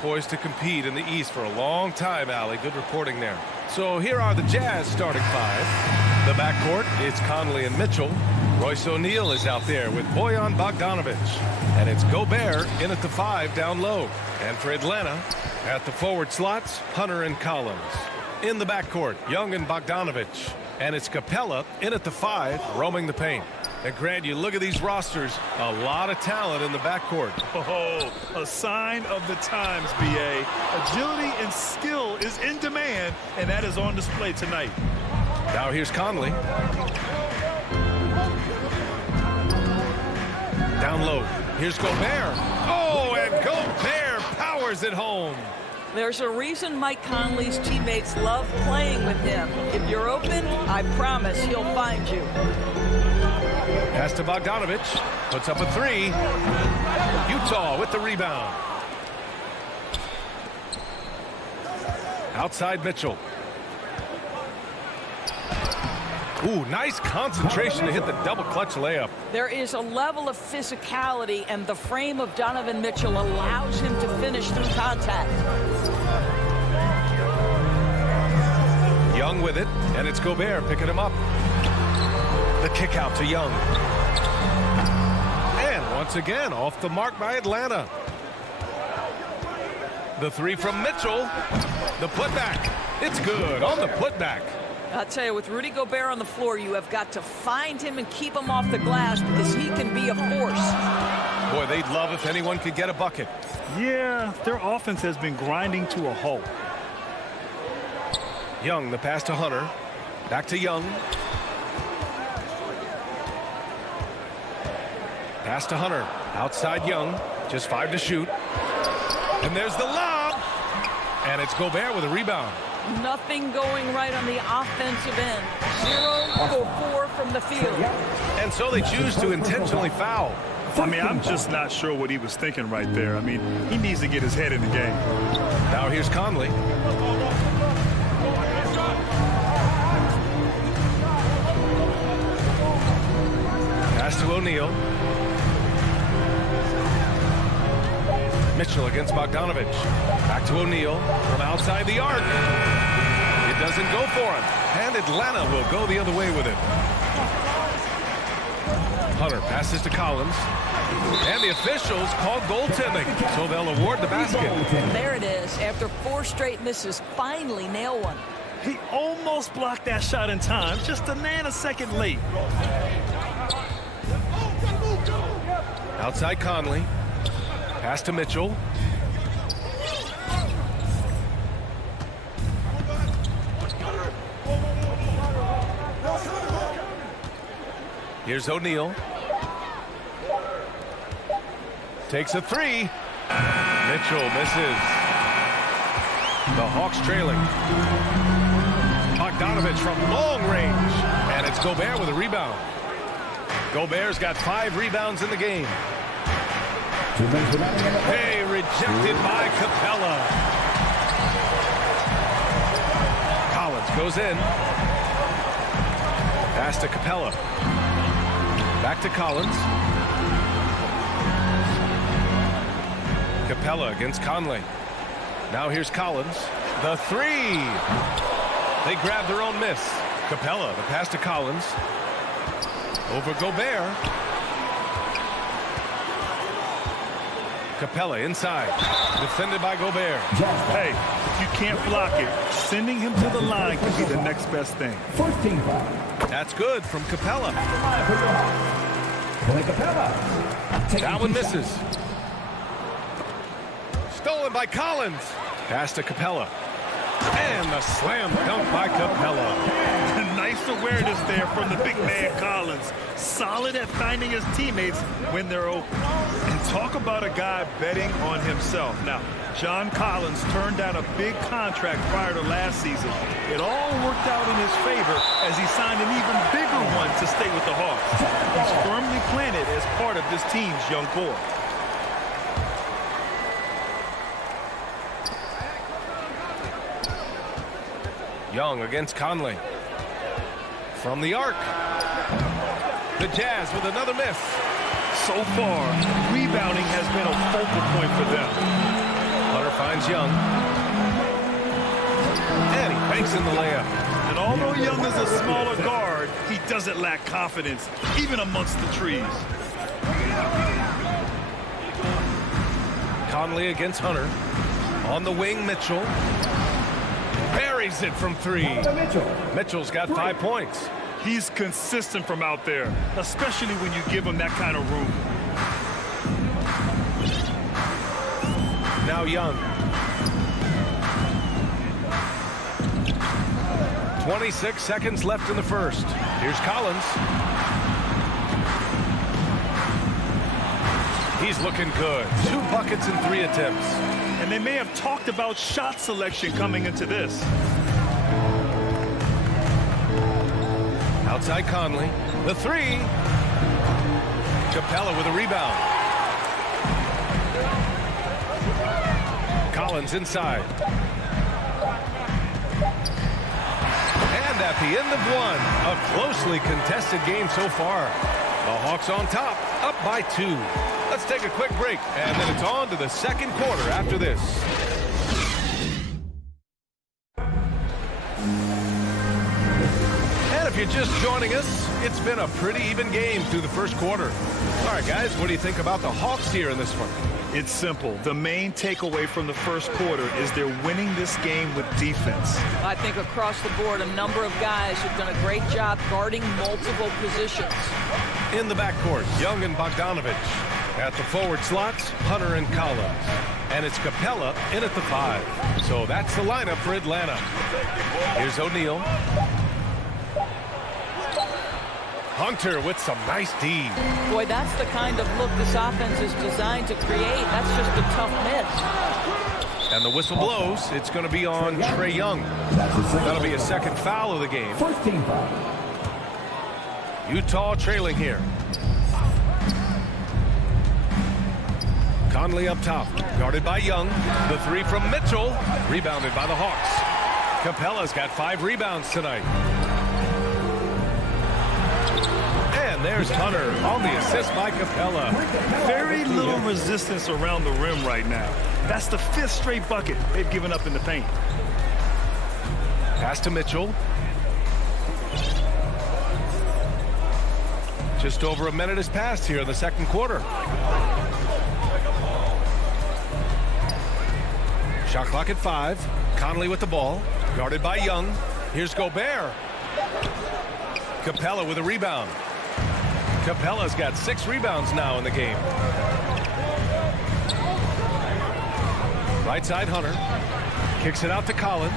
Poised to compete in the East for a long time, Allie. Good reporting there. So here are the Jazz starting five. The backcourt, it's Conley and Mitchell. Royce O'Neal is out there with Bojan Bogdanovic. And it's Gobert in at the 5 down low. And for Atlanta, at the forward slots, Hunter and Collins. In the backcourt, Young and Bogdanovic. And it's Capella in at the 5, roaming the paint. And Grant, you look at these rosters, a lot of talent in the backcourt. Oh, a sign of the times, B.A. Agility and skill is in demand, and that is on display tonight. Now here's Conley. Down low. Here's Gobert. Oh, and Gobert powers it home. There's a reason Mike Conley's teammates love playing with him. If you're open, I promise he'll find you. Pass to Bogdanovic. Puts up a 3. Utah with the rebound. Outside Mitchell. Ooh, nice concentration to hit the double clutch layup. There is a level of physicality, and the frame of Donovan Mitchell allows him to finish through contact. Young with it, and it's Gobert picking him up. The kick out to Young. And once again, off the mark by Atlanta. The 3 from Mitchell. The putback. It's good on the putback. I'll tell you, with Rudy Gobert on the floor, you have got to find him and keep him off the glass because he can be a force. Boy, they'd love if anyone could get a bucket. Yeah, their offense has been grinding to a halt. Young, the pass to Hunter. Back to Young. Pass to Hunter. Outside Young. Just 5 to shoot. And there's the lob. And it's Gobert with a rebound. Nothing going right on the offensive end. 0 for 4 from the field. And so they choose to intentionally foul. I mean, I'm just not sure what he was thinking right there. I mean, he needs to get his head in the game. Now here's Conley. Pass to O'Neal. Mitchell against Bogdanovic. Back to O'Neal from outside the arc. It doesn't go for him. And Atlanta will go the other way with it. Hunter passes to Collins. And the officials call goaltending, so they'll award the basket. There it is. After 4 straight misses, finally nail one. He almost blocked that shot in time, just a nanosecond late. Outside Conley. Pass to Mitchell. Here's O'Neal. Takes a three. Mitchell misses. The Hawks trailing. Bogdanovich from long range. And it's Gobert with a rebound. Gobert's got 5 rebounds in the game. Hey, rejected by Capella. Collins goes in. Pass to Capella. Back to Collins. Capella against Conley. Now here's Collins. The three. They grab their own miss. Capella, the pass to Collins. Over Gobert. Capella inside. Defended by Gobert. Hey, if you can't block it, sending him to the line could be the next best thing. That's good from Capella. That one misses. Stolen by Collins. Pass to Capella. And the slam dunk by Capella. Nice awareness there from the big man Collins. Solid at finding his teammates when they're open. And talk about a guy betting on himself. Now, John Collins turned down a big contract prior to last season. It all worked out in his favor as he signed an even bigger one to stay with the Hawks. He's firmly planted as part of this team's young core. Young against Conley. From the arc. The Jazz with another miss. So far, rebounding has been a focal point for them. Hunter finds Young. And he banks in the layup. And although Young is a smaller guard, he doesn't lack confidence, even amongst the trees. Conley against Hunter. On the wing, Mitchell. Buries it from 3. Mitchell's got 5 points. He's consistent from out there, especially when you give him that kind of room. Now Young. 26 seconds left in the first. Here's Collins. He's looking good. 2 buckets in 3 attempts. And they may have talked about shot selection coming into this. Outside Conley. The 3. Capella with a rebound. Collins inside. And at the end of 1, a closely contested game so far. The Hawks on top, up by 2. Let's take a quick break, and then it's on to the second quarter after this. And if you're just joining us, it's been a pretty even game through the first quarter. All right, guys, what do you think about the Hawks here in this one? It's simple. The main takeaway from the first quarter is they're winning this game with defense. I think across the board, a number of guys have done a great job guarding multiple positions. In the backcourt, Young and Bogdanovich. At the forward slots, Hunter and Collins. And it's Capella in at the 5. So that's the lineup for Atlanta. Here's O'Neal. Hunter with some nice D. Boy, that's the kind of look this offense is designed to create. That's just a tough miss. And the whistle blows. It's going to be on Trae Young. That'll be a second foul of the game. Utah trailing here. Conley up top, guarded by Young. The 3 from Mitchell, rebounded by the Hawks. Capella's got 5 rebounds tonight. And there's Hunter on the assist by Capella. Very little resistance around the rim right now. That's the 5th straight bucket they've given up in the paint. Pass to Mitchell. Just over a minute has passed here in the second quarter. Shot clock at 5. Conley with the ball. Guarded by Young. Here's Gobert. Capella with a rebound. Capella's got 6 rebounds now in the game. Right side, Hunter. Kicks it out to Collins.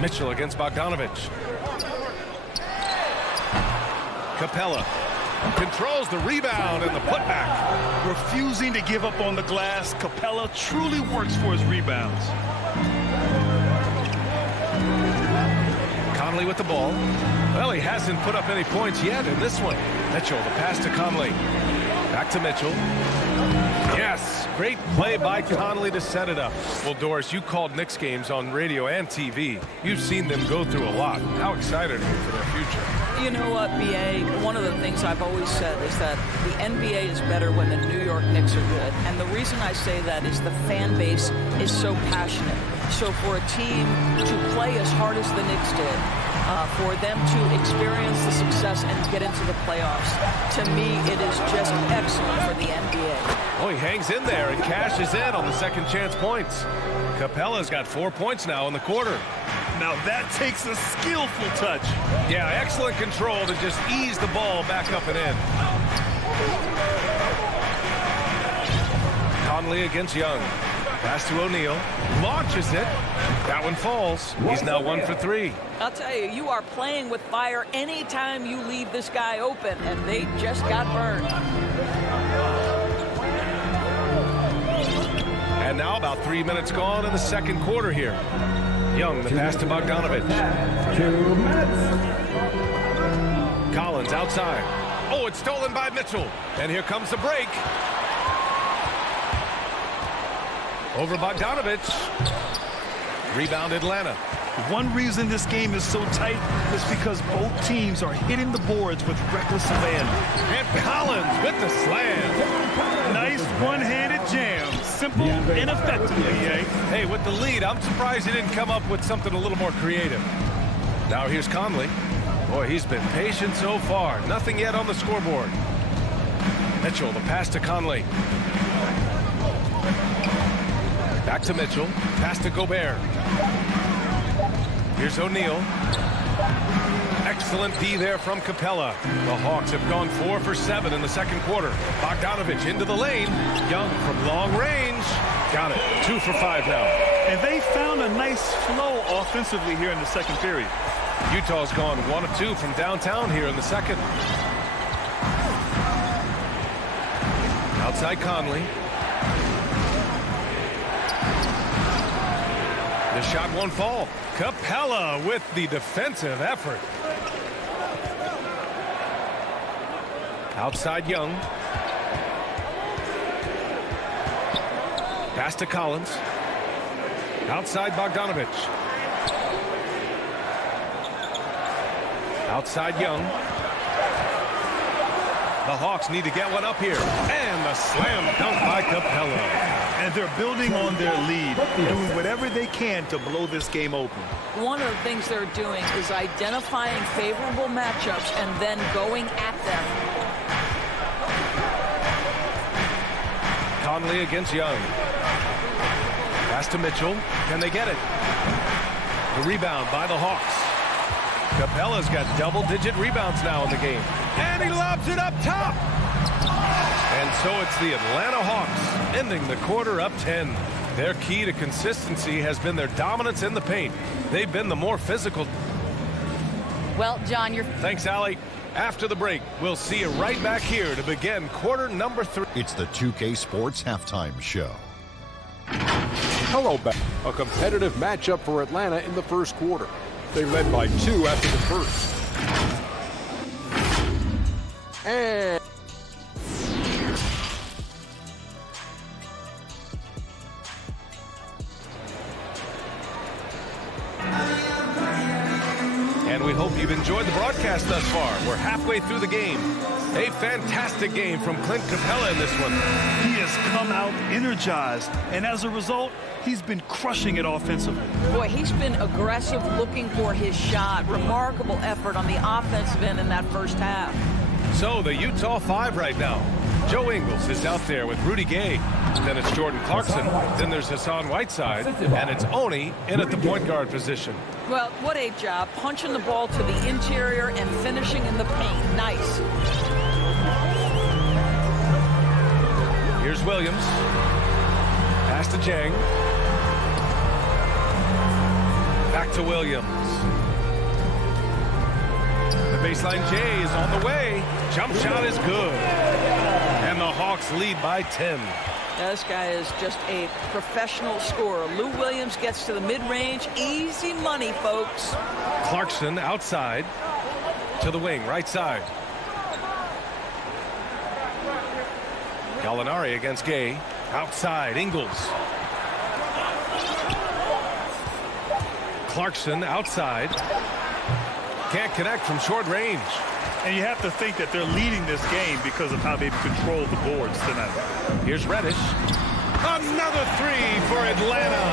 Mitchell against Bogdanovich. Capella controls the rebound and the putback. Refusing to give up on the glass, Capella truly works for his rebounds. Conley with the ball. Well, he hasn't put up any points yet in this one. Mitchell, the pass to Conley. Back to Mitchell. Yes, great play by Conley to set it up. Well, Doris, you called Knicks games on radio and TV. You've seen them go through a lot. How excited are you for their future? You know what, BA, one of the things I've always said is that the NBA is better when the New York Knicks are good. And the reason I say that is the fan base is so passionate. So for a team to play as hard as the Knicks did, for them to experience the success and get into the playoffs, to me, it is just excellent for the NBA. Oh, he hangs in there and cashes in on the second chance points. Capella's got 4 points now in the quarter. Now that takes a skillful touch. Yeah, excellent control to just ease the ball back up and in. Conley against Young. Pass to O'Neal. Launches it. That one falls. He's now 1 for 3. I'll tell you, you are playing with fire anytime you leave this guy open, and they just got burned. And now about 3 minutes gone in the second quarter here. Young, the pass to Bogdanovich. 2 minutes. Collins outside. Oh, it's stolen by Mitchell. And here comes the break. Over Bogdanovich. Rebound Atlanta. One reason this game is so tight is because both teams are hitting the boards with reckless abandon. And Collins with the slam. Nice one-handed jam. Simple and effective, BA. Hey, with the lead, I'm surprised he didn't come up with something a little more creative. Now here's Conley. Boy, he's been patient so far. Nothing yet on the scoreboard. Mitchell, the pass to Conley. Back to Mitchell. Pass to Gobert. Here's O'Neal. Excellent D there from Capella. The Hawks have gone 4 for 7 in the second quarter. Bogdanovich into the lane. Young from long range. Got it. 2 for 5 now. And they found a nice flow offensively here in the second period. Utah's gone 1 of 2 from downtown here in the second. Outside Conley. The shot won't fall. Capella with the defensive effort. Outside Young. Pass to Collins. Outside Bogdanovich. Outside Young. The Hawks need to get one up here. And the slam dunk by Capella. And they're building on their lead, doing whatever they can to blow this game open. One of the things they're doing is identifying favorable matchups and then going at them. Conley against Young. Pass to Mitchell. Can they get it? The rebound by the Hawks. Capella's got double-digit rebounds now in the game. And he lobs it up top. And so it's the Atlanta Hawks ending the quarter up 10. Their key to consistency has been their dominance in the paint. They've been the more physical. Well, John, Thanks, Allie. After the break, we'll see you right back here to begin quarter number 3. It's the 2K Sports Halftime Show. Hello, back. A competitive matchup for Atlanta in the first quarter. They led by 2 after the first. And we hope you've enjoyed the broadcast thus far. We're halfway through the game. A fantastic game from Clint Capella in this one. He has come out energized, and as a result, he's been crushing it offensively. Boy, he's been aggressive looking for his shot. Remarkable effort on the offensive end in that first half. So the Utah 5 right now. Joe Ingles is out there with Rudy Gay. Then it's Jordan Clarkson. Then there's Hassan Whiteside. And it's Oni in at the point guard position. Well, what a job. Punching the ball to the interior and finishing in the paint. Nice. Here's Williams. Pass to Jang. Back to Williams. The Baseline J is on the way. Jump shot is good. And the Hawks lead by 10. This guy is just a professional scorer. Lou Williams gets to the mid-range. Easy money, folks. Clarkson outside to the wing, right side. Gallinari against Gay. Outside, Ingles. Clarkson outside. Can't connect from short range. And you have to think that they're leading this game because of how they've controlled the boards tonight. Here's Reddish. Another three for Atlanta.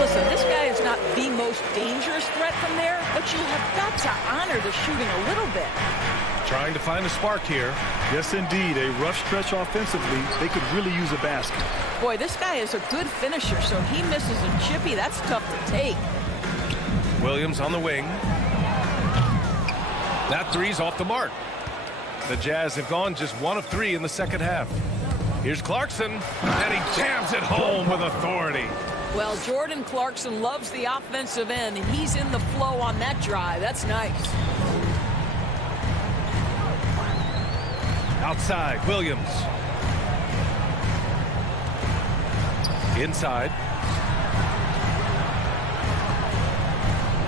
Listen, this guy is not the most dangerous threat from there, but you have got to honor the shooting a little bit. Trying to find a spark here. Yes, indeed. A rough stretch offensively. They could really use a basket. Boy, this guy is a good finisher, so he misses a chippy. That's tough to take. Williams on the wing. That three's off the mark. The Jazz have gone just 1 of 3 in the second half. Here's Clarkson, and he jams it home with authority. Well, Jordan Clarkson loves the offensive end. He's in the flow on that drive. That's nice. Outside, Williams. Inside.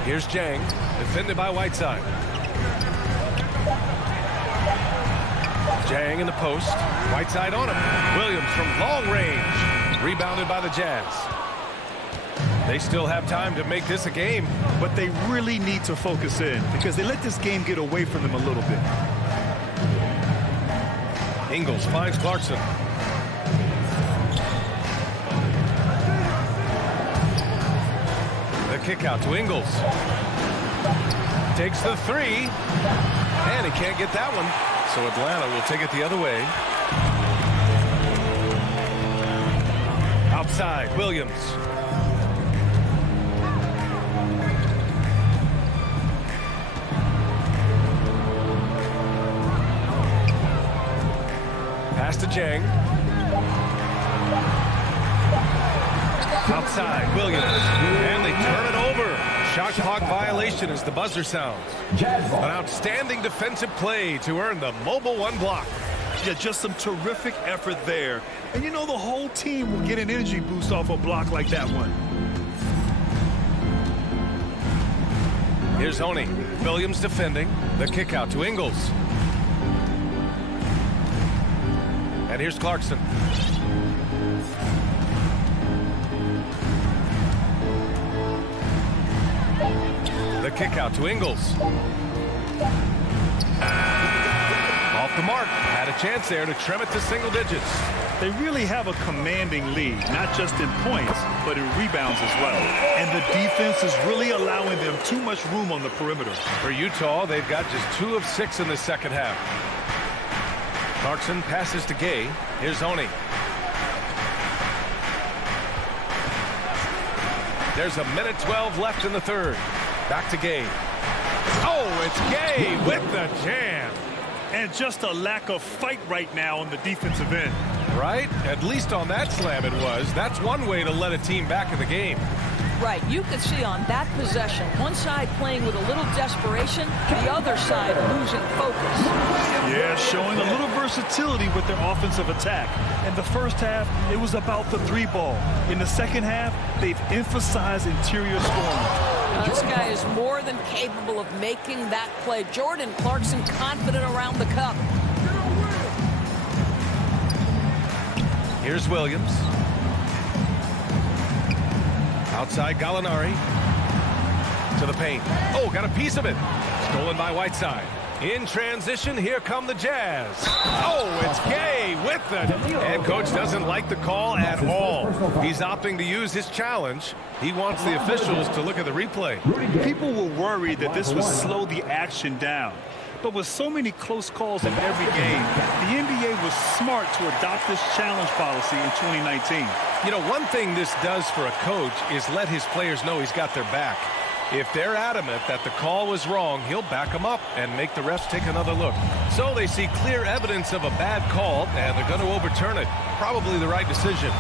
Here's Jang, defended by Whiteside. Jang in the post. Whiteside on him. Williams from long range. Rebounded by the Jazz. They still have time to make this a game. But they really need to focus in because they let this game get away from them a little bit. Ingles finds Clarkson. The kick out to Ingles. Takes the three. And he can't get that one. So Atlanta will take it the other way. Outside, Williams. Pass to Jang. Outside, Williams. And they turn it over. Shot clock violation as the buzzer sounds. An outstanding defensive play to earn the Mobile One block. Yeah, just some terrific effort there. And you know the whole team will get an energy boost off a block like that one. Here's Oni. Williams defending. The kick out to Ingles. And here's Clarkson. The kick out to Ingles. Off the mark. Had a chance there to trim it to single digits. They really have a commanding lead, not just in points, but in rebounds as well. And the defense is really allowing them too much room on the perimeter. For Utah, they've got just 2 of 6 in the second half. Clarkson passes to Gay. Here's Oni. There's a minute 12 left in the third. Back to Gay. Oh, it's Gay with the jam. And just a lack of fight right now on the defensive end. Right? At least on that slam it was. That's one way to let a team back in the game. Right. You could see on that possession, one side playing with a little desperation, the other side losing focus. Yeah, showing a little versatility with their offensive attack. In the first half, it was about the 3-ball. In the second half, they've emphasized interior scoring. This guy is more than capable of making that play. Jordan Clarkson confident around the cup. Here's Williams. Outside Gallinari. To the paint. Oh, got a piece of it. Stolen by Whiteside. In transition, here come the Jazz. Oh, it's Gay with the... Head coach doesn't like the call at all. He's opting to use his challenge. He wants the officials to look at the replay. People were worried that this would slow the action down. But with so many close calls in every game, the NBA was smart to adopt this challenge policy in 2019. You know, one thing this does for a coach is let his players know he's got their back. If they're adamant that the call was wrong, he'll back them up and make the refs take another look. So they see clear evidence of a bad call, and they're going to overturn it. Probably the right decision.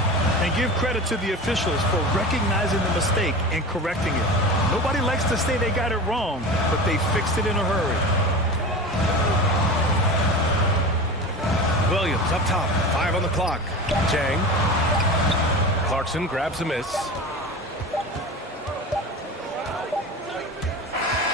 And give credit to the officials for recognizing the mistake and correcting it. Nobody likes to say they got it wrong, but they fixed it in a hurry. Williams up top. 5 on the clock. Jang. Clarkson grabs a miss.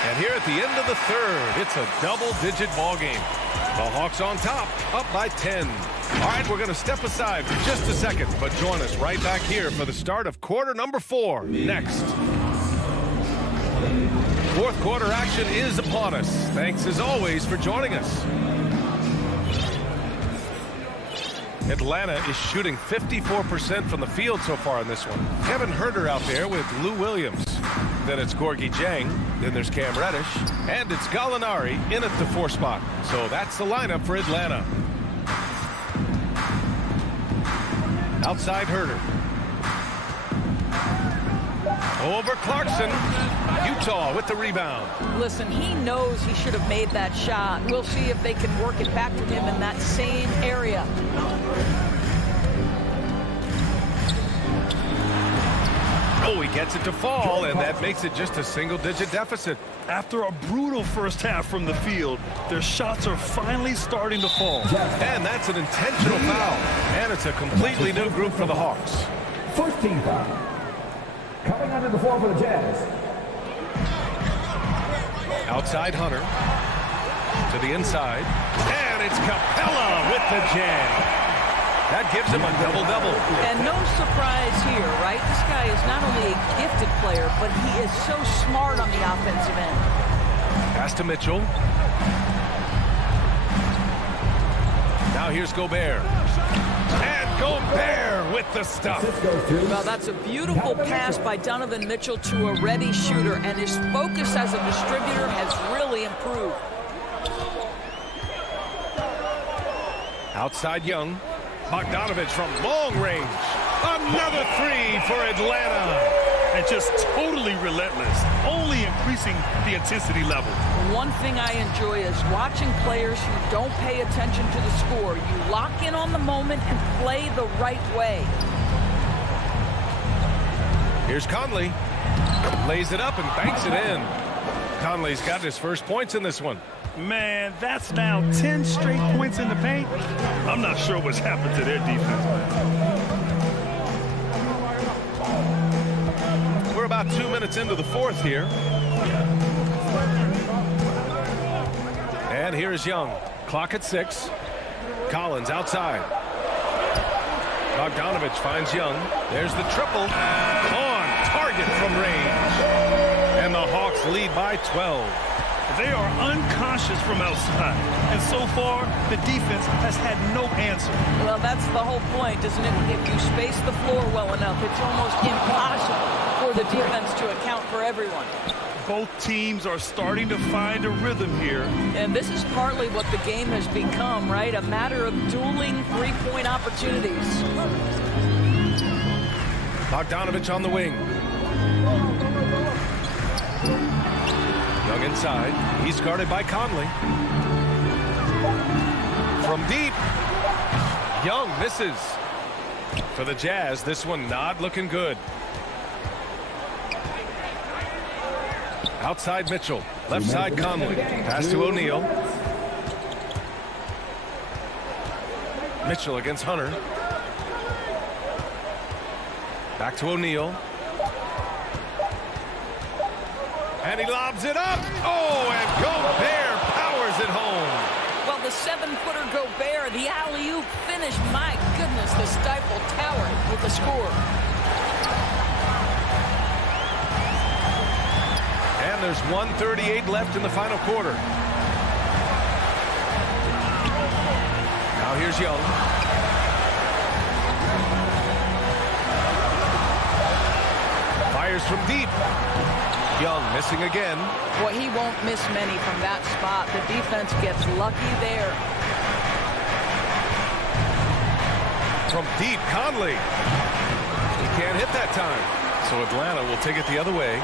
And here at the end of the third, it's a double-digit ball game. The Hawks on top, up by 10. All right, we're going to step aside for just a second, but join us right back here for the start of quarter number 4 next. Fourth quarter action is upon us. Thanks as always for joining us. Atlanta is shooting 54% from the field so far in this one. Kevin Huerter out there with Lou Williams. Then it's Gorgui Dieng. Then there's Cam Reddish. And it's Gallinari in at the 4 spot. So that's the lineup for Atlanta. Outside Huerter. Over Clarkson. Utah with the rebound. Listen, he knows he should have made that shot. We'll see if they can work it back to him in that same area. Oh, he gets it to fall, and that makes it just a single-digit deficit. After a brutal first half from the field, their shots are finally starting to fall. And that's an intentional foul. And it's a completely new group for the Hawks. First team foul. Coming under the floor for the Jazz. Outside Hunter. To the inside. And it's Capella with the jam. That gives him a double-double. And no surprise here, right? This guy is not only a gifted player, but he is so smart on the offensive end. Pass to Mitchell. Now here's Gobert. And Gobert with the stuff. Well, that's a beautiful pass by Donovan Mitchell to a ready shooter, and his focus as a distributor has really improved. Outside Young. Bogdanovich from long range. Another 3 for Atlanta. And just totally relentless, only increasing the intensity level. One thing I enjoy is watching players who don't pay attention to the score. You lock in on the moment and play the right way. Here's Conley. Lays it up and banks it in. Conley's got his first points in this one. Man, that's now 10 straight points in the paint. I'm not sure what's happened to their defense. We're about 2 minutes into the fourth here. And here's Young. Clock at 6. Collins outside. Bogdanovich finds Young. There's the triple. On target from range. And the Hawks lead by 12. They are unconscious from outside. And so far, the defense has had no answer. Well, that's the whole point, isn't it? If you space the floor well enough, it's almost impossible for the defense to account for everyone. Both teams are starting to find a rhythm here. And this is partly what the game has become, right? A matter of dueling three-point opportunities. Bogdanovich on the wing. Young inside. He's guarded by Conley. From deep. Young misses. For the Jazz, this one not looking good. Outside Mitchell. Left side Conley. Pass to O'Neal. Mitchell against Hunter. Back to O'Neal. And he lobs it up. Oh, and Gobert powers it home. Well, the 7-footer Gobert, the alley-oop finish. My goodness, the stifle tower with the score. And there's 1:38 left in the final quarter. Now here's Young. Fires from deep. Young missing again. Boy, he won't miss many from that spot. The defense gets lucky there. From deep, Conley. He can't hit that time. So Atlanta will take it the other way.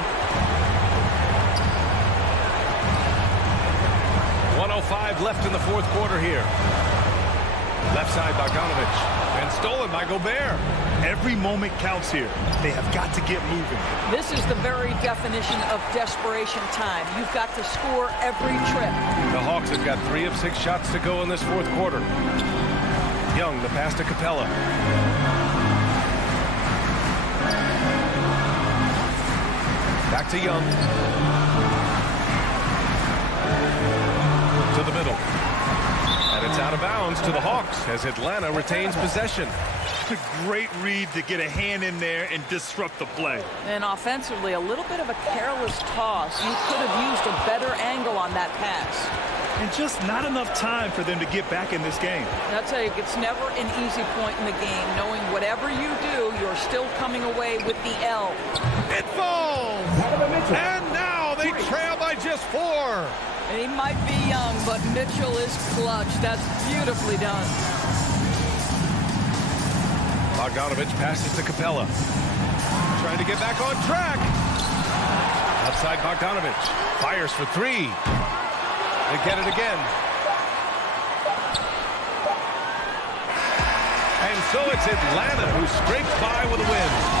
1:05 left in the fourth quarter here. Left side Bogdanovich. And stolen by Gobert. Every moment counts here. They have got to get moving. This is the very definition of desperation time. You've got to score every trip. The Hawks have got 3 of 6 shots to go in this fourth quarter. Young, the pass to Capella. Back to Young. To the middle. And it's out of bounds to the Hawks as Atlanta retains possession. It's a great read to get a hand in there and disrupt the play. And offensively, a little bit of a careless toss. You could have used a better angle on that pass. And just not enough time for them to get back in this game. I'll tell you, it's never an easy point in the game, knowing whatever you do, you're still coming away with the L. It falls! And now they trail by just 4. And he might be young, but Mitchell is clutch. That's beautifully done. Bogdanovich passes to Capella. Trying to get back on track. Outside Bogdanovich. Fires for 3. They get it again. And so it's Atlanta who scrapes by with a win.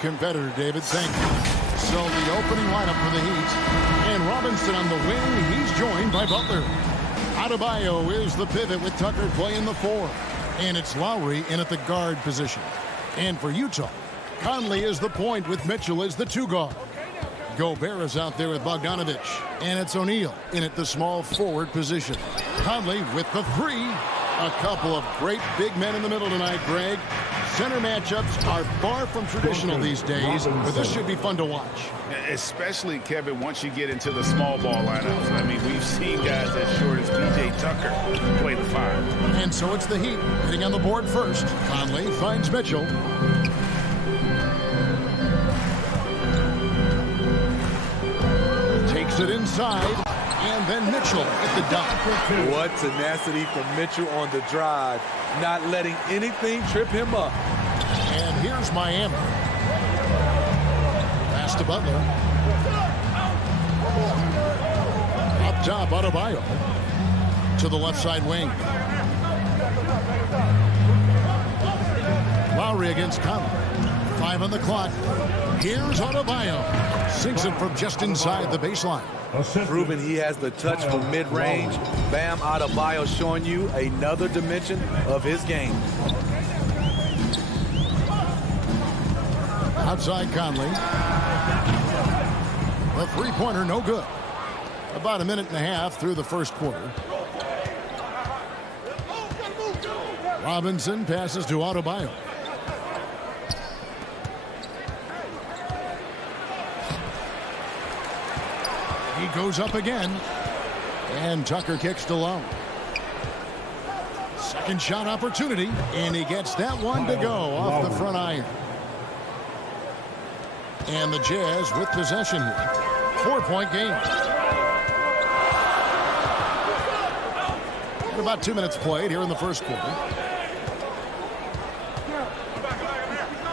Competitor, David. Thank you. So the opening lineup for the Heat. And Robinson on the wing. He's joined by Butler. Adebayo is the pivot with Tucker playing the 4. And it's Lowry in at the guard position. And for Utah, Conley is the point with Mitchell as the 2 guard. Gobert is out there with Bogdanovich. And it's O'Neal in at the small forward position. Conley with the 3. A couple of great big men in the middle tonight, Greg. Center matchups are far from traditional these days, but this should be fun to watch. Especially, Kevin, once you get into the small ball lineups. I mean, we've seen guys as short as P.J. Tucker play the 5. And so it's the Heat hitting on the board first. Conley finds Mitchell. Takes it inside. And then Mitchell at the dunk. What tenacity from Mitchell on the drive. Not letting anything trip him up. And here's Miami. Pass to Butler. Up top, Adebayo. To the left side wing. Lowry against Conley. 5 on the clock. Here's Adebayo. Sinks it from just inside the baseline. Proving he has the touch from mid-range. Bam Adebayo showing you another dimension of his game. Outside Conley. The three-pointer no good. About a minute and a half through the first quarter. Robinson passes to Adebayo. He goes up again. And Tucker kicks to Lowe. Second shot opportunity. And he gets that one to go off the front iron. And the Jazz with possession here. 4-point game. About 2 minutes played here in the first quarter.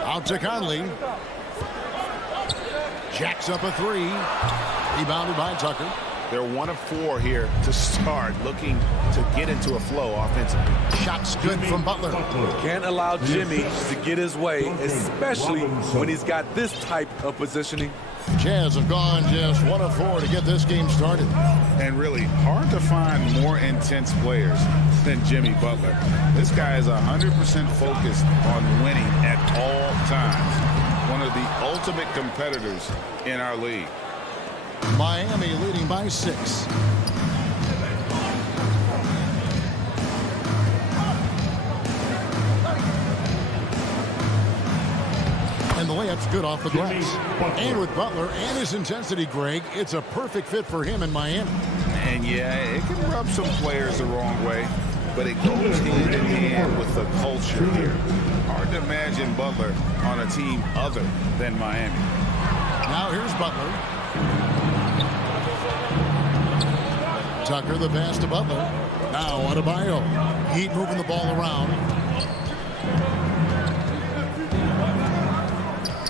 Out to Conley. Jacks up a 3. Rebounded by Tucker. They're 1 of 4 here to start, looking to get into a flow offensively. Shots good from Butler. Can't allow Jimmy to get his way, especially when he's got this type of positioning. Jazz have gone just 1 of 4 to get this game started. And really hard to find more intense players than Jimmy Butler. This guy is 100% focused on winning at all times. One of the ultimate competitors in our league. Miami leading by 6. And the layup layup's good off the glass. And with Butler and his intensity, Greg, it's a perfect fit for him in Miami. And yeah, it can rub some players the wrong way, but it goes hand in hand with the culture here. Hard to imagine Butler on a team other than Miami. Now here's Butler. Tucker the pass to Butler. Now Adebayo. Heat moving the ball around.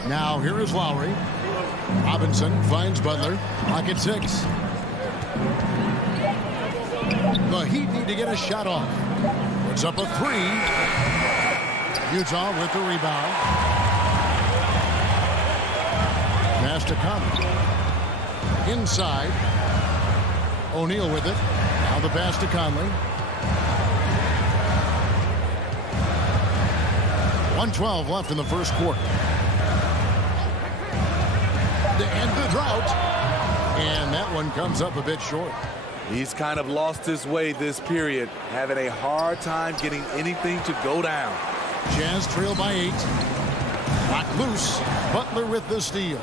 Now here is Lowry. Robinson finds Butler. Clock at 6. The Heat need to get a shot off. Puts up a 3. Utah with the rebound. Pass to Conley. Inside. O'Neal with it. Now the pass to Conley. 1:12 left in the first quarter. To end the drought. And that one comes up a bit short. He's kind of lost his way this period, having a hard time getting anything to go down. Jazz trail by 8. Lock loose. Butler with the steal.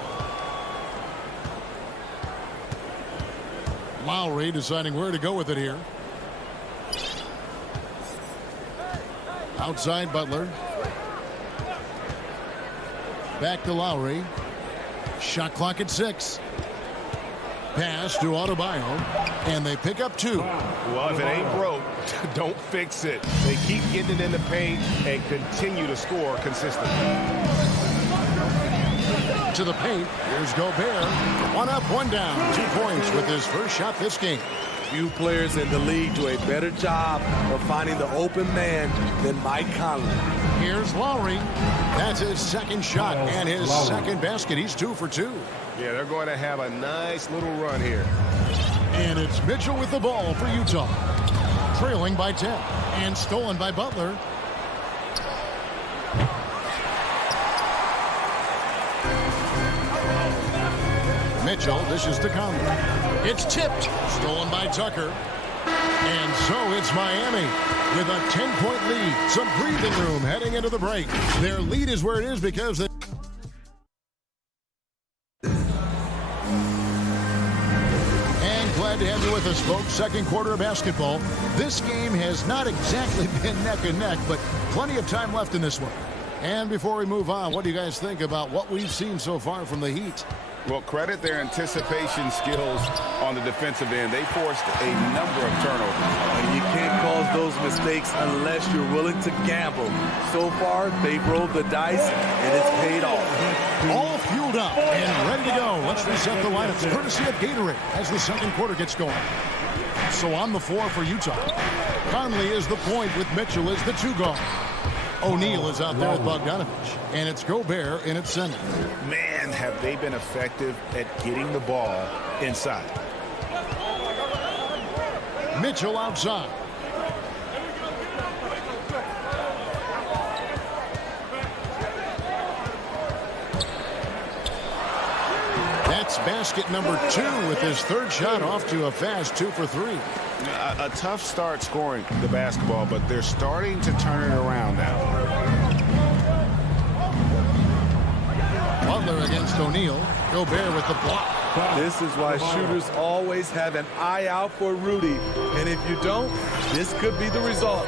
Lowry deciding where to go with it here. Outside Butler. Back to Lowry. Shot clock at 6. Pass to Adebayo. And they pick up 2. Well, if it ain't broke, don't fix it. They keep getting it in the paint and continue to score consistently. To the paint. Here's Gobert. 1 up, 1 down. 2 points with his first shot this game. Few players in the league do a better job of finding the open man than Mike Conley. Here's Lowry. That's his second shot and his second basket. He's 2 for 2. Yeah, they're going to have a nice little run here. And it's Mitchell with the ball for Utah. Trailing by 10. And stolen by Butler. Mitchell dishes to Conley. It's tipped. Stolen by Tucker. And so it's Miami with a 10-point lead. Some breathing room heading into the break. Their lead is where it is because they... And glad to have you with us, folks. Second quarter of basketball. This game has not exactly been neck and neck, but plenty of time left in this one. And before we move on, what do you guys think about what we've seen so far from the Heat? Well, credit their anticipation skills on the defensive end. They forced a number of turnovers. You can't cause those mistakes unless you're willing to gamble. So far, they've rolled the dice, and it's paid off. All fueled up and ready to go. Let's reset the lineups, courtesy of Gatorade, as the second quarter gets going. So on the floor for Utah. Conley is the point with Mitchell as the 2 guard. O'Neal is out there with Bogdanovich. And it's Gobert in its center. Man, have they been effective at getting the ball inside. Mitchell outside. That's basket number 2 with his third shot off to a fast 2 for 3. A tough start scoring the basketball, but they're starting to turn it around now. Butler against O'Neal. Gobert with the block. This is why shooters always have an eye out for Rudy. And if you don't, this could be the result.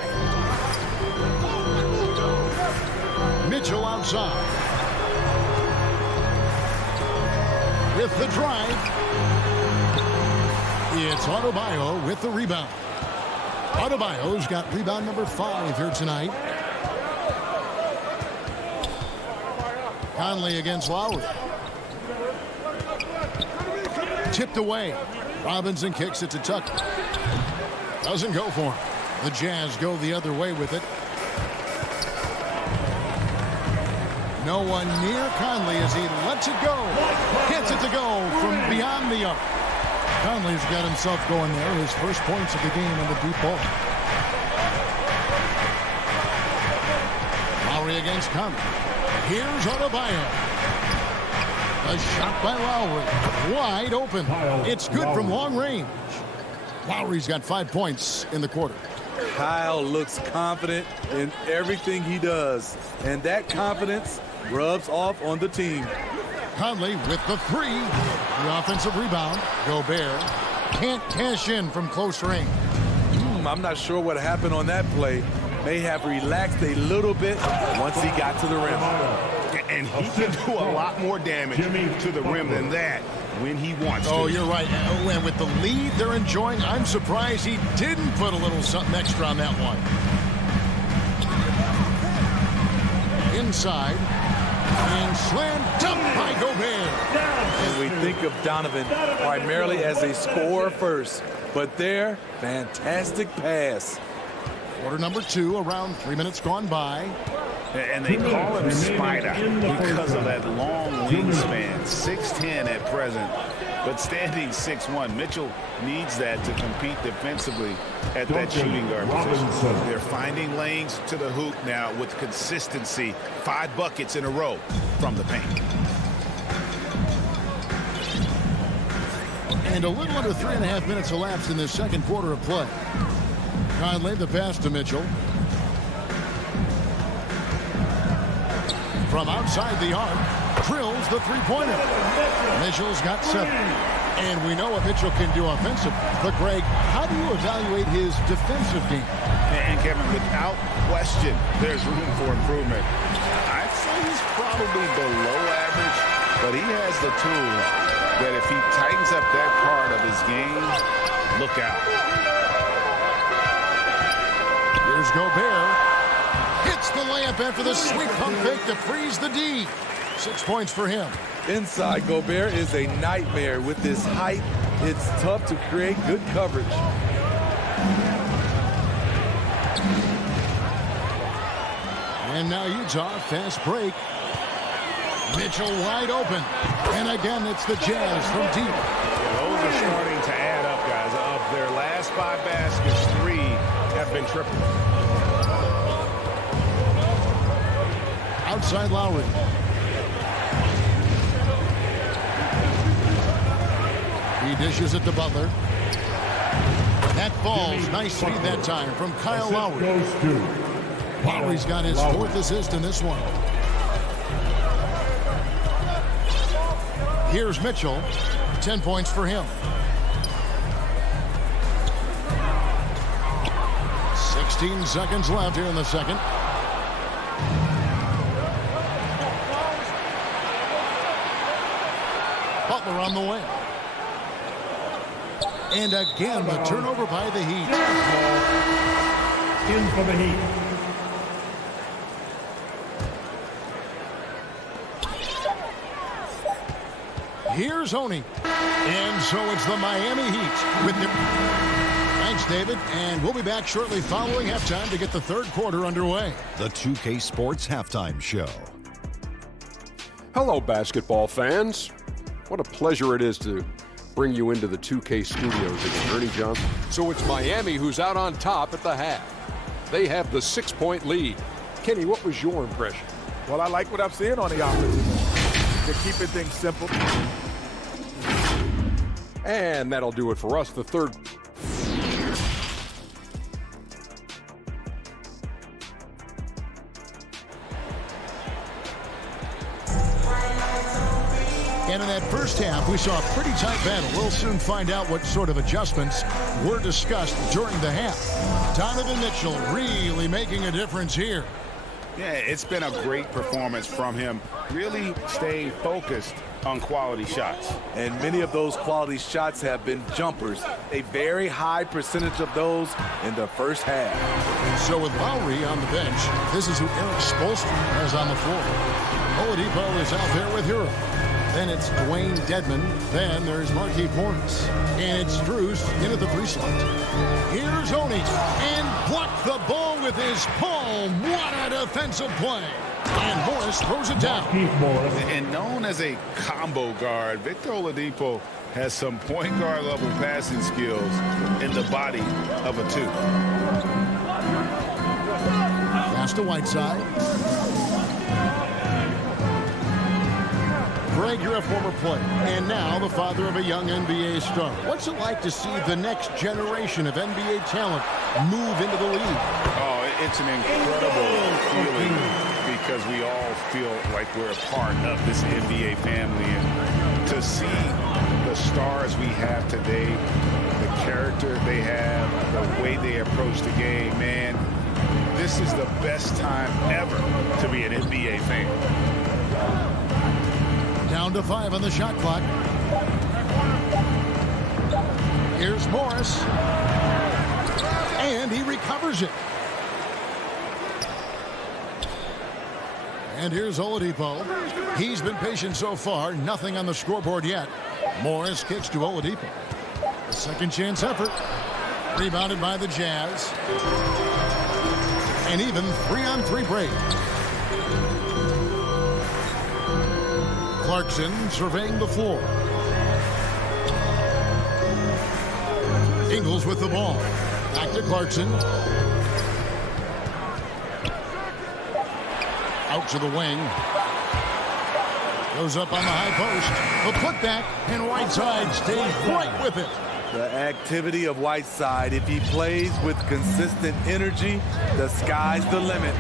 Mitchell outside. With the drive. It's Adebayo with the rebound. Adebayo's got rebound number 5 here tonight. Conley against Lowry. Tipped away. Robinson kicks it to Tucker. Doesn't go for him. The Jazz go the other way with it. No one near Conley as he lets it go. Gets it to go from beyond the arc. Conley's got himself going there. His first points of the game on the deep ball. Lowry against Conley. Here's Adebayo. A shot by Lowry. Wide open. It's good from long range. Lowry's got 5 points in the quarter. Kyle looks confident in everything he does, and that confidence rubs off on the team. Conley with the three. The offensive rebound. Gobert can't cash in from close range. I'm not sure what happened on that play. May have relaxed a little bit once he got to the rim. And he can do a lot more damage to the rim than that when he wants to. Oh, you're right. And with the lead they're enjoying, I'm surprised he didn't put a little something extra on that one. Inside. And slam dunk by Gobert. And we think of Donovan primarily as a scorer first. But there, fantastic pass. Quarter number 2, around 3 minutes gone by. And they call him Spider because of that long wingspan, 6'10" at present, but standing 6'1". Mitchell needs that to compete defensively at that shooting guard position. They're finding lanes to the hoop now with consistency. 5 buckets in a row from the paint. And a little under 3.5 minutes elapsed in this second quarter of play. Conley the pass to Mitchell. From outside the arc, drills the three-pointer. Mitchell's got 7. And we know what Mitchell can do offensively. But, Greg, how do you evaluate his defensive game? And, Kevin, without question, there's room for improvement. I'd say he's probably below average, but he has the tools that if he tightens up that part of his game, look out. Here's Gobert. Hits the layup after the sweep pump fake to freeze the D. 6 points for him. Inside, Gobert is a nightmare. With his height, it's tough to create good coverage. And now Utah, fast break. Mitchell wide open. And again, it's the Jazz from deep. Those are starting to add up, guys. Of their last 5 baskets, 3 have been triple. Outside Lowry. He dishes it to Butler. That falls. Nice feed that time from Kyle Lowry. Lowry's got his 4th assist in this one. Here's Mitchell. 10 points for him. 16 seconds left here in the second. Butler on the way. And again, the turnover by the Heat. In for the Heat. Here's Oni. And so it's the Miami Heat with the... Thanks, David. And we'll be back shortly following halftime to get the third quarter underway. The 2K Sports Halftime Show. Hello, basketball fans. What a pleasure it is to bring you into the 2K studios again. Ernie Johnson. So it's Miami who's out on top at the half. They have the 6-point lead. Kenny, what was your impression? Well, I like what I'm seeing on the offensive end. They're keeping things simple. And that'll do it for us. The third. And in that first half, we saw a pretty tight battle. We'll soon find out what sort of adjustments were discussed during the half. Donovan Mitchell really making a difference here. Yeah, it's been a great performance from him. Really staying focused on quality shots. And many of those quality shots have been jumpers. A very high percentage of those in the first half. So with Lowry on the bench, this is who Eric Spoelstra has on the floor. Oladipo is out there with Hero. Then it's Dwayne Dedman. Then there's Markieff Morris. And it's Strus in at the 3 slot. Here's Oni. And blocked the ball with his palm. What a defensive play. And Morris throws it down. And known as a combo guard, Victor Oladipo has some point guard level passing skills in the body of a 2. Pass to Whiteside. Greg, you're a former player, and now the father of a young NBA star. What's it like to see the next generation of NBA talent move into the lead. Oh, it's an incredible feeling because we all feel like we're a part of this NBA family. And to see the stars we have today, the character they have, the way they approach the game, man, this is the best time ever to be an NBA fan. Down to 5 on the shot clock. Here's Morris. And he recovers it. And here's Oladipo. He's been patient so far. Nothing on the scoreboard yet. Morris kicks to Oladipo. A second chance effort. Rebounded by the Jazz. And even 3-on-3 break. Clarkson surveying the floor. Ingles with the ball. Back to Clarkson. Out to the wing. Goes up on the high post. The putback, and Whiteside stays right with it. The activity of Whiteside, if he plays with consistent energy, the sky's the limit.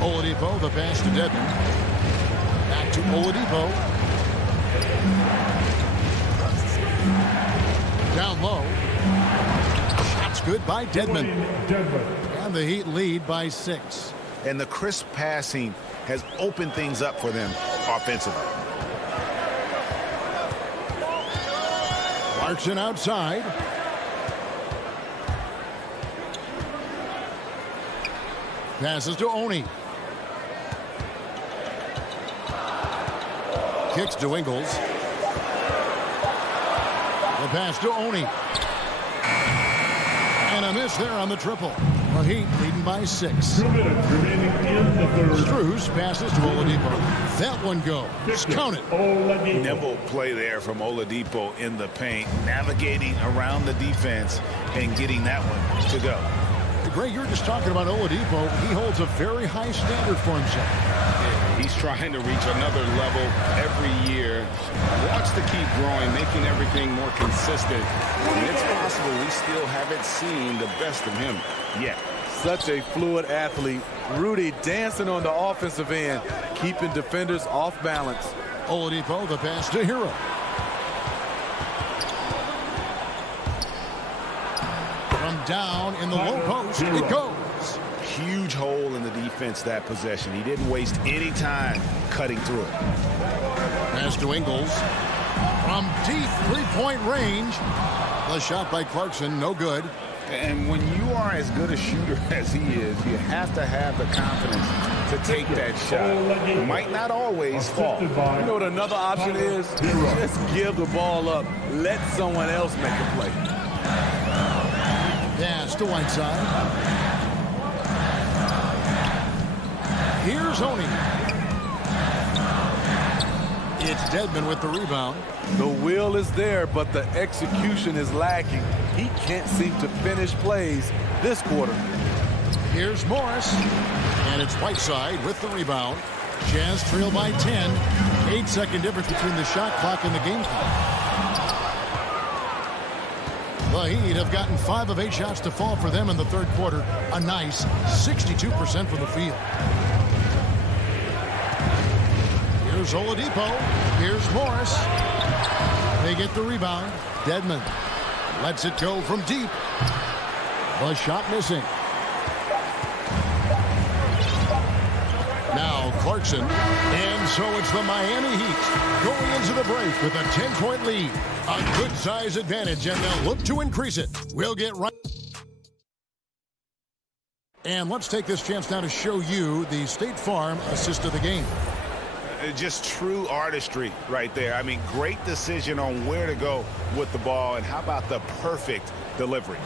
Oladipo, the pass to Dedmon. Back to Oladipo. Down low. Shots good by Dedmon. And the Heat lead by 6. And the crisp passing has opened things up for them offensively. Clarkson outside. Passes to Oni. Kicks to Ingles. The pass to Oni. And a miss there on the triple. The Heat leading by 6. 2 minutes remaining in the third. Strus passes to Oladipo. That one goes. Count it. Oladipo. Nimble play there from Oladipo in the paint, navigating around the defense and getting that one to go. Greg, you're just talking about Oladipo. He holds a very high standard for himself. He's trying to reach another level every year. Wants to keep growing, making everything more consistent. And it's possible we still haven't seen the best of him yet. Such a fluid athlete. Rudy dancing on the offensive end, keeping defenders off balance. Oladipo, the pass to Hero. From down in the low post, it goes. Huge hole in the defense that possession. He didn't waste any time cutting through it. Pass to Ingles. From deep three-point range. The shot by Clarkson, no good. And when you are as good a shooter as he is, you have to have the confidence to take that shot. Might not always fall. You know what another option is? Just give the ball up. Let someone else make a play. Pass to Whiteside. Here's Oni. It's Dedmon with the rebound. The will is there, but the execution is lacking. He can't seem to finish plays this quarter. Here's Morris. And it's Whiteside with the rebound. Jazz trail by 10. 8-second difference between the shot clock and the game clock. The Heat have gotten 5 of 8 shots to fall for them in the third quarter. A nice 62% from the field. Here's Oladipo. Here's Morris. They get the rebound. Dedmon lets it go from deep. The shot missing. Now Clarkson. And so it's the Miami Heat going into the break with a 10-point lead. A good size advantage, and they'll look to increase it. We'll get right. And let's take this chance now to show you the State Farm assist of the game. Just true artistry right there. I mean, great decision on where to go with the ball, and how about the perfect delivery?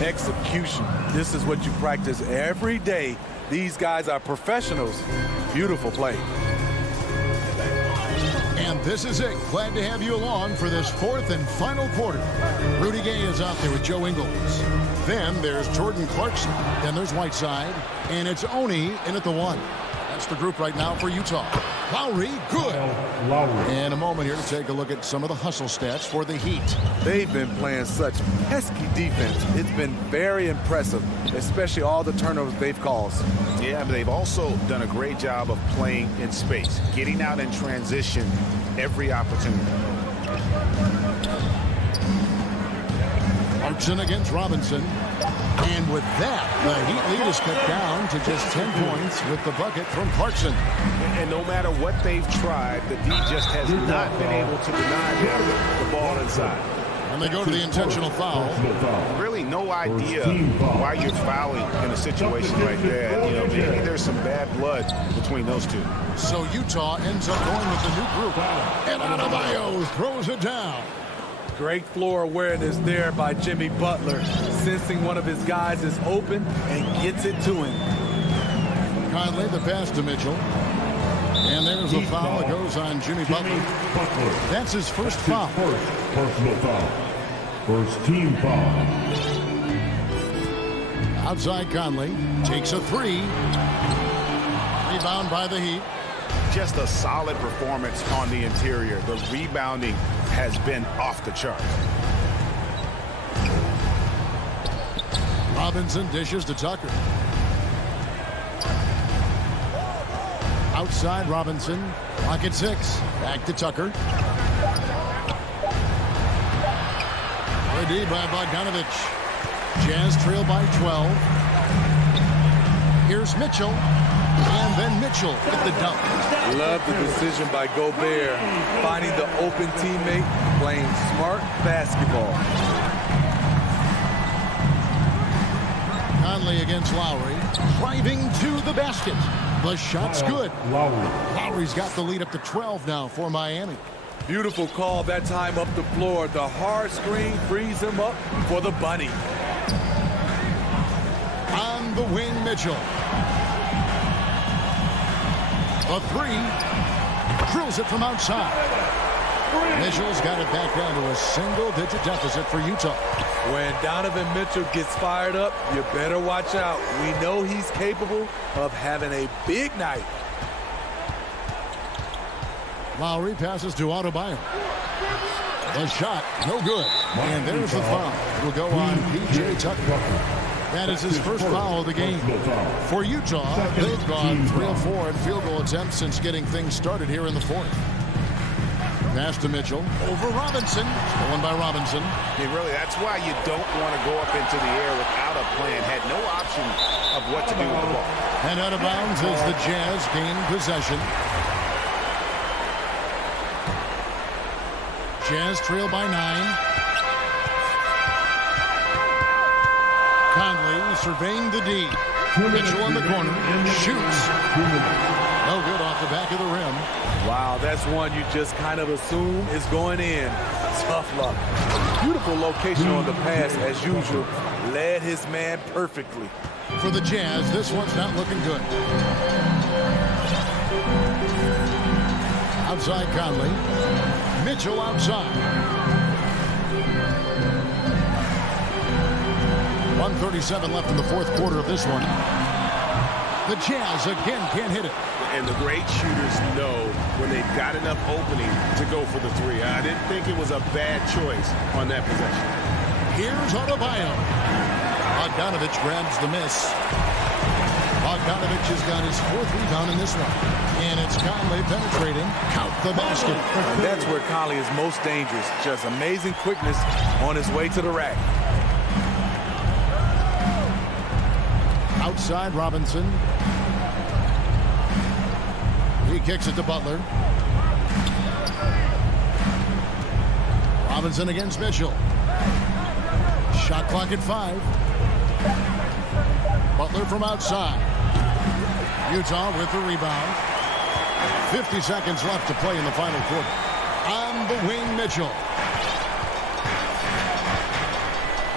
Execution. This is what you practice every day. These guys are professionals. Beautiful play. And this is it. Glad to have you along for this fourth and final quarter. Rudy Gay is out there with Joe Ingles. Then there's Jordan Clarkson. Then there's Whiteside. And it's Oni in at the 1. That's the group right now for Utah. Lowry, good. Lowry. And a moment here to take a look at some of the hustle stats for the Heat. They've been playing such pesky defense. It's been very impressive, especially all the turnovers they've caused. Yeah, but they've also done a great job of playing in space, getting out in transition every opportunity. Clarkson against Robinson. And with that, the Heat lead is cut down to just 10 points with the bucket from Clarkson. And no matter what they've tried, the D just has not been able to deny them the ball inside. And they go to the intentional foul. Really no idea why you're fouling in a situation like that. You know, maybe there's some bad blood between those two. So Utah ends up going with the new group. And Adebayo throws it down. Great floor awareness there by Jimmy Butler, sensing one of his guys is open and gets it to him. Conley the pass to Mitchell. And there's a foul that goes on Jimmy Butler. That's his first foul. First personal foul. First team foul. Outside Conley takes a three. Rebound by the Heat. Just a solid performance on the interior. The rebounding has been off the charts. Robinson dishes to Tucker. Outside Robinson. Clock at 6. Back to Tucker. Good D by Bogdanovich. Jazz trail by 12. Here's Mitchell. And then Mitchell with the dunk. Love the decision by Gobert, finding the open teammate, playing smart basketball. Conley against Lowry, driving to the basket. The shot's good. Lowry's got the lead up to 12 now for Miami. Beautiful call that time up the floor. The hard screen frees him up for the bunny. On the wing, Mitchell. A three. Drills it from outside. Mitchell's got it back down to a single-digit deficit for Utah. When Donovan Mitchell gets fired up, you better watch out. We know he's capable of having a big night. Lowry passes to Adebayo. The shot, no good. And there's the foul. It'll go on P.J. Tucker. That is his first foul of the game. For Utah, they've gone 3 of 4 in field goal attempts since getting things started here in the fourth. Pass to Mitchell. Over Robinson. Stolen by Robinson. Really, that's why you don't want to go up into the air without a plan. Had no option of what to do with the ball. And out of bounds as the Jazz gain possession. Jazz trail by 9. Conley surveying the D. Mitchell in the corner. Shoots. No good off the back of the rim. Wow, that's one you just kind of assume is going in. Tough luck. Beautiful location on the pass as usual. Led his man perfectly. For the Jazz, this one's not looking good. Outside Conley. Mitchell outside. 1:37 left in the fourth quarter of this one. The Jazz again can't hit it. And the great shooters know when they've got enough opening to go for the three. I didn't think it was a bad choice on that possession. Here's Adebayo. Bogdanovich grabs the miss. Bogdanovich has got his 4th rebound in this one. And it's Conley penetrating. Count the basket. And that's where Conley is most dangerous. Just amazing quickness on his way to the rack. Outside Robinson. He kicks it to Butler. Robinson against Mitchell. Shot clock at 5. Butler from outside. Utah with the rebound. 50 seconds left to play in the final quarter. On the wing, Mitchell.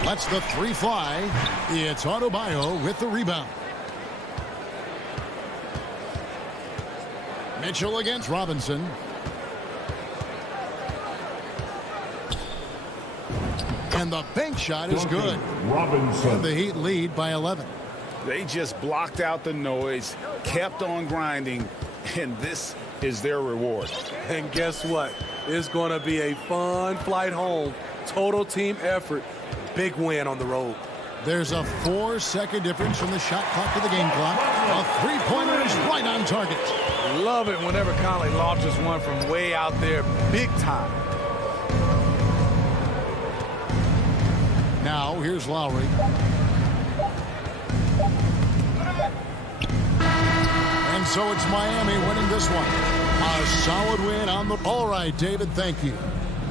Lets the three fly. It's Adebayo with the rebound. Mitchell against Robinson. And the bank shot is good. Robinson. The Heat lead by 11. They just blocked out the noise, kept on grinding, and this is their reward. And guess what? It's going to be a fun flight home. Total team effort. Big win on the road. There's a 4-second difference from the shot clock to the game clock. A three-pointer is right on target. Love it whenever Conley launches one from way out there, big time. Now, here's Lowry. And so it's Miami winning this one. A solid win on the... All right, David, thank you.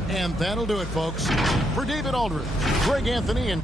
And that'll do it, folks. For David Aldridge, Greg Anthony, and...